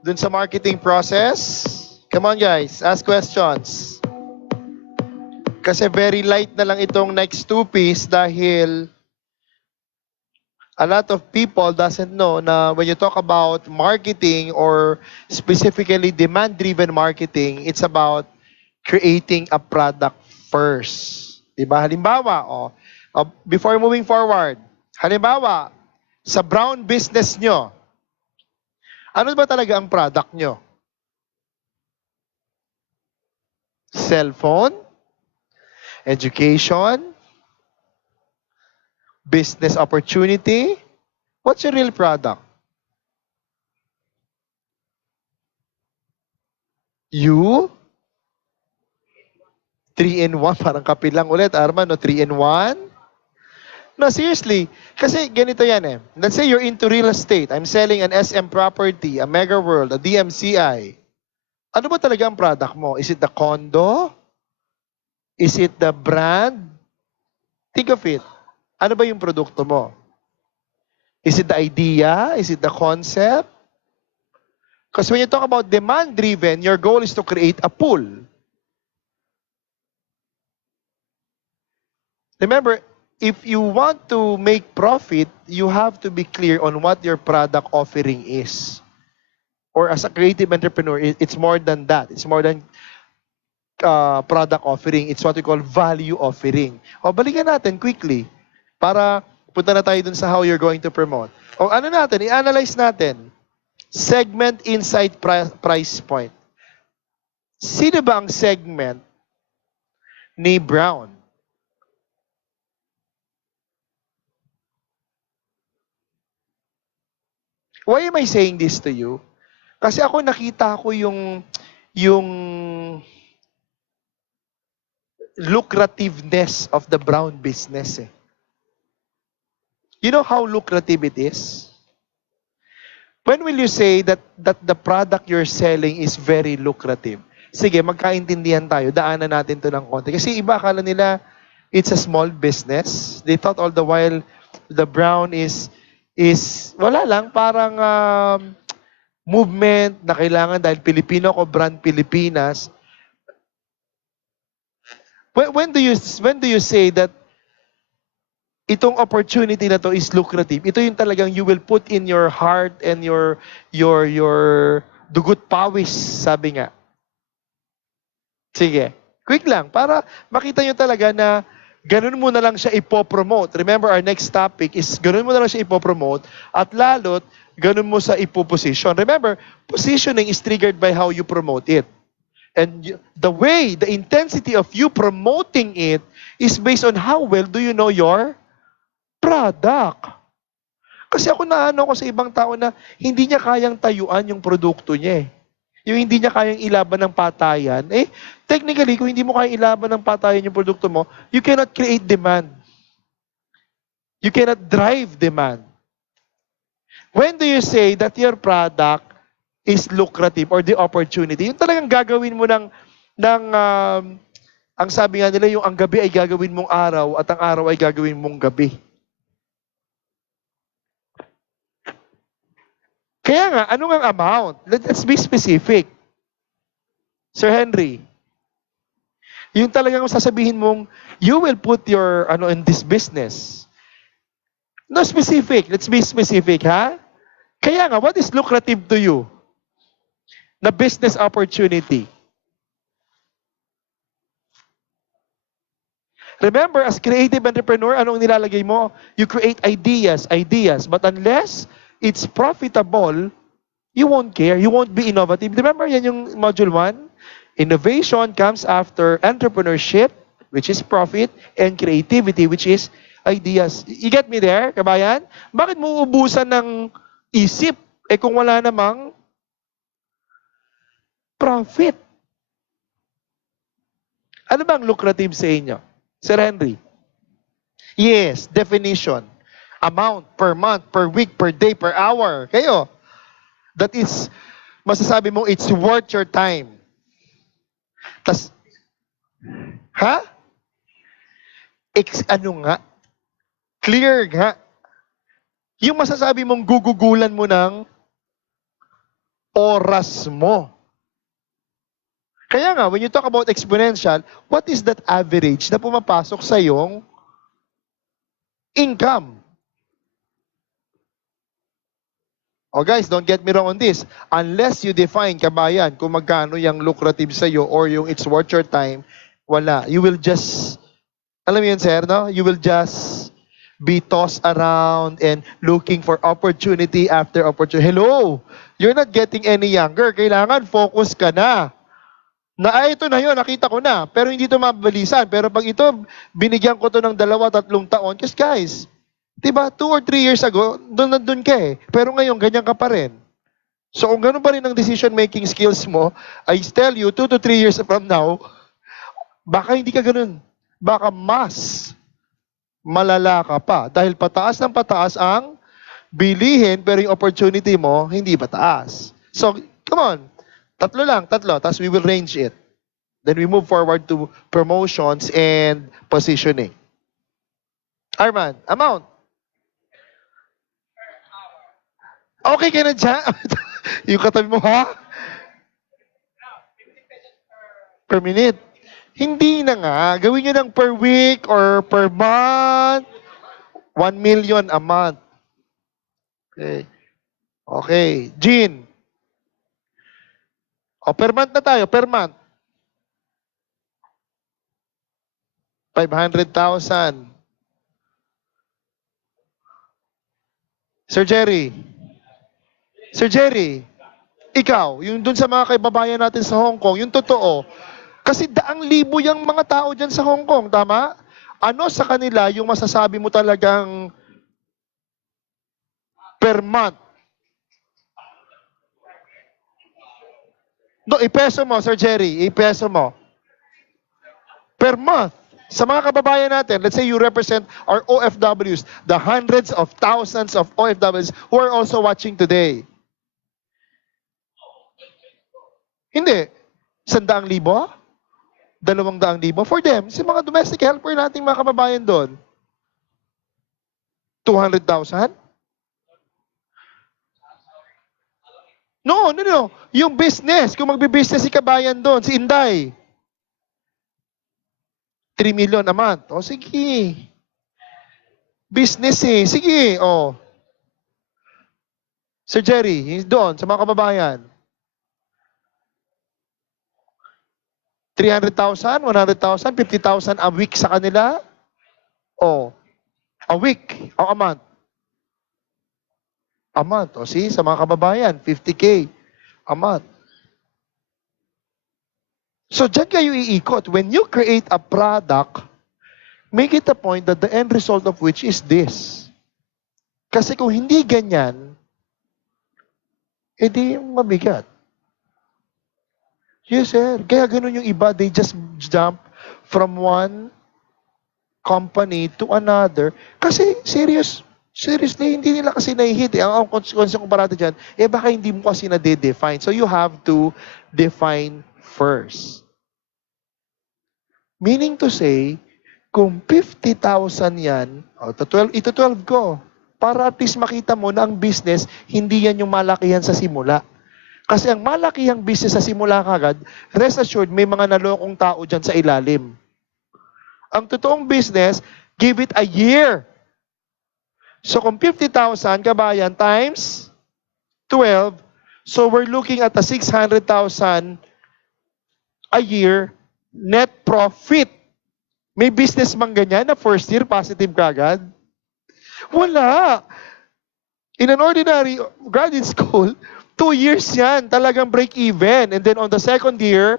dun sa marketing process? Come on guys, ask questions. Kasi very light na lang itong next two piece dahil a lot of people doesn't know na when you talk about marketing or specifically demand-driven marketing, it's about creating a product first. Diba? Halimbawa, before moving forward, halimbawa, sa brown business nyo, ano ba talaga ang product nyo? Cellphone? Education? Business opportunity? What's your real product? You? 3-in-1, parang kapilang ulit, Arman, no? 3-in-1? No, seriously. Kasi ganito yan eh. Let's say you're into real estate. I'm selling an SM property, a Mega World, a DMCI. Ano ba talaga ang product mo? Is it the condo? Is it the brand? Think of it. Ano ba yung produkto mo? Is it the idea? Is it the concept? Because when you talk about demand-driven, your goal is to create a pool. Remember, if you want to make profit, you have to be clear on what your product offering is. Or as a creative entrepreneur, it's more than that. It's more than product offering. It's what we call value offering. O, balikan natin quickly para punta na tayo dun sa how you're going to promote. O ano natin, i-analyze natin. Segment inside price point. Sino ba ang segment ni Brown? Why am I saying this to you? Kasi ako nakita ko yung lucrativeness of the brown business eh. You know how lucrative it is? When will you say that the product you're selling is very lucrative? Sige, magkaintindihan tayo. Daanan natin to ng konti. Kasi iba akala nila it's a small business. They thought all the while the brown is wala lang, parang movement na kailangan dahil Pilipino ko, brand Pilipinas. When do you say that itong opportunity na to is lucrative? Ito yung talagang you will put in your heart and your dugot pawis, sabi nga. Sige, quick lang, para makita nyo talaga na ganun mo na lang siya ipopromote. Remember, our next topic is ganun mo na lang siya ipopromote at lalot ganun mo sa ipoposition. Remember, positioning is triggered by how you promote it. And the intensity of you promoting it is based on how well do you know your product. Kasi ako naano ko sa ibang tao na hindi niya kayang tayuan yung produkto niya eh. Yung hindi niya kayang ilaban ng patayan, technically, kung hindi mo kayang ilaban ng patayan yung produkto mo, you cannot create demand. You cannot drive demand. When do you say that your product is lucrative or the opportunity? Yung talagang gagawin mo ang sabi nga nila, yung ang gabi ay gagawin mong araw at ang araw ay gagawin mong gabi. Kaya nga, ano nga amount? Let's be specific. Sir Henry, yung talagang sasabihin mong, you will put your, in this business. No, specific. Let's be specific, ha? Kaya nga, what is lucrative to you? Na business opportunity. Remember, as creative entrepreneur, anong nilalagay mo? You create ideas. But unless it's profitable, you won't care. You won't be innovative. Remember yan yung module 1? Innovation comes after entrepreneurship, which is profit, and creativity, which is ideas. You get me there, kabayan? Bakit mo ubusan ng isip kung wala namang profit? Ano bang lucrative sa inyo? Sir Henry? Yes, definition. Amount per month, per week, per day, per hour. Kayo. That is, masasabi mo, it's worth your time. Tas, ha? Ano nga? Clear nga. Yung masasabi mong gugugulan mo ng oras mo. Kaya nga, when you talk about exponential, what is that average na pumapasok sa iyong income? Oh guys, don't get me wrong on this. Unless you define, kabayan, kung magkano yung lucrative sa iyo or yung it's worth your time, wala. You will just, alam mo yun, sir, no? You will just be tossed around and looking for opportunity after opportunity. Hello! You're not getting any younger. Kailangan focus ka na. Ito na yun, nakita ko na. Pero hindi ito mabilisan. Pero pag ito, binigyan ko to ng 2-3 taon. Kasi guys, diba, 2 or 3 years ago, doon ka eh. Pero ngayon, ganyan ka pa rin. So kung ganun pa rin ang decision-making skills mo, I tell you, 2 to 3 years from now, baka hindi ka ganun. Baka mas malala ka pa. Dahil pataas ng pataas ang bilihin, pero yung opportunity mo, hindi pataas. So, come on. 3 lang, 3. Tapos we will range it. Then we move forward to promotions and positioning. Arman, amount. Okay ka na dyan? Yung katabi mo, ha? Per minute. Hindi na nga. Gawin nyo ng per week or per month. 1 million a month. Okay. Okay. Jean. O, per month na tayo. Per month. 500,000. Sir Jerry. Sir Jerry, ikaw, yung dun sa mga kaibabayan natin sa Hong Kong, yung totoo, kasi 100,000 yung mga tao dyan sa Hong Kong, tama? Ano sa kanila yung masasabi mo talagang per month? No, ipeso mo, Sir Jerry, ipeso mo. Per month. Sa mga kababayan natin, let's say you represent our OFWs, the hundreds of thousands of OFWs who are also watching today. Hindi. 100,000? 200,000? For them, si mga domestic helper nating mga kababayan doon. 200,000? No. Yung business, kung magbi-business si kabayan doon, si Inday. 3 million a month. O sige. Business eh. Sige. O. Sir Jerry, doon, sa mga kababayan. 300,000, 100,000, 50,000 a week sa kanila? O. A week. O a month. A month. O see, sa mga kababayan, 50K a month. So, dyan kayo iikot. When you create a product, make it a point that the end result of which is this. Kasi kung hindi ganyan, edi mabigat. Yes, sir. Kaya ganun yung iba, they just jump from one company to another. Kasi seriously, hindi nila kasi nahihit. Ang konsensyon ko parati dyan, baka hindi mo kasi na-define. So you have to define first. Meaning to say, kung 50,000 yan, ito 12 ko, para at least makita mo na ang business, hindi yan yung malakihan sa simula. Kasi ang malakihang business sa simula kagad, rest assured, may mga nalokong tao dyan sa ilalim. Ang totoong business, give it a year. So kung 50,000 kabayan times 12, so we're looking at a 600,000 a year net profit. May business man ganyan na first year positive kagad? Wala. In an ordinary graduate school, 2 years yan, talagang break even. And then on the second year,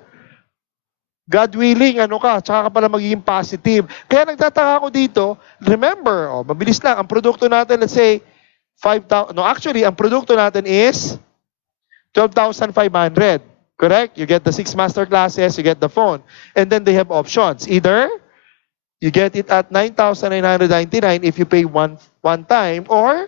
God willing, tsaka ka pala magiging positive. Kaya nagtataka ako dito, remember, mabilis lang, ang produkto natin, let's say, 5,000, actually, ang produkto natin is 12,500. Correct? You get the 6 master classes, you get the phone. And then they have options. Either you get it at 9,999 if you pay one time, or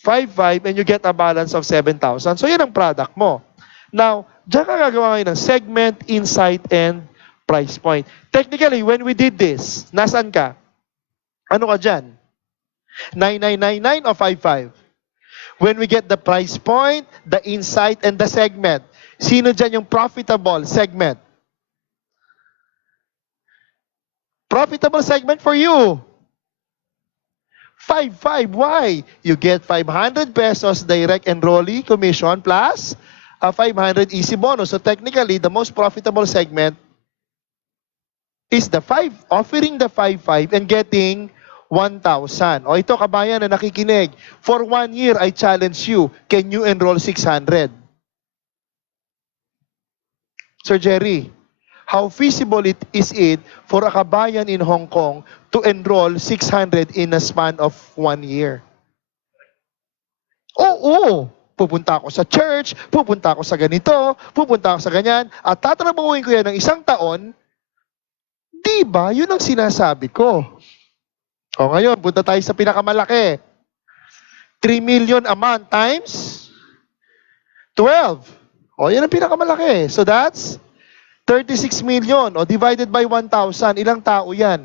5,500 and you get a balance of 7,000. So yan ang product mo. Now, diyan ka gagawa ngayon ng segment, insight, and price point. Technically, when we did this, nasan ka? Ano ka dyan? 9,999 o 5,500? When we get the price point, the insight, and the segment. Sino dyan yung profitable segment? Profitable segment for you. 5-5. Why? You get 500 pesos direct enrollee commission plus a 500 easy bonus. So technically, the most profitable segment is the 5, offering the 5-5 and getting 1,000. O ito, kabayan na nakikinig. For 1 year, I challenge you. Can you enroll 600? Sir Jerry, how feasible is it for a kabayan in Hong Kong to enroll 600 in a span of 1 year? Oo! Pupunta ako sa church, pupunta ako sa ganito, pupunta ako sa ganyan, at tatrabahuin ko yan ng 1 taon, di ba? Yun ang sinasabi ko. O ngayon, punta tayo sa pinakamalaki. 3 million a month times 12. O, yan ang pinakamalaki. So that's 36 million. O, divided by 1,000. Ilang tao yan?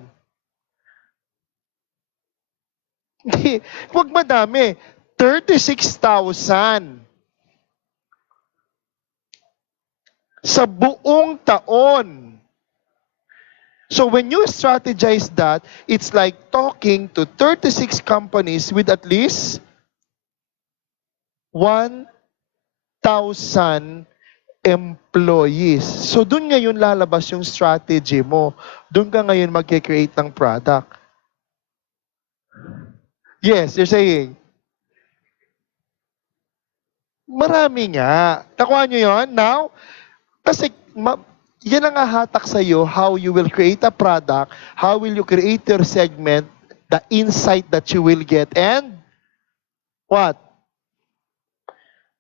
Hindi. Huwag madami. 36,000. Sa buong taon. So when you strategize that, it's like talking to 36 companies with at least 1,000 employees. So dun ngayon lalabas yung strategy mo. Dun ka ngayon mag-create ng product. Yes, you're saying. Marami nga. Nakuha nyo yun? Now, kasi yan ang hahatak sa'yo how you will create a product, how will you create your segment, the insight that you will get, and what?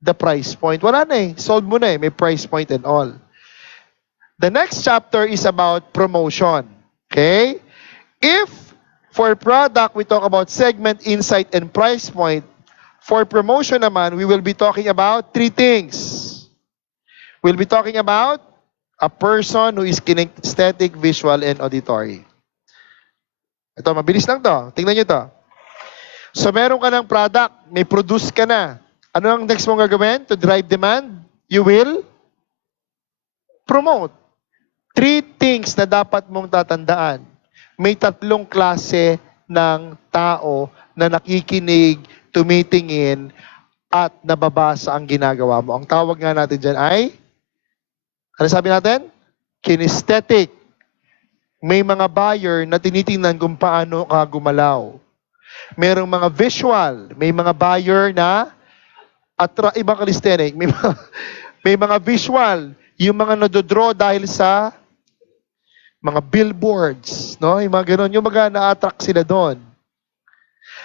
The price point. Wala na eh. Sold mo na eh. May price point and all. The next chapter is about promotion. Okay? If for product, we talk about segment, insight, and price point, for promotion naman, we will be talking about 3 things. We'll be talking about a person who is kinesthetic, visual, and auditory. Ito, mabilis lang to. Tingnan nyo to. So, meron ka ng product, may produce ka na. Ano ang next mong gagawin to drive demand? You will promote. 3 things na dapat mong tatandaan. May 3 klase ng tao na nakikinig, tumitingin, at nababasa ang ginagawa mo. Ang tawag nga natin dyan ay, ano sabi natin? Kinesthetic. May mga buyer na tinitingnan kung paano ka gumalaw. Merong mga visual. May mga buyer na ibang kinesthetic. May mga visual. Yung mga nadodraw dahil sa mga billboards. No? Yung mga ganun. Yung mga na-attract sila doon.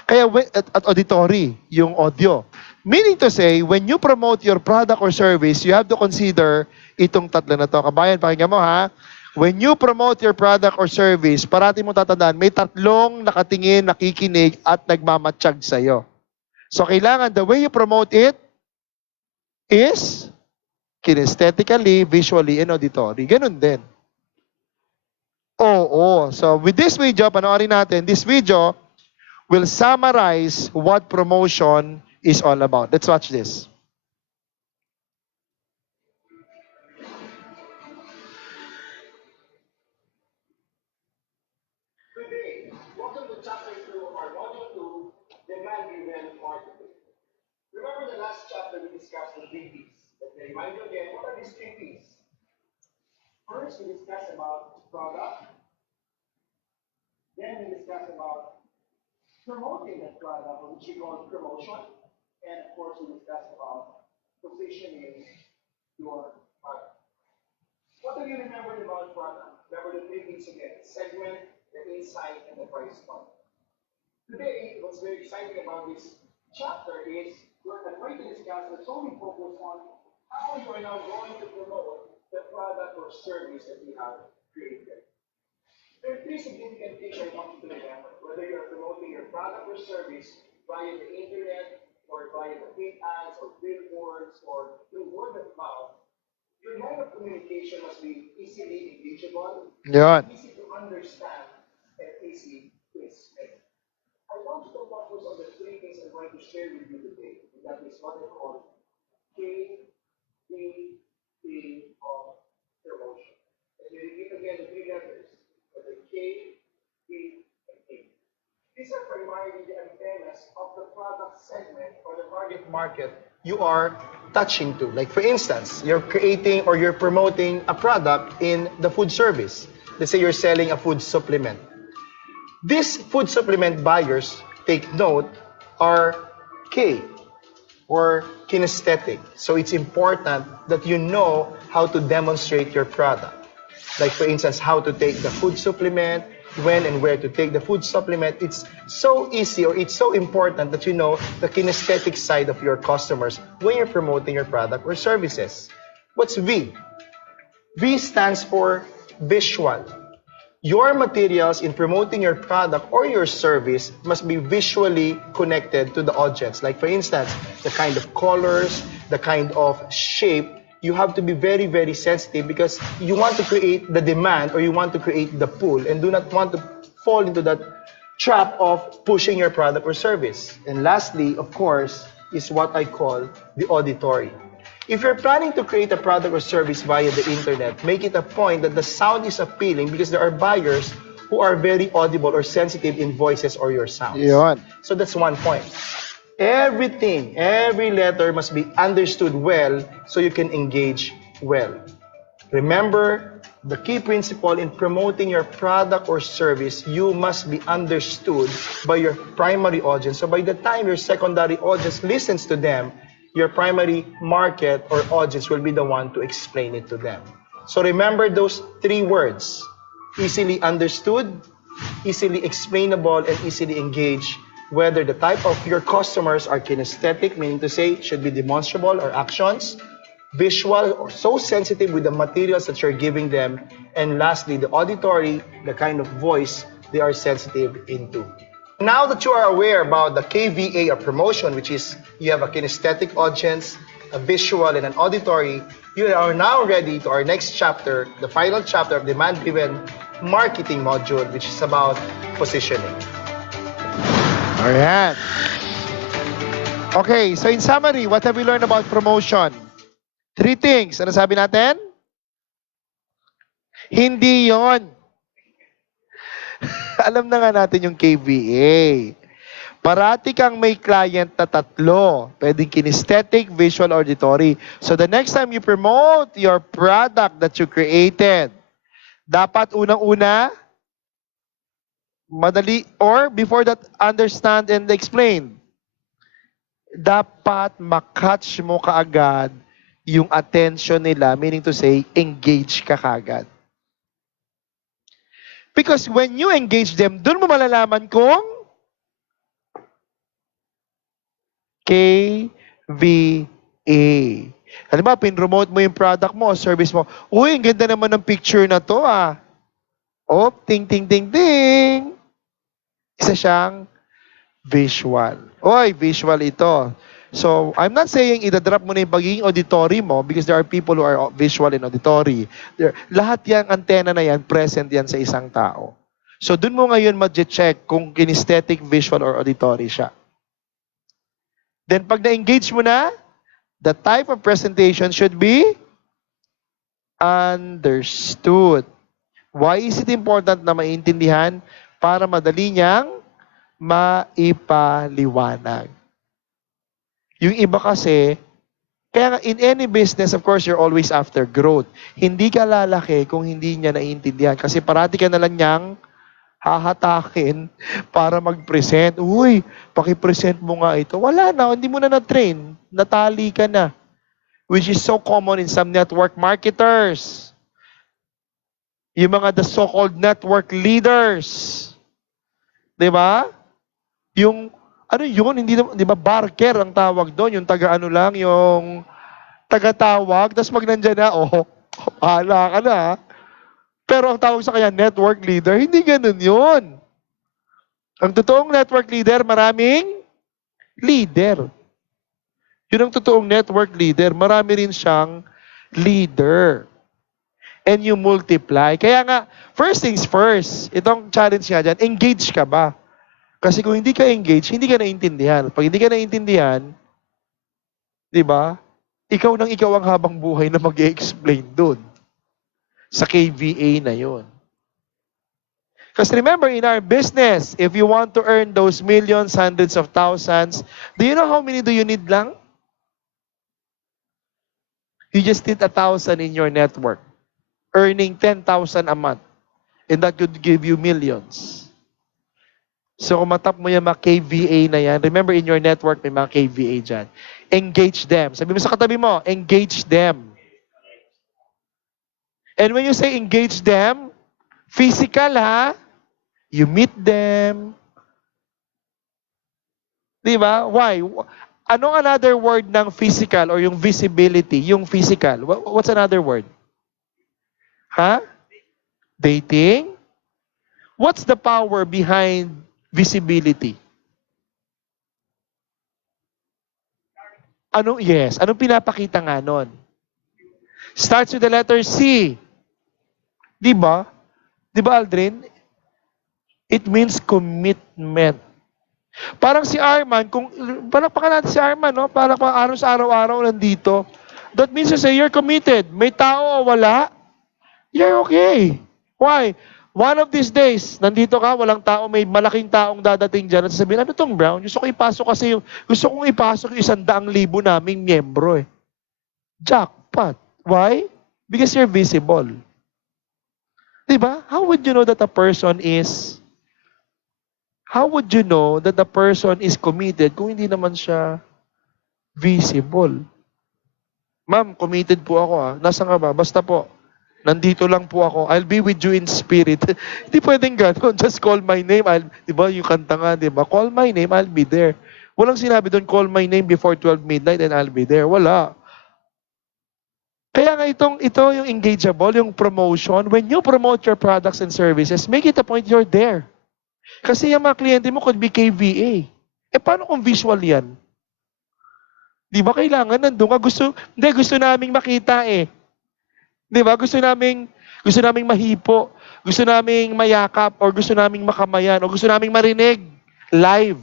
Kaya, at auditory, yung audio. Meaning to say, when you promote your product or service, you have to consider itong 3 na to. Kabayan, pakinggan mo ha. When you promote your product or service, parati mo tatandaan, may 3 nakatingin, nakikinig, at nagmamatsyag sa'yo. So, kailangan, the way you promote it is kinesthetically, visually, and auditory. Ganun din. Oo. So, with this video, panoorin natin, this video will summarize what promotion is all about. Let's watch this. Today, welcome to chapter 2 of our module 2, demand-driven marketing. Remember the last chapter we discussed the 3 P's. Let me remind you again, what are these 3 P's? First, we discussed about product. Then we discussed about promoting that product, which we call promotion. And of course, we discussed about positioning your product. What do you remember about product? Remember the 3 P's again: segment, the insight, and the price point. Today, what's very exciting about this chapter is we're going to discuss the solely focus on how you are now going to promote the product or service that we have created. There are 3 significant things I want you to remember. Whether you're promoting your product or service via the internet, or via the paid ads, or billboards, or through word of mouth, your line of communication must be easily engageable, easy to understand, and easy to explain. I want you to focus on the 3 things I'm going to share with you today. That is what I call KVA of promotion. And you repeat again the three letters. For the K, V, and A. These are primarily the antennas of the product segment or the target market you are touching to. Like for instance, you're creating or you're promoting a product in the food service. Let's say you're selling a food supplement. These food supplement buyers, take note, are K or kinesthetic. So it's important that you know how to demonstrate your product. Like for instance, how to take the food supplement, when and where to take the food supplement. It's so easy or it's so important that you know the kinesthetic side of your customers when you're promoting your product or services. What's V? V stands for visual. Your materials in promoting your product or your service must be visually connected to the audience. Like for instance, the kind of colors, the kind of shape, you have to be very, very sensitive because you want to create the demand or you want to create the pull and do not want to fall into that trap of pushing your product or service. And lastly, of course, is what I call the auditory. If you're planning to create a product or service via the internet, make it a point that the sound is appealing because there are buyers who are very audible or sensitive in voices or your sounds. Yun. So that's one point. Everything, every letter must be understood well so you can engage well. Remember, the key principle in promoting your product or service, you must be understood by your primary audience. So by the time your secondary audience listens to them, your primary market or audience will be the one to explain it to them. So remember those three words: easily understood, easily explainable, and easily engaged. Whether the type of your customers are kinesthetic, meaning to say should be demonstrable or actions, visual or so sensitive with the materials that you're giving them, and lastly, the auditory, the kind of voice they are sensitive into. Now that you are aware about the KVA of promotion, which is you have a kinesthetic audience, a visual, and an auditory, you are now ready to our next chapter, the final chapter of demand-driven marketing module, which is about positioning. Alright. Okay, so in summary, what have we learned about promotion? Three things. Ano sabi natin? Hindi yon. Alam na nga natin yung KVA. Parati kang may client na tatlo. Pwedeng kinesthetic, visual, auditory. So the next time you promote your product that you created, dapat unang-una, madali, or before that, understand and explain. Dapat makatch mo kaagad yung attention nila, meaning to say, engage ka kaagad. Because when you engage them, doon mo malalaman kung KVA. Halimbawa, pinromote mo yung product mo, service mo. Uy, ang ganda naman ng picture na to ah. Oh, ting, ting, ting, ting. Isa siyang visual. Oy, visual ito. So, I'm not saying idadrop mo na yung pagiging auditory mo because there are people who are visual and auditory. Lahat yung antenna na yan, present yan sa isang tao. So, dun mo ngayon ma-check kung kinesthetic, visual, or auditory siya. Then, pag na-engage mo na, the type of presentation should be understood. Why is it important na maintindihan? Para madali niyang maipaliwanag. Yung iba kasi, kaya nga in any business, of course, you're always after growth. Hindi ka lalaki kung hindi niya naiintindihan. Kasi parati ka na lang niyang hahatakin para mag-present. Uy, pakipresent mo nga ito. Wala na, hindi mo na na-train. Natali ka na. Which is so common in some network marketers. Yung mga the so-called network leaders. Diba? Yung ano yun? Hindi, di ba, barker ang tawag doon. Yung taga-ano lang, yung taga-tawag. Tapos pag nandyan na, oh, pahala ka na. Pero ang tawag sa kanya, network leader, hindi ganun yun. Ang totoong network leader, maraming leader. Yun ang totoong network leader. Marami rin siyang leader. And you multiply. Kaya nga, first things first, itong challenge nga dyan, engage ka ba? Kasi kung hindi ka engage, hindi ka naintindihan. Pag hindi ka naintindihan, Di ba? Ikaw nang ikaw ang habang buhay na mag-explain dun sa KVA na yon. Because remember, in our business, if you want to earn those millions, hundreds of thousands, do you know how many do you need lang? You just need 1,000 in your network, earning 10,000 a month. And that could give you millions. So kung matap mo yung mga KVA na yan, remember in your network may mga KVA dyan. Engage them. Sabi mo sa katabi mo, engage them. And when you say engage them, physical ha, you meet them. Di ba? Why? Anong another word ng physical or yung visibility? Yung physical. What's another word? Ha? Dating? What's the power behind visibility? Anong pinapakita nga nun? Starts with the letter C. Di ba? Di ba, Aldrin? It means commitment. Parang si Arman, parang natin si Arman, no? Parang araw-araw nandito. That means to say, you're committed. May tao o wala, you're okay. Why? One of these days, nandito ka, walang tao, may malaking taong dadating dyan at sasabihin, ano tong Brown? Gusto kong ipasok yung 100,000 naming miyembro eh. Jackpot. Why? Because you're visible. Diba? How would you know that a person is committed kung hindi naman siya visible? Ma'am, committed po ako ha. Nasaan ka ba? Basta po. Nandito lang po ako. I'll be with you in spirit. Hindi pwedeng gano'n. Just call my name. Diba yung kanta nga, diba? Call my name, I'll be there. Walang sinabi doon, call my name before 12 midnight and I'll be there. Wala. Kaya nga ito yung engageable, yung promotion. When you promote your products and services, make it a point you're there. Kasi yung mga kliyente mo could be KVA. Paano kung visual yan? Di ba kailangan nandun ka? Gusto naming makita eh. Di ba? Gusto naming mahipo. Gusto naming mayakap or gusto naming makamayan o gusto naming marinig live.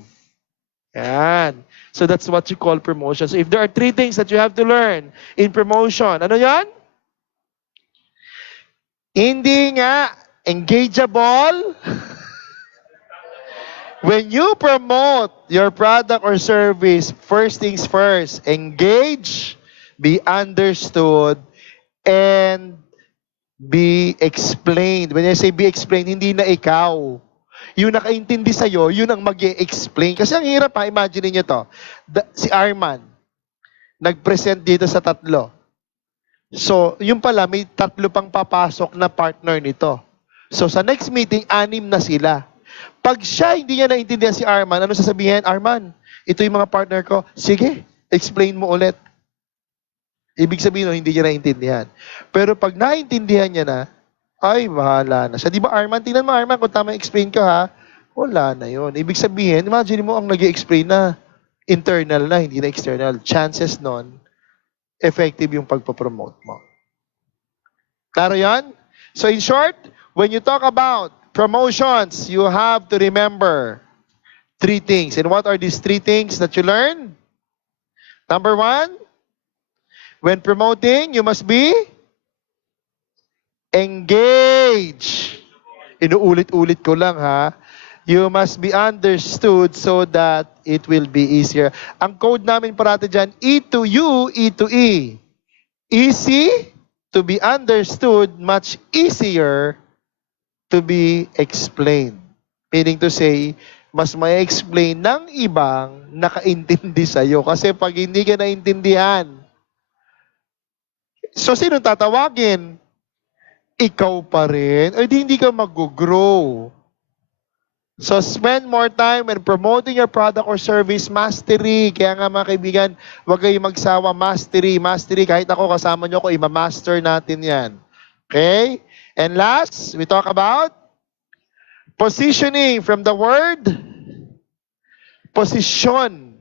Yan. So that's what you call promotion. So if there are 3 things that you have to learn in promotion, ano yan? Hindi nga engageable. When you promote your product or service, first things first, engage, be understood, and be explained. When I say be explained, hindi na ikaw. Yung nakaintindi sa'yo, yun ang mag-e-explain. Kasi ang hirap ha, imagine niyo to. Si Arman, nag-present dito sa 3. So, yung pala, may 3 pang papasok na partner nito. So, sa next meeting, 6 na sila. Pag siya hindi niya naintindihan si Arman, ano sasabihin? Arman, ito yung mga partner ko. Sige, explain mo ulit. Ibig sabihin, hindi niya naintindihan. Pero pag naintindihan niya na, ay, bahala na siya. Di ba, Arman? Tingnan mo, Arman, kung tama explain ka, ha? Wala na yun. Ibig sabihin, imagine mo ang nag-explain na internal na, hindi na external. Chances nun, effective yung pagpapromote mo. Klaro yan? So, in short, when you talk about promotions, you have to remember 3 things. And what are these 3 things that you learn? Number 1, when promoting, you must be engaged. Inuulit-ulit ko lang ha. You must be understood so that it will be easier. Ang code namin parati dyan, E to U, E to E. Easy to be understood, much easier to be explained. Meaning to say, mas may explain ng ibang nakaintindi sa'yo. Kasi pag hindi ka naintindihan, so sino tatawagin? Ikaw pa rin. O hindi ka mag-grow. So spend more time when promoting your product or service. Mastery. Kaya nga mga kaibigan, huwag kayong magsawa. Mastery. Mastery. Kahit ako kasama nyo ko, ima-master natin yan. Okay? And last, we talk about positioning from the word position.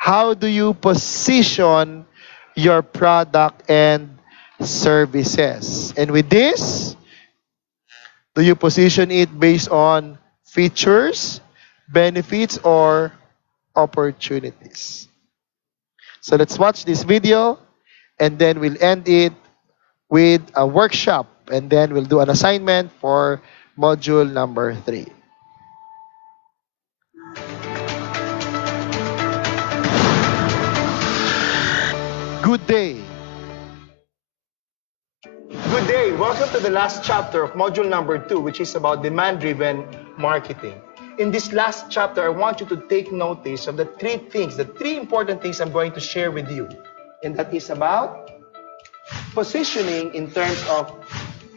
How do you position your product and services? And with this, do you position it based on features, benefits, or opportunities? So let's watch this video and then we'll end it with a workshop and then we'll do an assignment for module number 3. Good day. Good day. Welcome to the last chapter of module number 2, which is about demand-driven marketing. In this last chapter, I want you to take notice of the 3 things, the 3 important things I'm going to share with you. And that is about positioning in terms of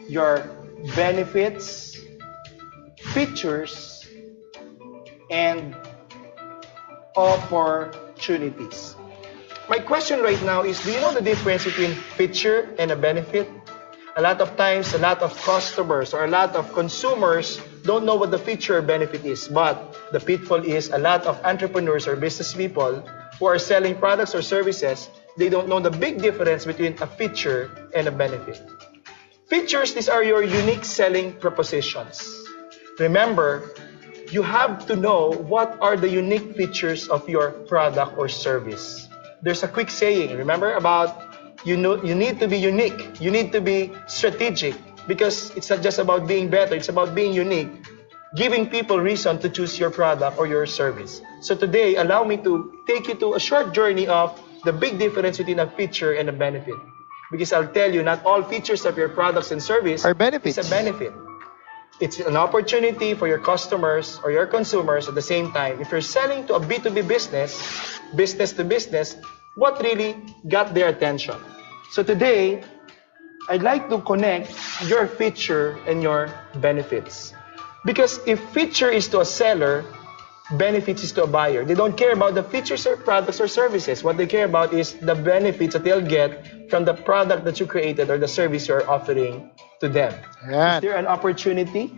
your benefits, features, and opportunities. My question right now is, do you know the difference between feature and a benefit? A lot of times, a lot of customers or a lot of consumers don't know what the feature or benefit is. But the pitfall is a lot of entrepreneurs or business people who are selling products or services, they don't know the big difference between a feature and a benefit. Features, these are your unique selling propositions. Remember, you have to know what are the unique features of your product or service. There's a quick saying, remember, about you need to be unique. You need to be strategic because it's not just about being better, it's about being unique, giving people reason to choose your product or your service. So today, allow me to take you to a short journey of the big difference between a feature and a benefit. Because I'll tell you, not all features of your products and service are benefits. It's a benefit. It's an opportunity for your customers or your consumers at the same time. If you're selling to a B2B business, business to business, what really got their attention? So today, I'd like to connect your feature and your benefits. Because if feature is to a seller, benefits is to a buyer. They don't care about the features or products or services. What they care about is the benefits that they'll get from the product that you created or the service you're offering to them. Yeah. Is there an opportunity?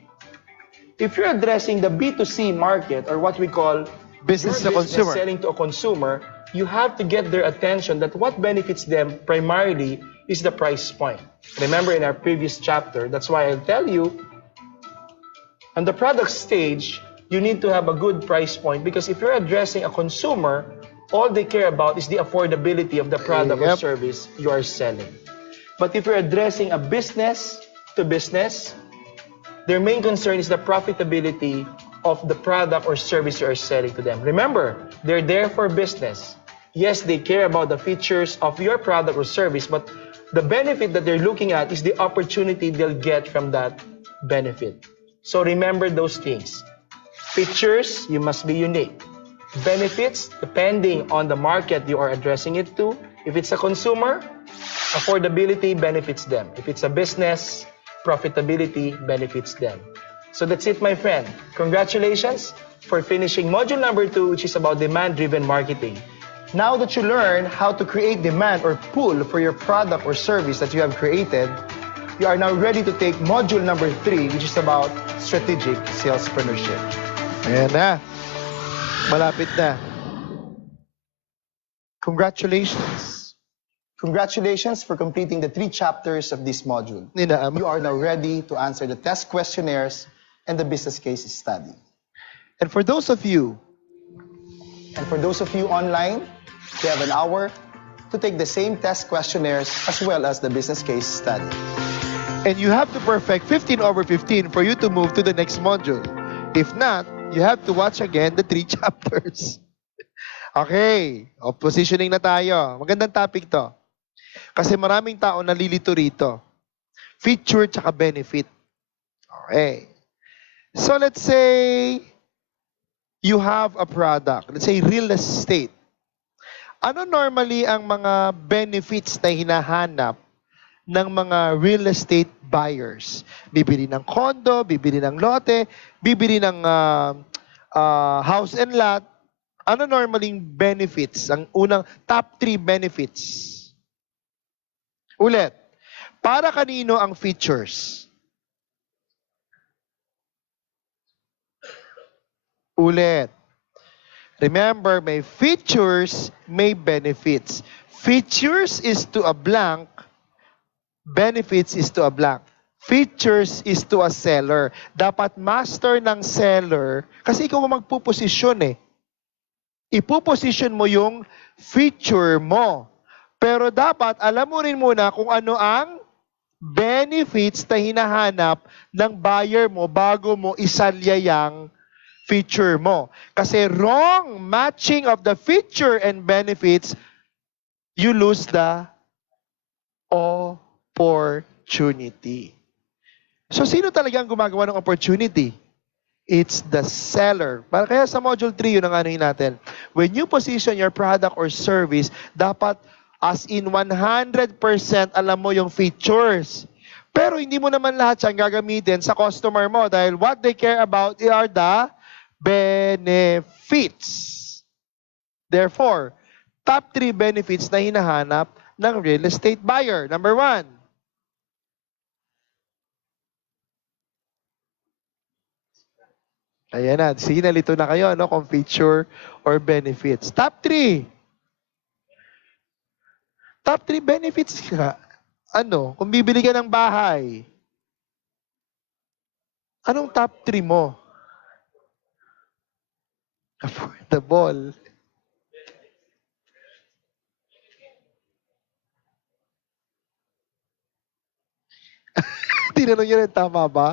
If you're addressing the B2C market or what we call Business your to consumer. selling to a consumer, you have to get their attention that what benefits them primarily is the price point. Remember in our previous chapter, that's why I'll tell you, on the product stage, you need to have a good price point because if you're addressing a consumer, all they care about is the affordability of the product or service you are selling. But if you're addressing a business to business, their main concern is the profitability of the product or service you are selling to them. Remember, they're there for business. Yes, they care about the features of your product or service, but the benefit that they're looking at is the opportunity they'll get from that benefit. So remember those things. Features, you must be unique. Benefits, depending on the market you are addressing it to. If it's a consumer, affordability benefits them. If it's a business, profitability benefits them. So that's it, my friend. Congratulations for finishing module number 2, which is about demand-driven marketing. Now that you learn how to create demand or pull for your product or service that you have created, you are now ready to take module number 3, which is about strategic salespreneurship. Ayan na. Malapit na. Congratulations. Congratulations for completing the 3 chapters of this module. You are now ready to answer the test questionnaires and the business case study. And for those of you online, you have an hour to take the same test questionnaires as well as the business case study. And you have to perfect 15 over 15 for you to move to the next module. If not, you have to watch again the 3 chapters. Okay, positioning na tayo. Magandang topic to. Kasi maraming tao nalilito rito. Feature tsaka benefit. Okay. So let's say you have a product. Let's say real estate. Ano normally ang mga benefits na hinahanap ng mga real estate buyers? Bibili ng condo, bibili ng lote, bibili ng house and lot. Ano normaling benefits? Ang unang top 3 benefits. Ulit. Para kanino ang features? Ulit. Remember, may features, may benefits. Features is to a blank, benefits is to a blank. Features is to a seller. Dapat master ng seller, kasi ikaw ang magpuposisyon eh. ipoposition mo yung feature mo. Pero dapat alam mo rin muna kung ano ang benefits na hinahanap ng buyer mo bago mo isalya yung feature mo. Kasi wrong matching of the feature and benefits, you lose the opportunity. So, sino talagang gumagawa ng opportunity? It's the seller. Kaya sa Module 3, yun ang anuhin natin. When you position your product or service, dapat as in 100% alam mo yung features. Pero hindi mo naman lahat siyang gagamitin sa customer mo dahil what they care about are the benefits. Therefore, top 3 benefits na hinahanap ng real estate buyer. Number 1, ayan na, sige, nalito na kayo, no, kung feature or benefits. Top 3. Top 3 benefits ka. Ano, kung bibili ka ng bahay, anong top 3 mo? Affordable. Tinanong nyo rin, tama ba?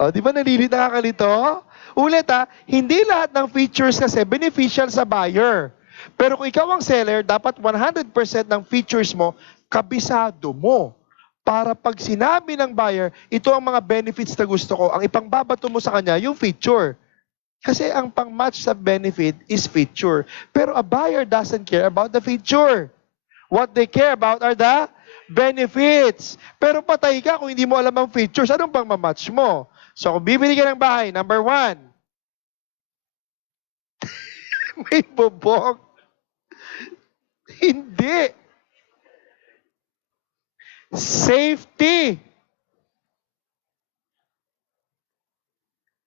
O, di ba nakakalito? Ulit hindi lahat ng features kasi beneficial sa buyer. Pero kung ikaw ang seller, dapat 100% ng features mo, kabisado mo. Para pag sinabi ng buyer, ito ang mga benefits na gusto ko, ang ipangbabato mo sa kanya, yung feature. Kasi ang pang-match sa benefit is feature. Pero a buyer doesn't care about the feature. What they care about are the benefits. Pero patay ka kung hindi mo alam ang features, anong pang ma-match mo? So kung bibili ka ng bahay, number 1, may bubong. Hindi. Safety.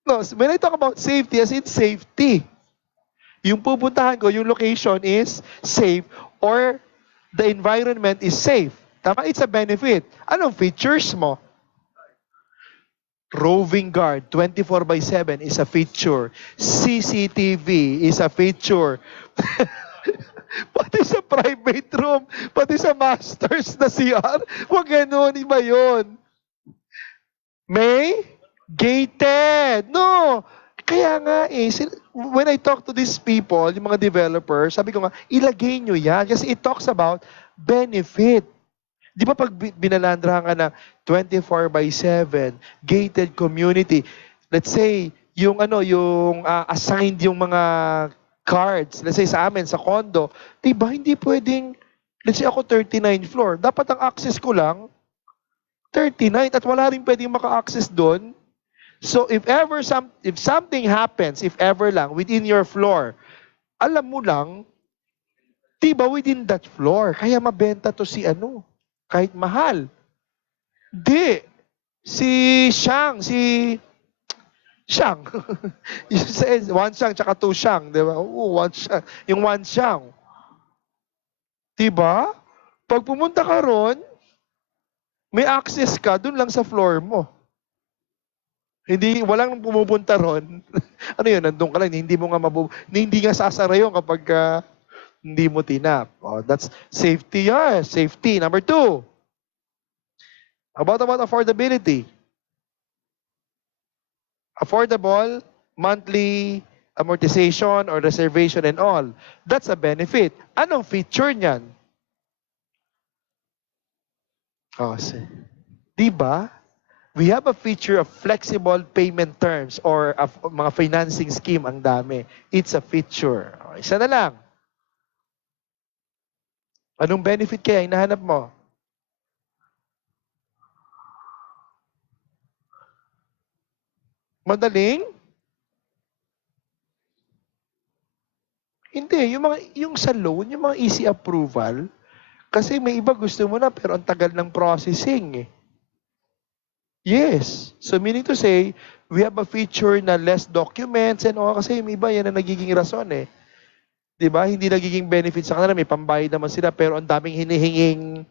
No, when I talk about safety, as in safety. Yung pupuntahan ko, yung location is safe or the environment is safe. Tama? It's a benefit. Anong features mo? Roving guard, 24/7 is a feature. CCTV is a feature. Pati sa private room, pati sa masters na CR, wag ganun, iba yun. May gated. No. Kaya nga when I talk to these people, yung mga developers, sabi ko nga, ilagay nyo yan kasi it talks about benefit. Di ba pag binalandrahan ka na 24/7, gated community, let's say, yung assigned yung mga cards, let's say sa amin, sa condo, di ba hindi pwedeng, let's say ako 39th floor, dapat ang access ko lang 39 at wala rin pwedeng maka-access doon. So if something happens, if ever lang, within your floor, alam mo lang, di ba within that floor, kaya mabenta to kahit mahal. Di. Si Shang. One Shang tsaka two Shang. Di ba? One Shang. Yung one Shang. Di ba? Pag pumunta ka ron, may access ka dun lang sa floor mo. Walang pumupunta ron. Ano yun? Nandun ka lang. Hindi nga sasara yun kapag hindi mo tinap. Oh, that's safety. Safety. Number 2. About affordability. Affordable, monthly amortization or reservation and all. That's a benefit. Anong feature niyan? Oh, diba? We have a feature of flexible payment terms or mga financing scheme ang dami. It's a feature. Isa na lang. Anong benefit kaya hinahanap mo? Madaling? Hindi. Yung sa loan, yung mga easy approval, kasi may iba gusto mo na pero ang tagal ng processing. Yes. So meaning to say, we have a feature na less documents and all kasi may iba yan ang nagiging rason Diba? Hindi nagiging benefit sa kanila. May pambayad naman sila pero ang daming hinihinging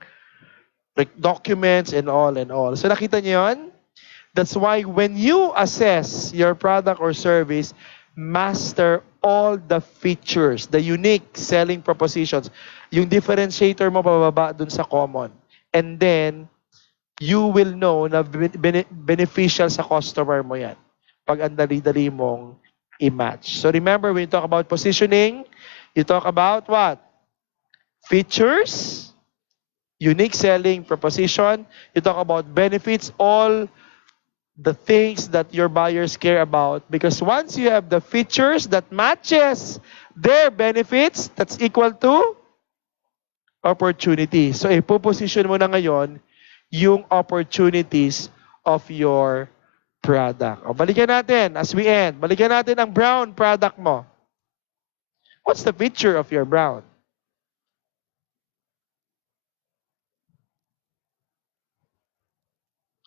documents and all. So nakita niyo yun? That's why when you assess your product or service, master all the features, the unique selling propositions. Yung differentiator mo bababa dun sa common. And then, you will know na beneficial sa customer mo yan pag ang dali-dali mong i-match. So remember, when you talk about positioning, you talk about what? Features, unique selling proposition, you talk about benefits, all the things that your buyers care about. Because once you have the features that matches their benefits, that's equal to opportunity. So ipoposition mo na ngayon yung opportunities of your product. O, balikan natin as we end. Balikan natin ang brown product mo. What's the feature of your brown?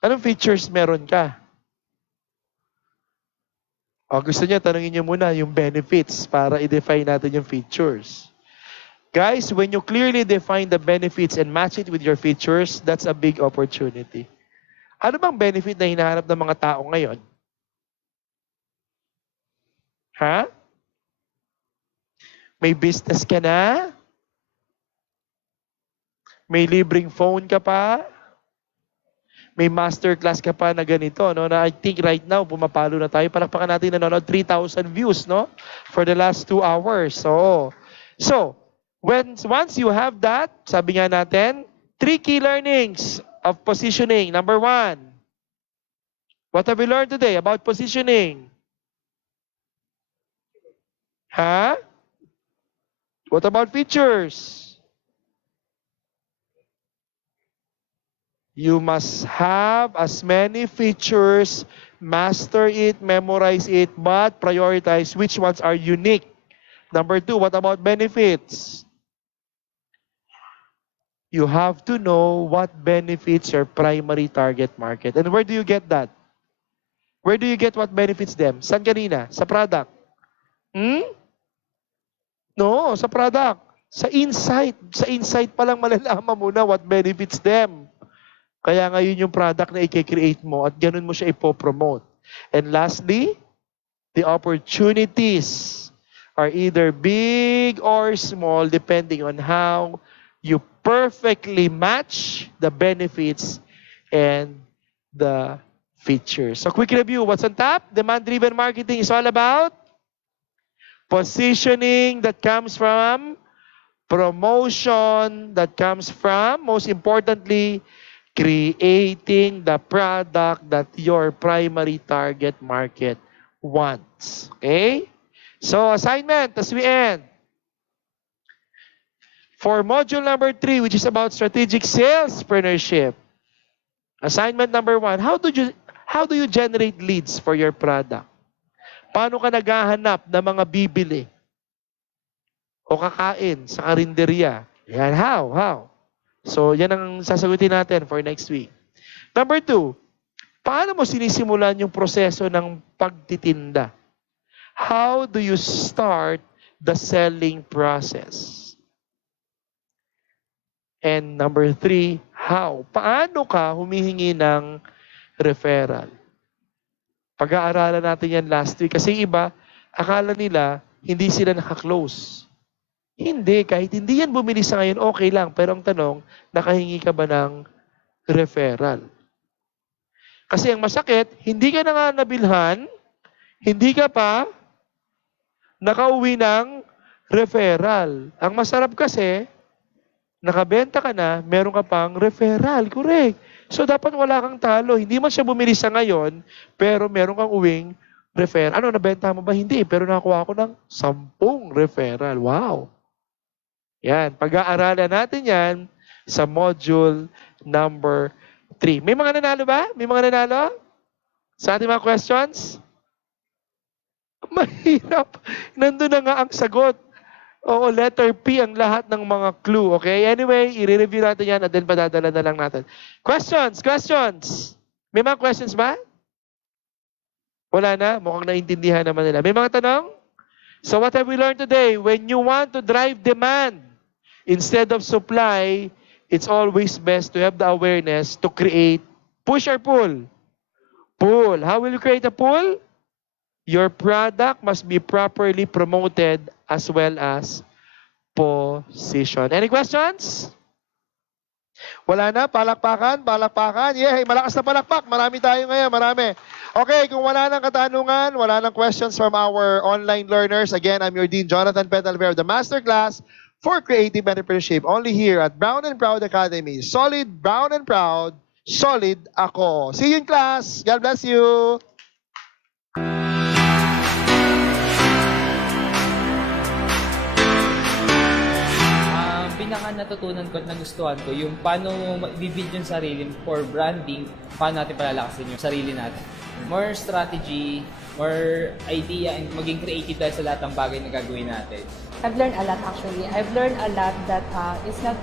Anong features meron ka? O, gusto niya, tanungin niyo muna yung benefits para i-define natin yung features. Guys, when you clearly define the benefits and match it with your features, that's a big opportunity. Ano bang benefit na hinahanap ng mga tao ngayon? Ha? May business ka na? May libreng phone ka pa? May masterclass ka pa na ganito, no? Na I think right now, pumapalo na tayo. Palakpakan natin nanonood, 3,000 views, no? For the last 2 hours. So, once you have that, sabi nga natin, 3 key learnings of positioning. Number 1, what have we learned today about positioning? Ha? What about features? You must have as many features, master it, memorize it, but prioritize which ones are unique. Number 2, what about benefits? You have to know what benefits your primary target market. And where do you get that? Where do you get what benefits them? Saan kanina? Sa product? No, sa product. Sa insight. Sa insight pa lang malalaman mo na what benefits them. Kaya ngayon yung product na i-create mo at ganun mo siya ipopromote. And lastly, the opportunities are either big or small depending on how you perfectly match the benefits and the features. So quick review, what's on top? Demand-driven marketing is all about positioning that comes from promotion, that comes from, most importantly, creating the product that your primary target market wants. Okay? So, assignment as we end. For module number 3, which is about strategic salespreneurship, assignment number 1, how do you generate leads for your product? Paano ka naghahanap ng mga bibili o kakain sa karinderya? Yan, how? So, yan ang sasagutin natin for next week. Number 2, paano mo sinisimulan yung proseso ng pagtitinda? How do you start the selling process? And number 3, how? Paano ka humihingi ng referral? Pag-aaralan natin yan last week. Kasi iba, akala nila, hindi sila nakaklose. Hindi, kahit hindi yan bumili sa ngayon, okay lang. Pero ang tanong, nakahingi ka ba ng referral? Kasi ang masakit, hindi ka na nga nabilhan, hindi ka pa nakauwi ng referral. Ang masarap kasi, nakabenta ka na, meron ka pang referral. Correct. So dapat wala kang talo. Hindi man siya bumili sa ngayon, pero meron kang uwing referral. Ano, nabenta mo ba? Hindi. Pero nakuha ko ng 10 referral. Wow. Yan, pag-aaralan natin yan sa module number 3. May mga nanalo ba? May mga nanalo? Sa ating mga questions? Mahirap. Nandun na nga ang sagot. Oo, letter P ang lahat ng mga clue. Okay? Anyway, i-review natin yan at then padadala na lang natin. Questions? May mga questions ba? Wala na? Mukhang naintindihan naman nila. May mga tanong? So what have we learned today? When you want to drive demand, instead of supply, it's always best to have the awareness to create push or pull. Pull. How will you create a pull? Your product must be properly promoted as well as positioned. Any questions? Wala na, palakpakan, palakpakan. Yay, malakas na palakpak. Marami tayo ngayon, marami. Okay, kung wala nang katanungan, wala nang questions from our online learners. Again, I'm your Dean Jonathan Petalver of the Masterclass for Creative Entrepreneurship. Only here at Brown and Proud Academy. Solid, Brown and Proud, solid ako. See you in class. God bless you. Pinaka natutunan ko at nagustuhan ko yung paano i-build yung sarili for branding, paano natin palalakasin yung sarili natin. More strategy, more idea, and maging creative dahil sa lahat ng bagay na gagawin natin. I've learned a lot actually. I've learned a lot that it's not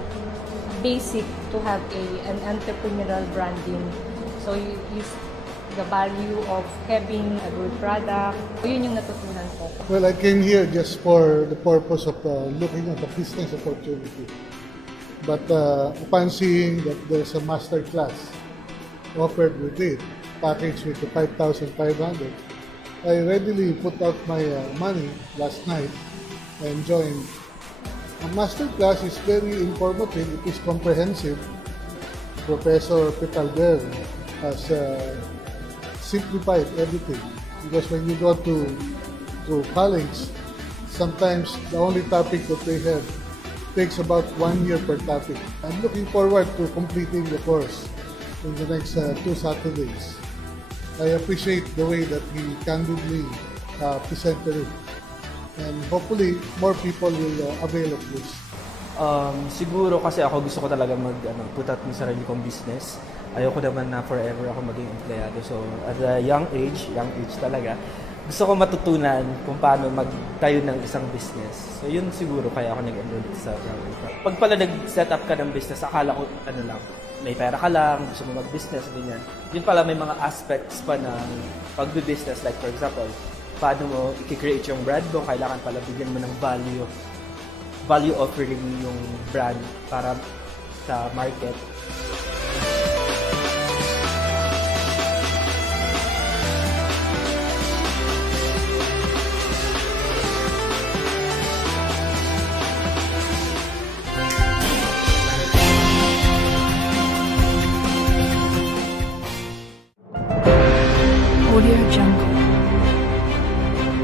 basic to have an entrepreneurial branding. So the value of having a good product. Yun yung natutunan ko. Well, I came here just for the purpose of looking at the business opportunity. But upon seeing that there's a master class offered with it, packaged with the 5,500, I readily put out my money last night and joined. A master class is very informative. It is comprehensive. Professor Petalver has simplified everything, because when you go to college, sometimes the only topic that they have takes about 1 year per topic. I'm looking forward to completing the course in the next 2 Saturdays. I appreciate the way that he candidly presented it, and hopefully more people will avail of this. Siguro kasi ako gusto ko talaga put out ng sarili kong business. Ayoko naman na forever ako maging empleyado. So at a young age talaga, gusto ko matutunan kung paano magtayo ng isang business. So yun siguro kaya ako nag-enroll sa Brown&Proud. Pag pala nag-set up ka ng business, akala ko may pera ka lang, gusto mo mag-business, ganyan. Yun pala may mga aspects pa ng pag-business. Like for example, paano mo i-create yung brand mo, kailangan pala bigyan mo ng value offering yung brand para sa market.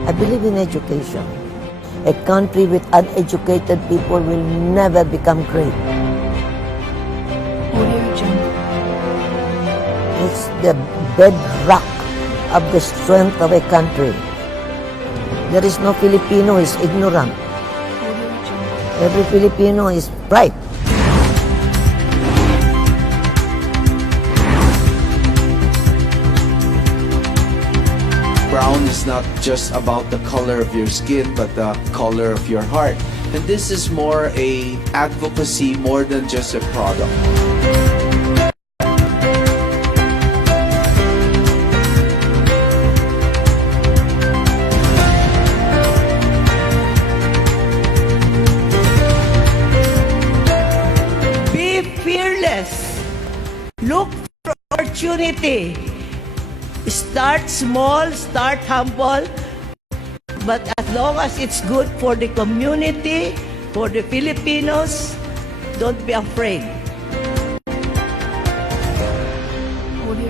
I believe in education. A country with uneducated people will never become great. It's the bedrock of the strength of a country. There is no Filipino who is ignorant. Every Filipino is bright. Brown is not just about the color of your skin, but the color of your heart. And this is more a advocacy more than just a product. Be fearless. Look for opportunity. Start small, start humble, but as long as it's good for the community, for the Filipinos, don't be afraid.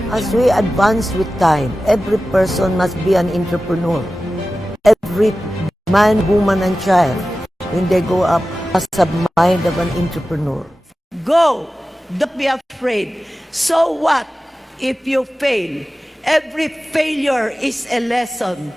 As we advance with time, every person must be an entrepreneur. Every man, woman, and child, when they grow up, must have the mind of an entrepreneur. Go! Don't be afraid. So what if you fail? Every failure is a lesson.